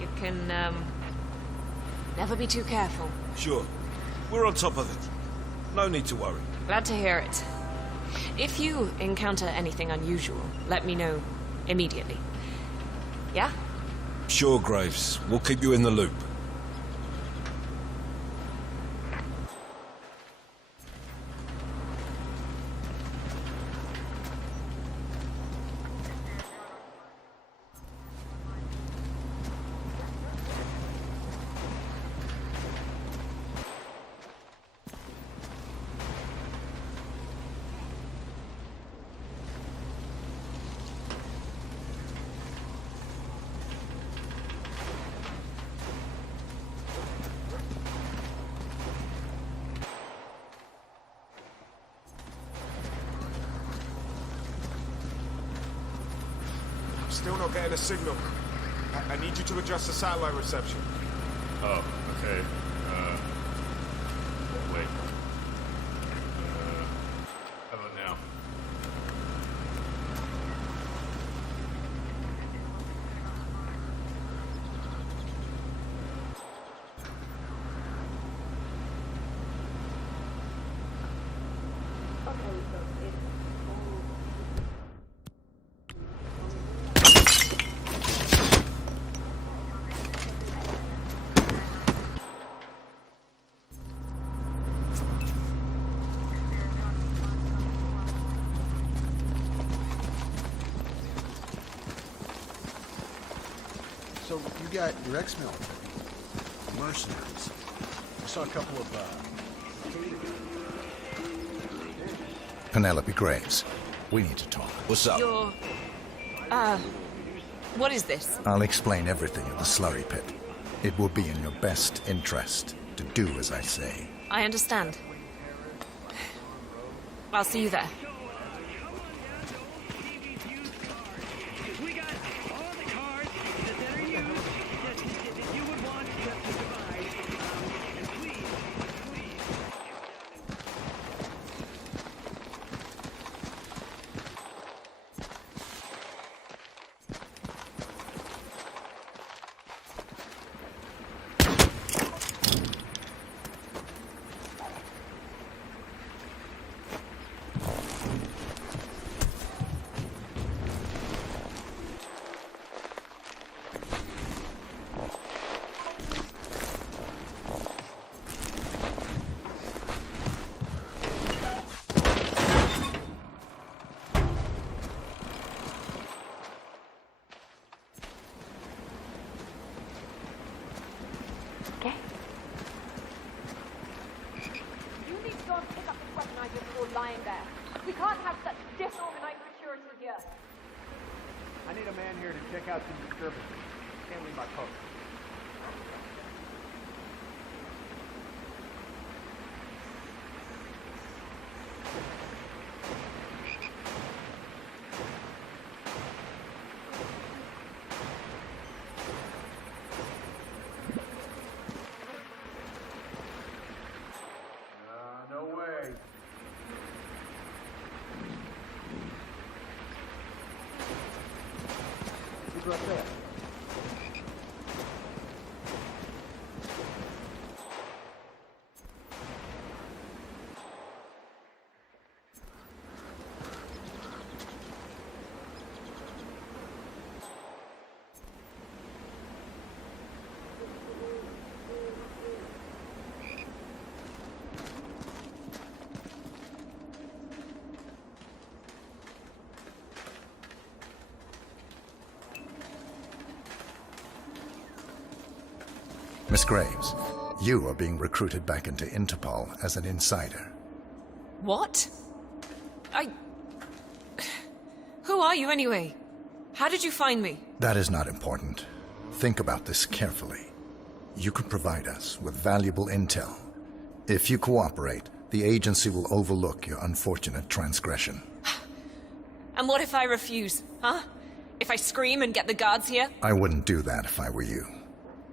You can, never be too careful. Sure. We're on top of it. No need to worry. Glad to hear it. If you encounter anything unusual, let me know immediately. Yeah? Sure, Graves. We'll keep you in the loop. Still not getting a signal. I need you to adjust the satellite reception. Oh, okay. Wait. How about now? So you got your ex-military, mercenaries. I saw a couple of, Penelope Graves, we need to talk. What's up? What is this? I'll explain everything at the slurry pit. It will be in your best interest to do as I say. I understand. I'll see you there. Lying there. We can't have such disorganized security here. I need a man here to check out some disturbances. Can't leave my post. No way. He's right there. Miss Graves, you are being recruited back into Interpol as an insider. What? Who are you anyway? How did you find me? That is not important. Think about this carefully. You could provide us with valuable intel. If you cooperate, the agency will overlook your unfortunate transgression. And what if I refuse, huh? If I scream and get the guards here? I wouldn't do that if I were you.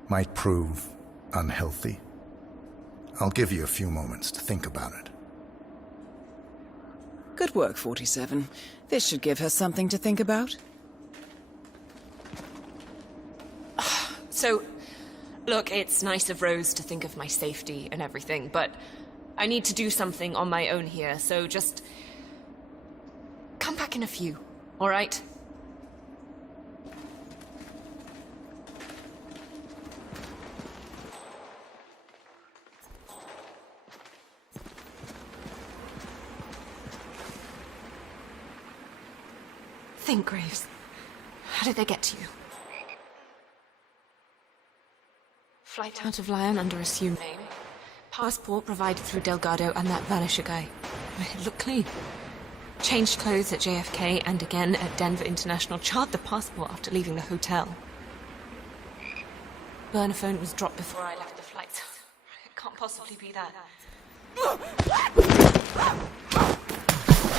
Might prove unhealthy. I'll give you a few moments to think about it. Good work, 47. This should give her something to think about. So, look, it's nice of Rose to think of my safety and everything, but I need to do something on my own here, so just come back in a few, all right? Think, Graves. How did they get to you? Flight out of Lyon under assumed name. Passport provided through Delgado and that Vanisher guy. It looked clean. Changed clothes at JFK and again at Denver International. Charred the passport after leaving the hotel. Burner phone was dropped before I left the flight. It can't possibly be that.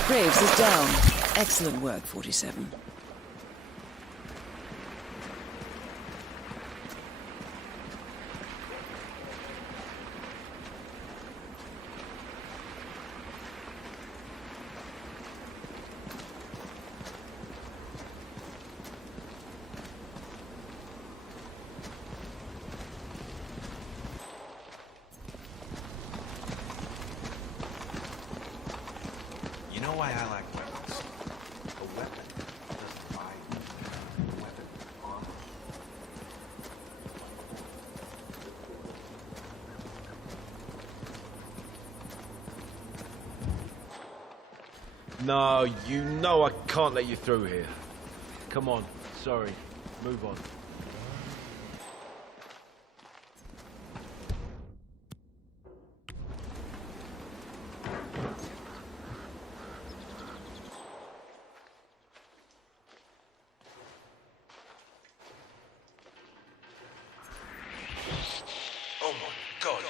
Graves is down. Excellent work, 47. You know why I like weapons? A weapon doesn't buy you. A weapon armor. No, you know I can't let you through here. Come on, sorry. Move on. Oh my god.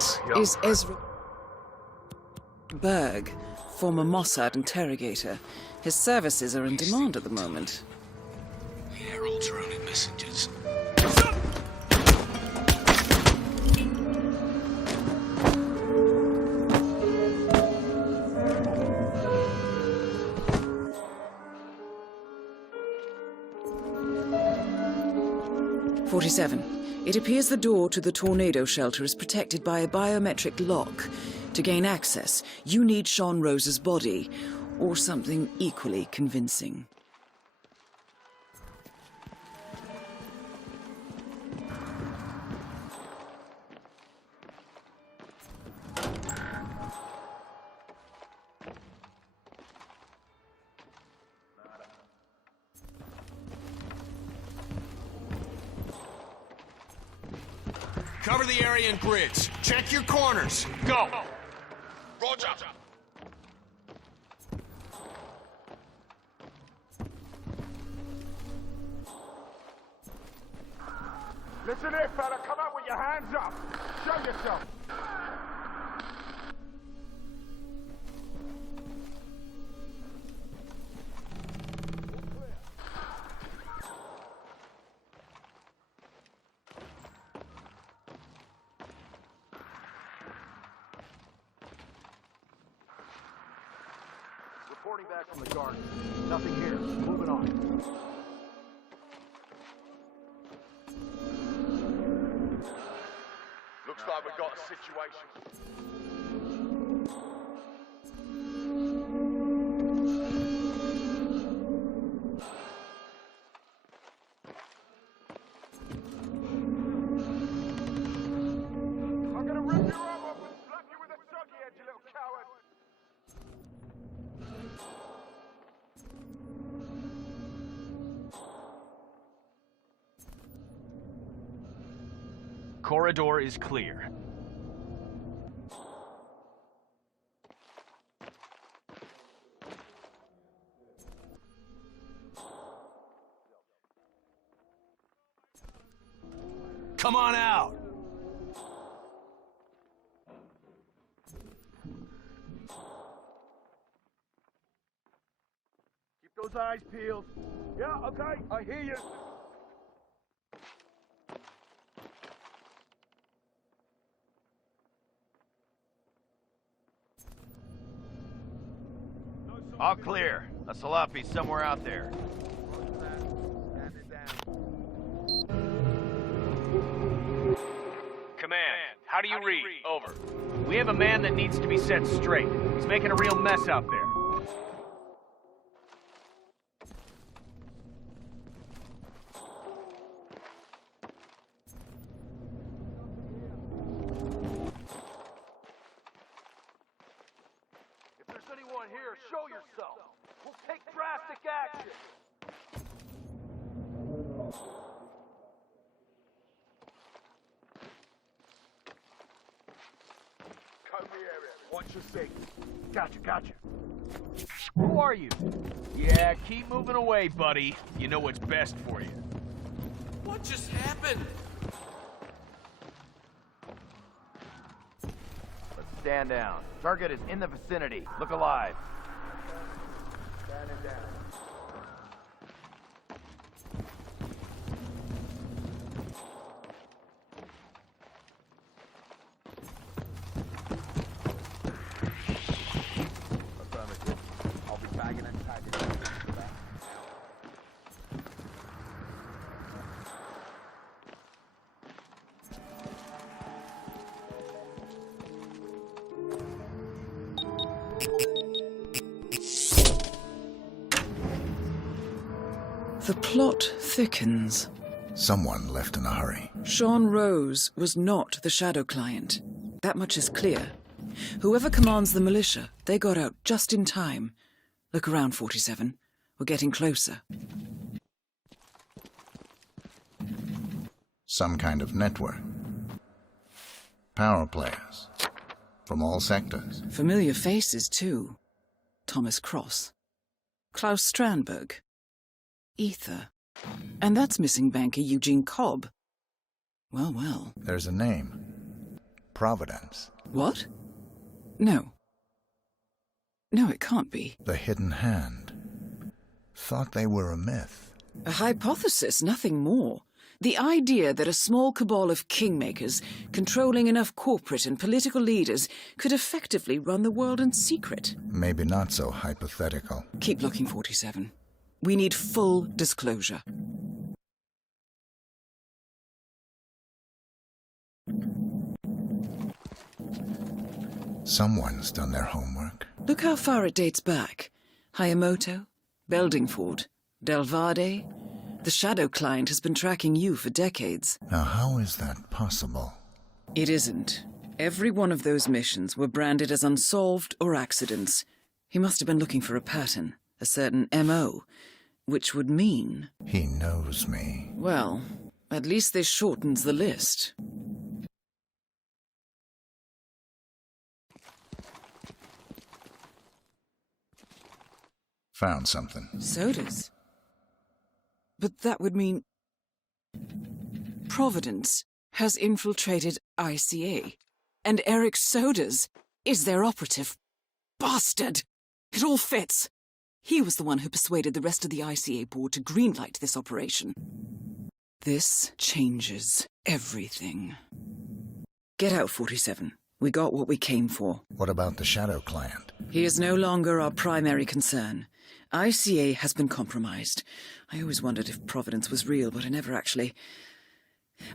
That is Ezra Berg, former Mossad interrogator. His services are in demand at the moment. Heralds are only messengers. 47. It appears the door to the tornado shelter is protected by a biometric lock. To gain access, you need Sean Rose's body, or something equally convincing. Cover the area in grids. Check your corners. Go! Roger. Listen here, fella. Come out with your hands up. Show yourself. Reporting back from the garden. Nothing here. Moving on. Looks like we've got a situation. I'm gonna rip your arm off and slap you with a soggy edge, you little coward. Corridor is clear. Come on out! Keep those eyes peeled. Yeah, okay, I hear you. All clear. A Salafi's somewhere out there. Command, how do you read? Over. We have a man that needs to be set straight. He's making a real mess out there. If there's anyone here, show yourself. We'll take drastic action. Cover the area. Watch your safety. Gotcha. Who are you? Yeah, keep moving away, buddy. You know what's best for you. What just happened? Let's stand down. Target is in the vicinity. Look alive. Standing down. Affirmative. I'll be bagging and tagging. The plot thickens. Someone left in a hurry. Sean Rose was not the Shadow client. That much is clear. Whoever commands the militia, they got out just in time. Look around, 47. We're getting closer. Some kind of network. Power players. From all sectors. Familiar faces, too. Thomas Cross. Klaus Strandberg. Ether. And that's missing banker Eugene Cobb. Well. There's a name. Providence. What? No. No, it can't be. The hidden hand. Thought they were a myth. A hypothesis, nothing more. The idea that a small cabal of kingmakers, controlling enough corporate and political leaders, could effectively run the world in secret. Maybe not so hypothetical. Keep looking, 47. We need full disclosure. Someone's done their homework. Look how far it dates back. Hayamoto, Beldingford, Delvade. The Shadow Client has been tracking you for decades. Now, how is that possible? It isn't. Every one of those missions were branded as unsolved or accidents. He must have been looking for a pattern, a certain MO, which would mean... He knows me. Well, at least this shortens the list. Found something. Sodas? But that would mean... Providence has infiltrated ICA, and Eric Sodas is their operative. Bastard! It all fits. He was the one who persuaded the rest of the ICA board to greenlight this operation. This changes everything. Get out, 47. We got what we came for. What about the Shadow Client? He is no longer our primary concern. ICA has been compromised. I always wondered if Providence was real, but I never actually...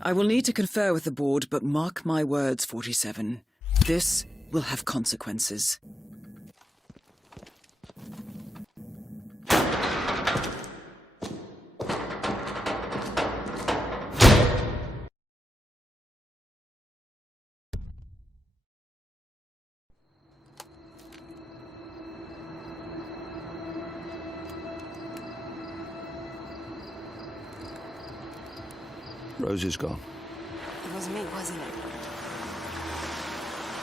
I will need to confer with the board, but mark my words, 47. This will have consequences. Rose is gone. It was me, wasn't it?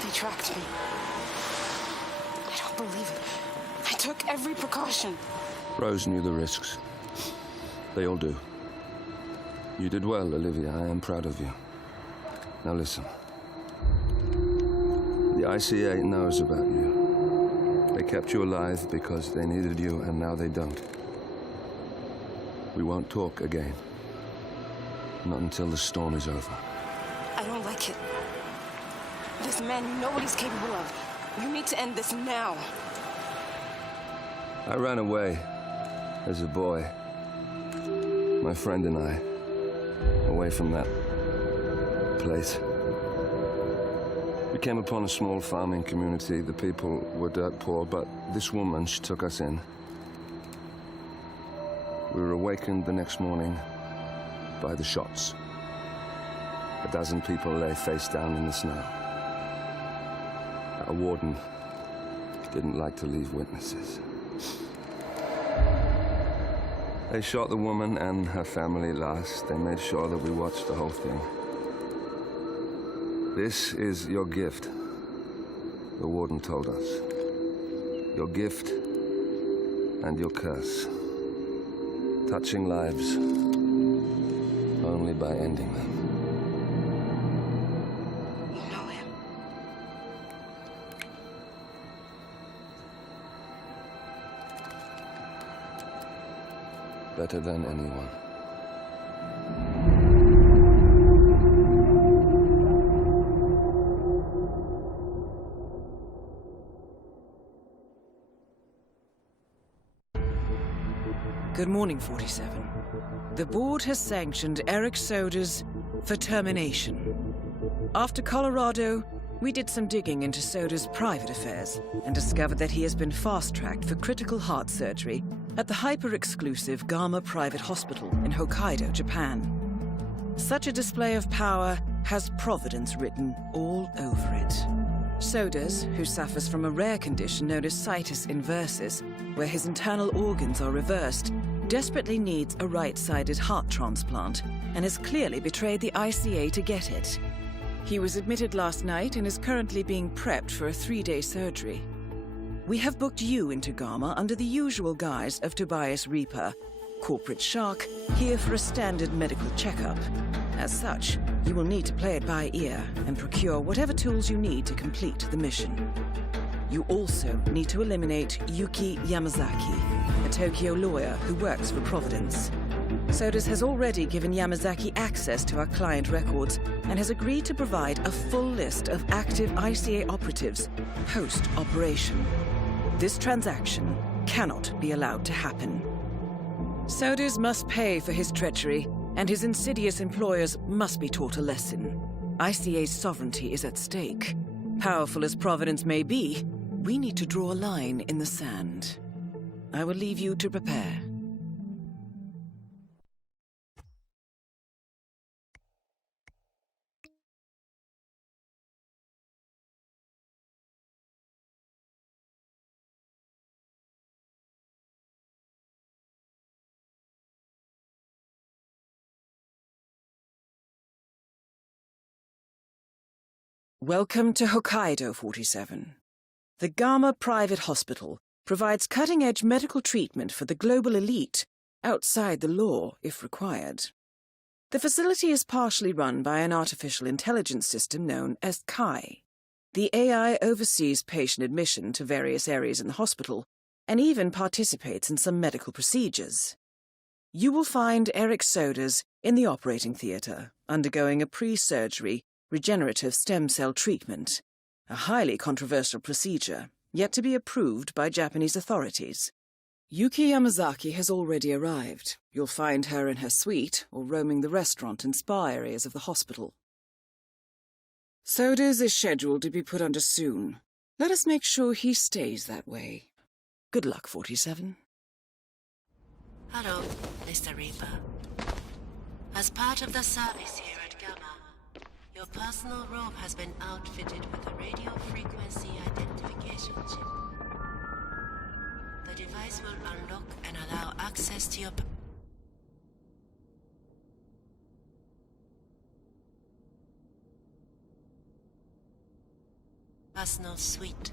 They tracked me. I don't believe it. I took every precaution. Rose knew the risks. They all do. You did well, Olivia. I am proud of you. Now listen. The ICA knows about you. They kept you alive because they needed you, and now they don't. We won't talk again. Not until the storm is over. I don't like it. This man you know what he's capable of. You need to end this now. I ran away as a boy. My friend and I. Away from that place. We came upon a small farming community. The people were dirt poor, but this woman, she took us in. We were awakened the next morning by the shots. A dozen people lay face down in the snow. Our warden didn't like to leave witnesses. They shot the woman and her family last. They made sure that we watched the whole thing. This is your gift, the warden told us. Your gift and your curse. Touching lives only by ending them. You know him. Better than anyone. Good morning, 47. The board has sanctioned Eric Sodas for termination. After Colorado, we did some digging into Soda's private affairs and discovered that he has been fast-tracked for critical heart surgery at the hyper-exclusive Gama Private Hospital in Hokkaido, Japan. Such a display of power has Providence written all over it. Sodas, who suffers from a rare condition known as situs inversus, where his internal organs are reversed, desperately needs a right-sided heart transplant and has clearly betrayed the ICA to get it. He was admitted last night and is currently being prepped for a 3-day surgery. We have booked you into Gama under the usual guise of Tobias Reaper, corporate shark, here for a standard medical checkup. As such, you will need to play it by ear and procure whatever tools you need to complete the mission. You also need to eliminate Yuki Yamazaki, a Tokyo lawyer who works for Providence. Sodas has already given Yamazaki access to our client records and has agreed to provide a full list of active ICA operatives post-operation. This transaction cannot be allowed to happen. Sodas must pay for his treachery, and his insidious employers must be taught a lesson. ICA's sovereignty is at stake. Powerful as Providence may be, we need to draw a line in the sand. I will leave you to prepare. Welcome to Hokkaido 47. The Gamma Private Hospital provides cutting-edge medical treatment for the global elite, outside the law if required. The facility is partially run by an artificial intelligence system known as Kai. The AI oversees patient admission to various areas in the hospital and even participates in some medical procedures. You will find Eric Sodas in the operating theater, undergoing a pre-surgery regenerative stem cell treatment, a highly controversial procedure, yet to be approved by Japanese authorities. Yuki Yamazaki has already arrived. You'll find her in her suite or roaming the restaurant and spa areas of the hospital. Sodas is scheduled to be put under soon. Let us make sure he stays that way. Good luck, 47. Hello, Mr. Reaper. As part of the service here at Gamma, your personal robe has been outfitted with a radio frequency identification chip. The device will unlock and allow access to your personal suite.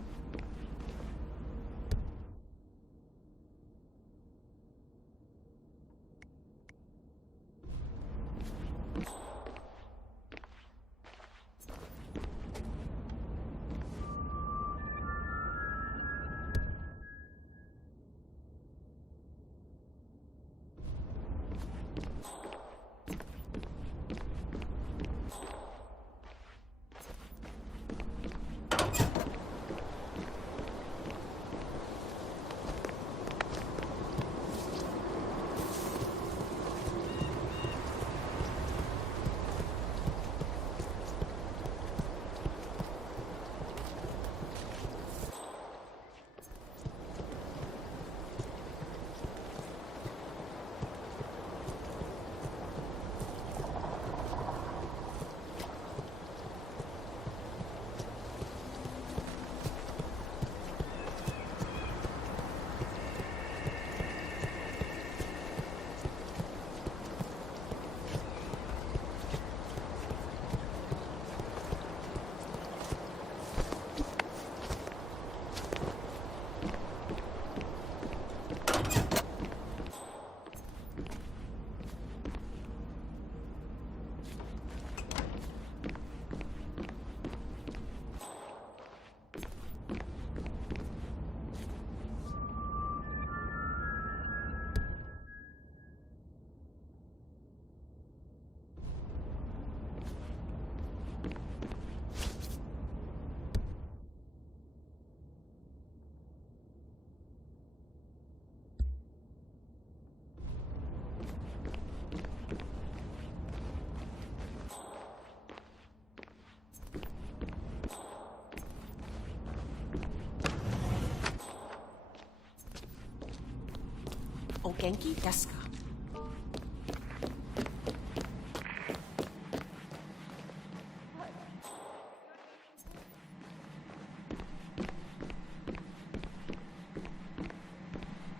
O genki desu ka?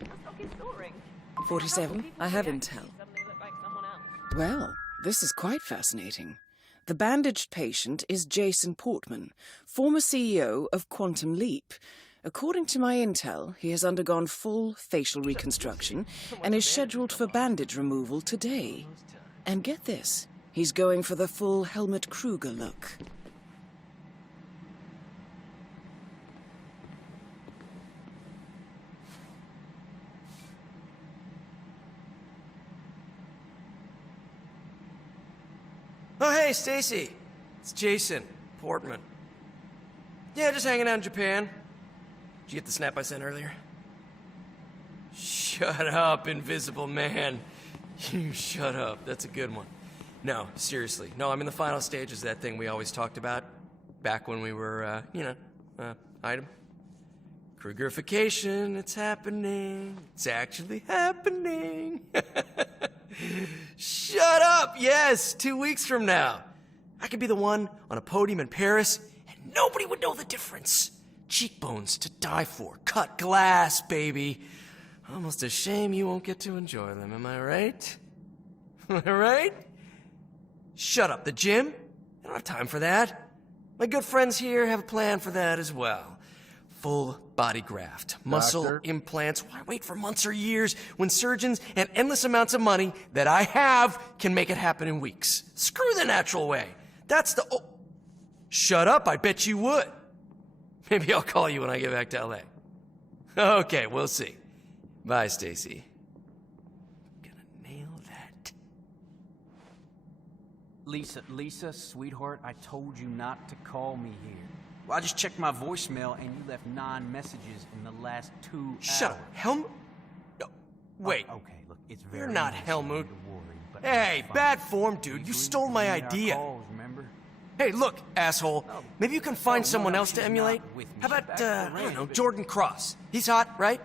Stop his soaring. 47, I have intel. Well, this is quite fascinating. The bandaged patient is Jason Portman, former CEO of Quantum Leap. According to my intel, he has undergone full facial reconstruction and is scheduled for bandage removal today. And get this, He's going for the full Helmut Kruger look. Oh, hey, Stacy. It's Jason Portman. Yeah, just hanging out in Japan. Did you get the snap I sent earlier? Shut up, Invisible Man. You shut up. That's a good one. No, seriously. No, I'm in the final stages of that thing we always talked about back when we were, item. Krugerification, it's happening. It's actually happening. Shut up! Yes, 2 weeks from now. I could be the one on a podium in Paris, and nobody would know the difference. Cheekbones to die for. Cut glass, baby. Almost a shame you won't get to enjoy them, am I right? Am I right? Shut up, the gym? I don't have time for that. My good friends here have a plan for that as well. Full body graft, muscle implants. Why wait for months or years when surgeons and endless amounts of money that I have can make it happen in weeks? Screw the natural way. That's the... Oh. Shut up, I bet you would. Maybe I'll call you when I get back to LA. Okay, we'll see. Bye, Stacy. Gonna nail that. Lisa, sweetheart, I told you not to call me here. Well, I just checked my voicemail and you left 9 messages in the last 2 hours. Shut up, Helmut. No, wait. Oh, okay, look, it's very You're not nice Helmut. of you to worry, but Hey, it's bad fine. form, dude. You stole my idea. Calls, remember? Hey, look, asshole. Maybe you can find someone else to she's emulate? not with me. How She's about, back in the I don't know, range, but- Jordan Cross? He's hot, right?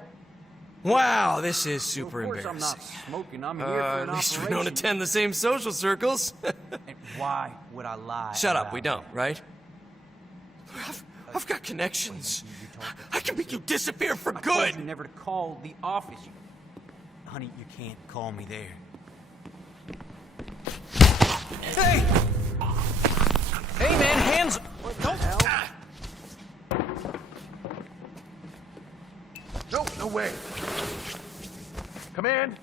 Wow, this is super Of course embarrassing. I'm not smoking. I'm here for an At least we operation. don't attend the same social circles. And why would I lie? Shut up, about we don't, right? I've got connections. I can make you disappear for I told good. you never to call the office. Honey, you can't call me there. Hey! Hey, man, hands... Don't... No, no way. Command.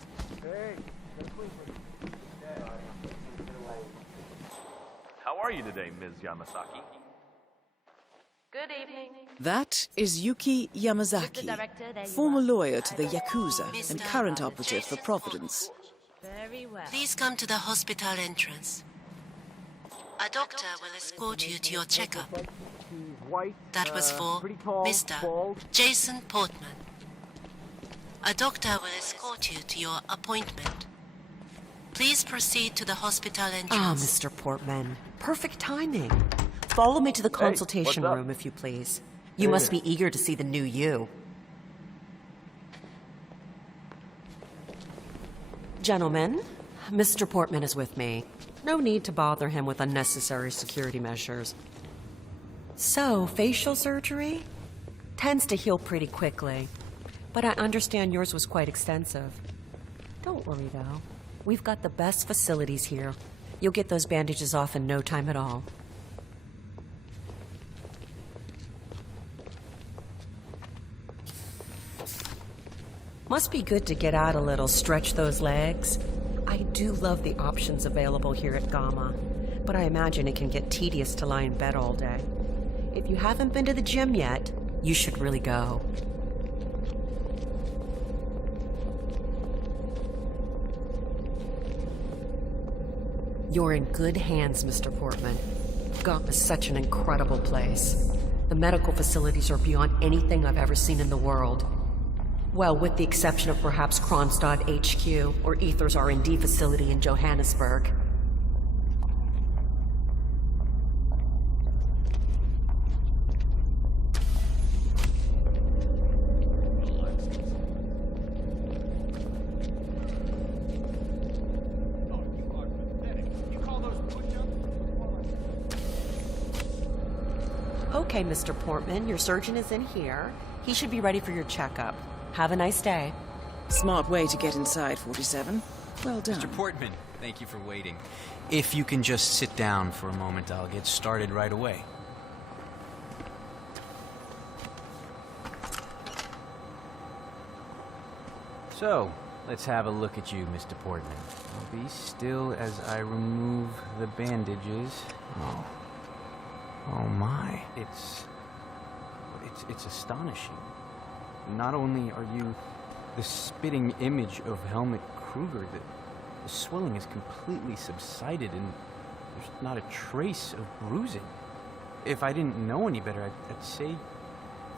How are you today, Ms. Yamasaki? Good evening. That is Yuki Yamazaki, former lawyer to the Yakuza and current operative for Providence. Very well. Please come to the hospital entrance. A doctor will escort you to your checkup. That was for Mr. Jason Portman. A doctor will escort you to your appointment. Please proceed to the hospital entrance. Ah, Mr. Portman. Perfect timing. Follow me to the consultation room, if you please. You must be eager to see the new you. Gentlemen, Mr. Portman is with me. No need to bother him with unnecessary security measures. So, facial surgery? Tends to heal pretty quickly. But I understand yours was quite extensive. Don't worry, though. We've got the best facilities here. You'll get those bandages off in no time at all. Must be good to get out a little, stretch those legs. I do love the options available here at Gamma, but I imagine it can get tedious to lie in bed all day. If you haven't been to the gym yet, you should really go. You're in good hands, Mr. Portman. Gamma is such an incredible place. The medical facilities are beyond anything I've ever seen in the world. Well, with the exception of perhaps Kronstadt HQ or Ether's R&D facility in Johannesburg. Okay, Mr. Portman, your surgeon is in here. He should be ready for your checkup. Have a nice day. Smart way to get inside, 47. Well done. Mr. Portman, thank you for waiting. If you can just sit down for a moment, I'll get started right away. So, Let's have a look at you, Mr. Portman. Be still as I remove the bandages. Oh. Oh my. It's astonishing. Not only are you the spitting image of Helmut Kruger, the swelling has completely subsided and there's not a trace of bruising. If I didn't know any better, I'd say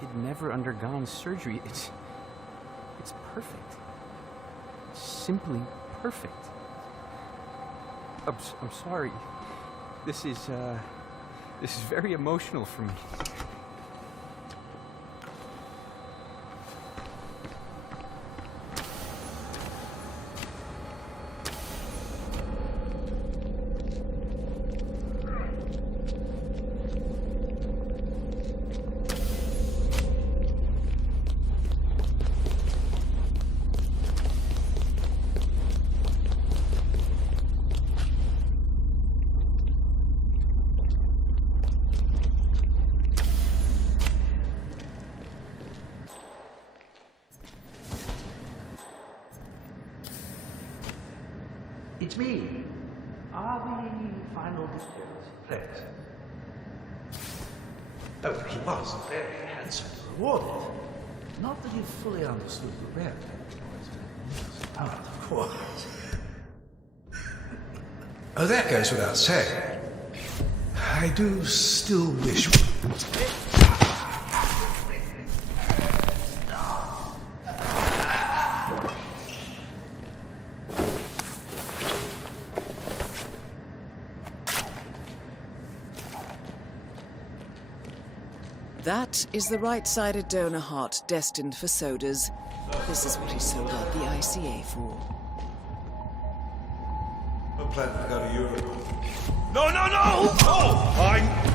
you'd never undergone surgery. It's perfect. It's simply perfect. I'm sorry. This is very emotional for me. It's me. Are the final details in place? Oh, he was very handsomely rewarded. Not that he fully understood the rare part, of course. Oh, that goes without saying. I do still wish... That is the right-sided donor heart destined for sodas. This is what he sold out the ICA for. I'm planning to go to Europe. No, no, no! Oh, I'm...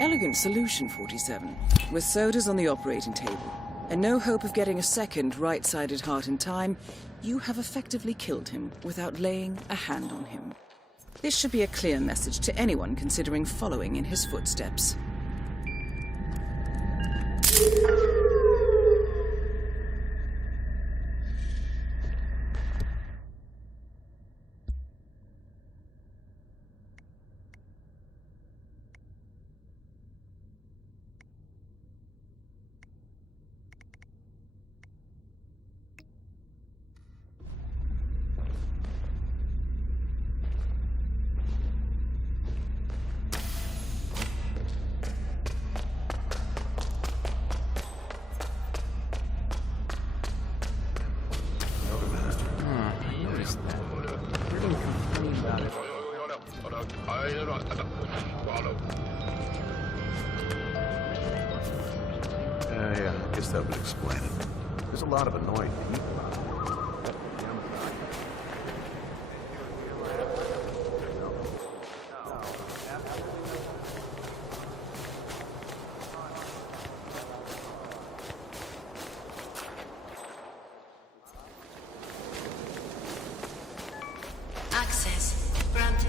Elegant solution, 47. With sodas on the operating table, and no hope of getting a second right-sided heart in time, you have effectively killed him without laying a hand on him. This should be a clear message to anyone considering following in his footsteps. Yeah, I guess that would explain it. There's a lot of annoying people out there. Access granted.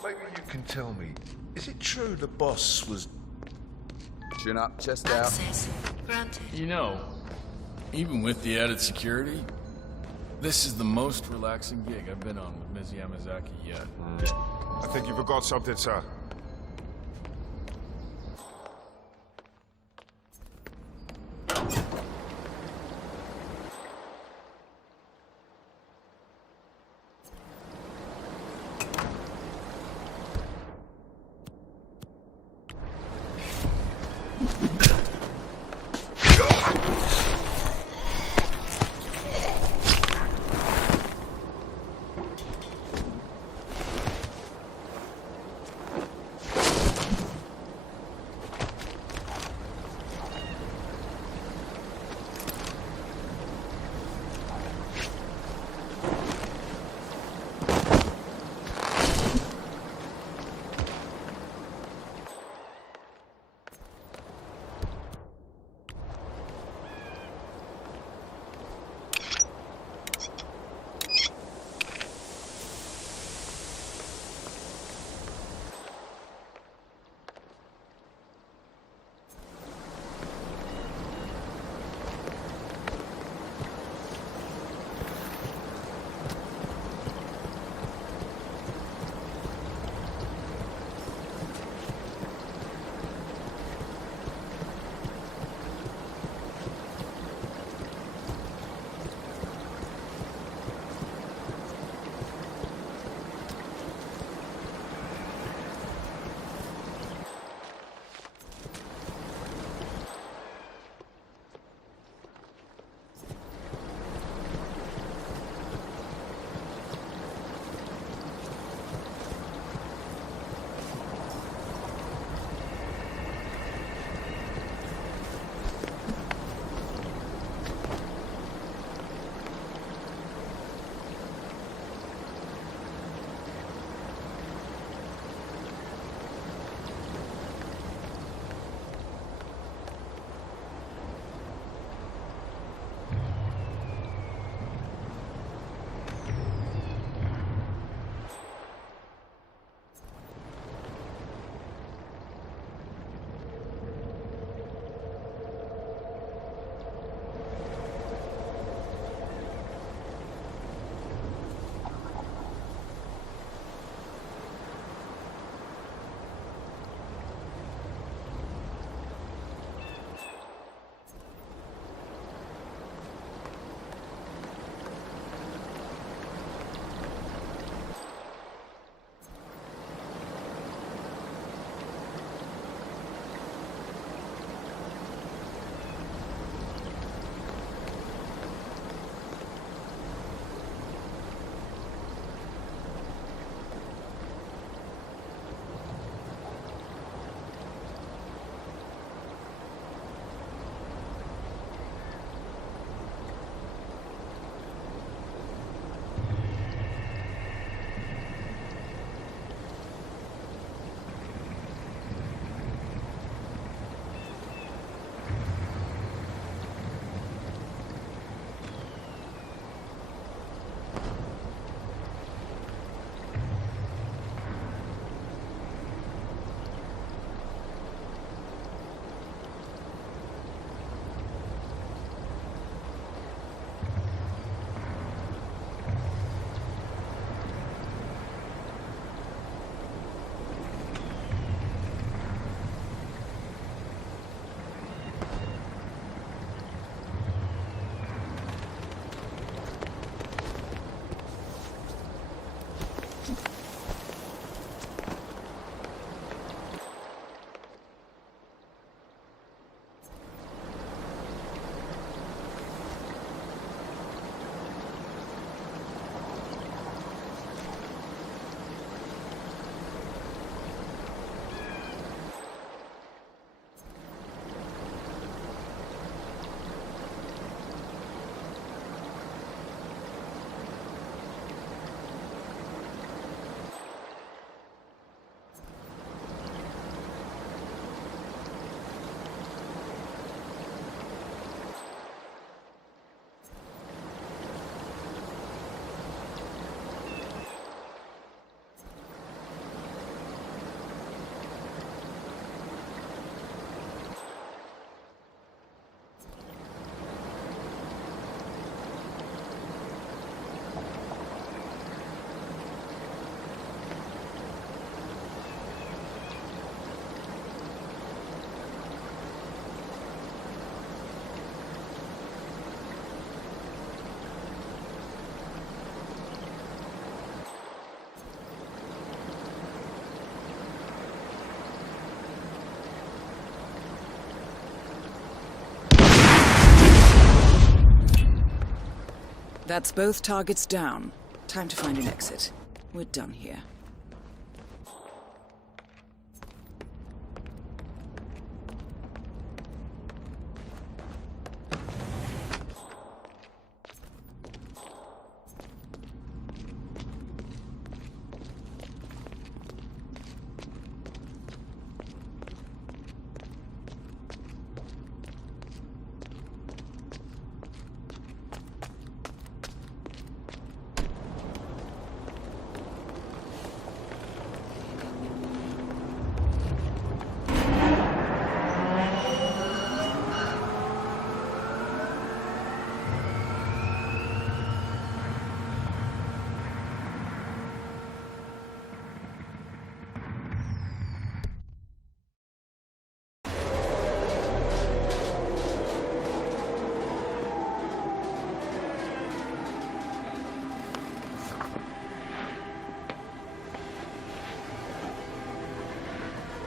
Maybe you can tell me, is it true the boss was... Chin up, chest out. Access granted. You know, even with the added security, this is the most relaxing gig I've been on with Ms. Yamazaki yet. I think you forgot something, sir. That's both targets down. Time to find an exit. We're done here.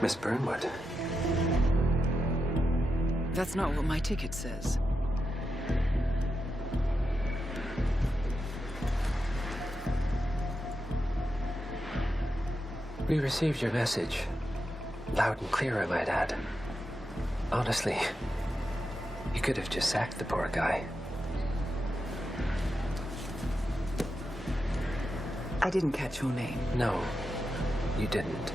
Miss Burnwood. That's not what my ticket says. We received your message. Loud and clear, I might add. Honestly, you could have just sacked the poor guy. I didn't catch your name. No, you didn't.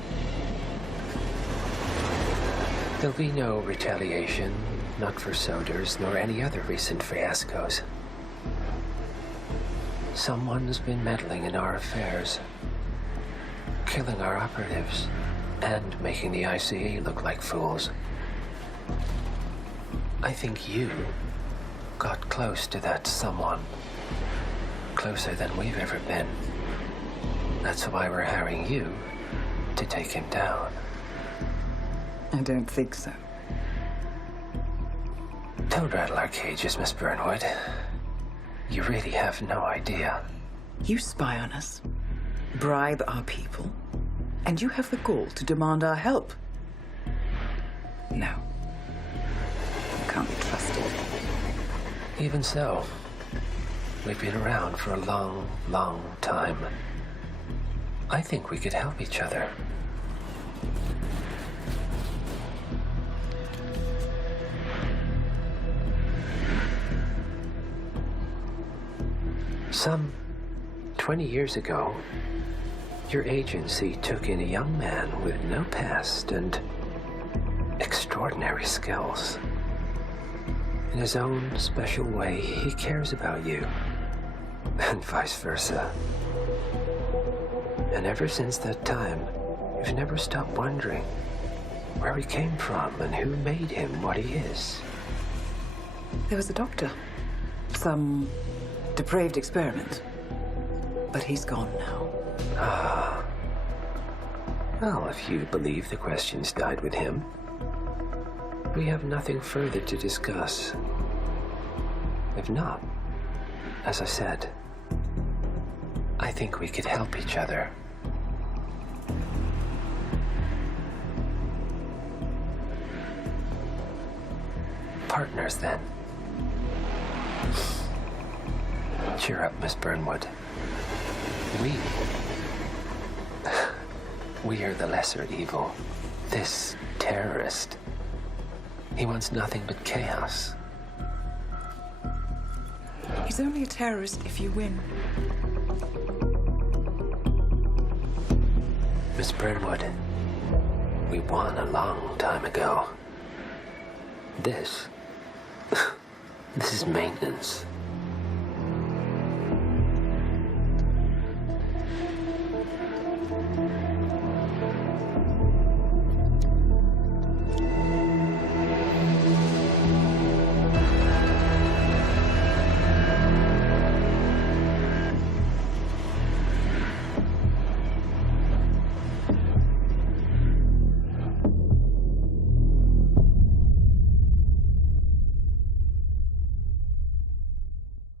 There'll be no retaliation, not for Soders, nor any other recent fiascos. Someone's been meddling in our affairs, killing our operatives, and making the ICE look like fools. I think you got close to that someone. Closer than we've ever been. That's why we're hiring you to take him down. I don't think so. Don't rattle our cages, Miss Burnwood. You really have no idea. You spy on us, bribe our people, and you have the gall to demand our help. No. You can't be trusted. Even so, we've been around for a long, long time. I think we could help each other. Some 20 years ago, your agency took in a young man with no past and extraordinary skills. In his own special way, he cares about you, and vice versa. And ever since that time, you've never stopped wondering where he came from and who made him what he is. There was a doctor. Some depraved experiment. But he's gone now. Ah. Well, if you believe the questions died with him, we have nothing further to discuss. If not, as I said, I think we could help each other. Partners, then. Cheer up, Miss Burnwood. We are the lesser evil. This terrorist. He wants nothing but chaos. He's only a terrorist if you win. Miss Burnwood, we won a long time ago. This is maintenance.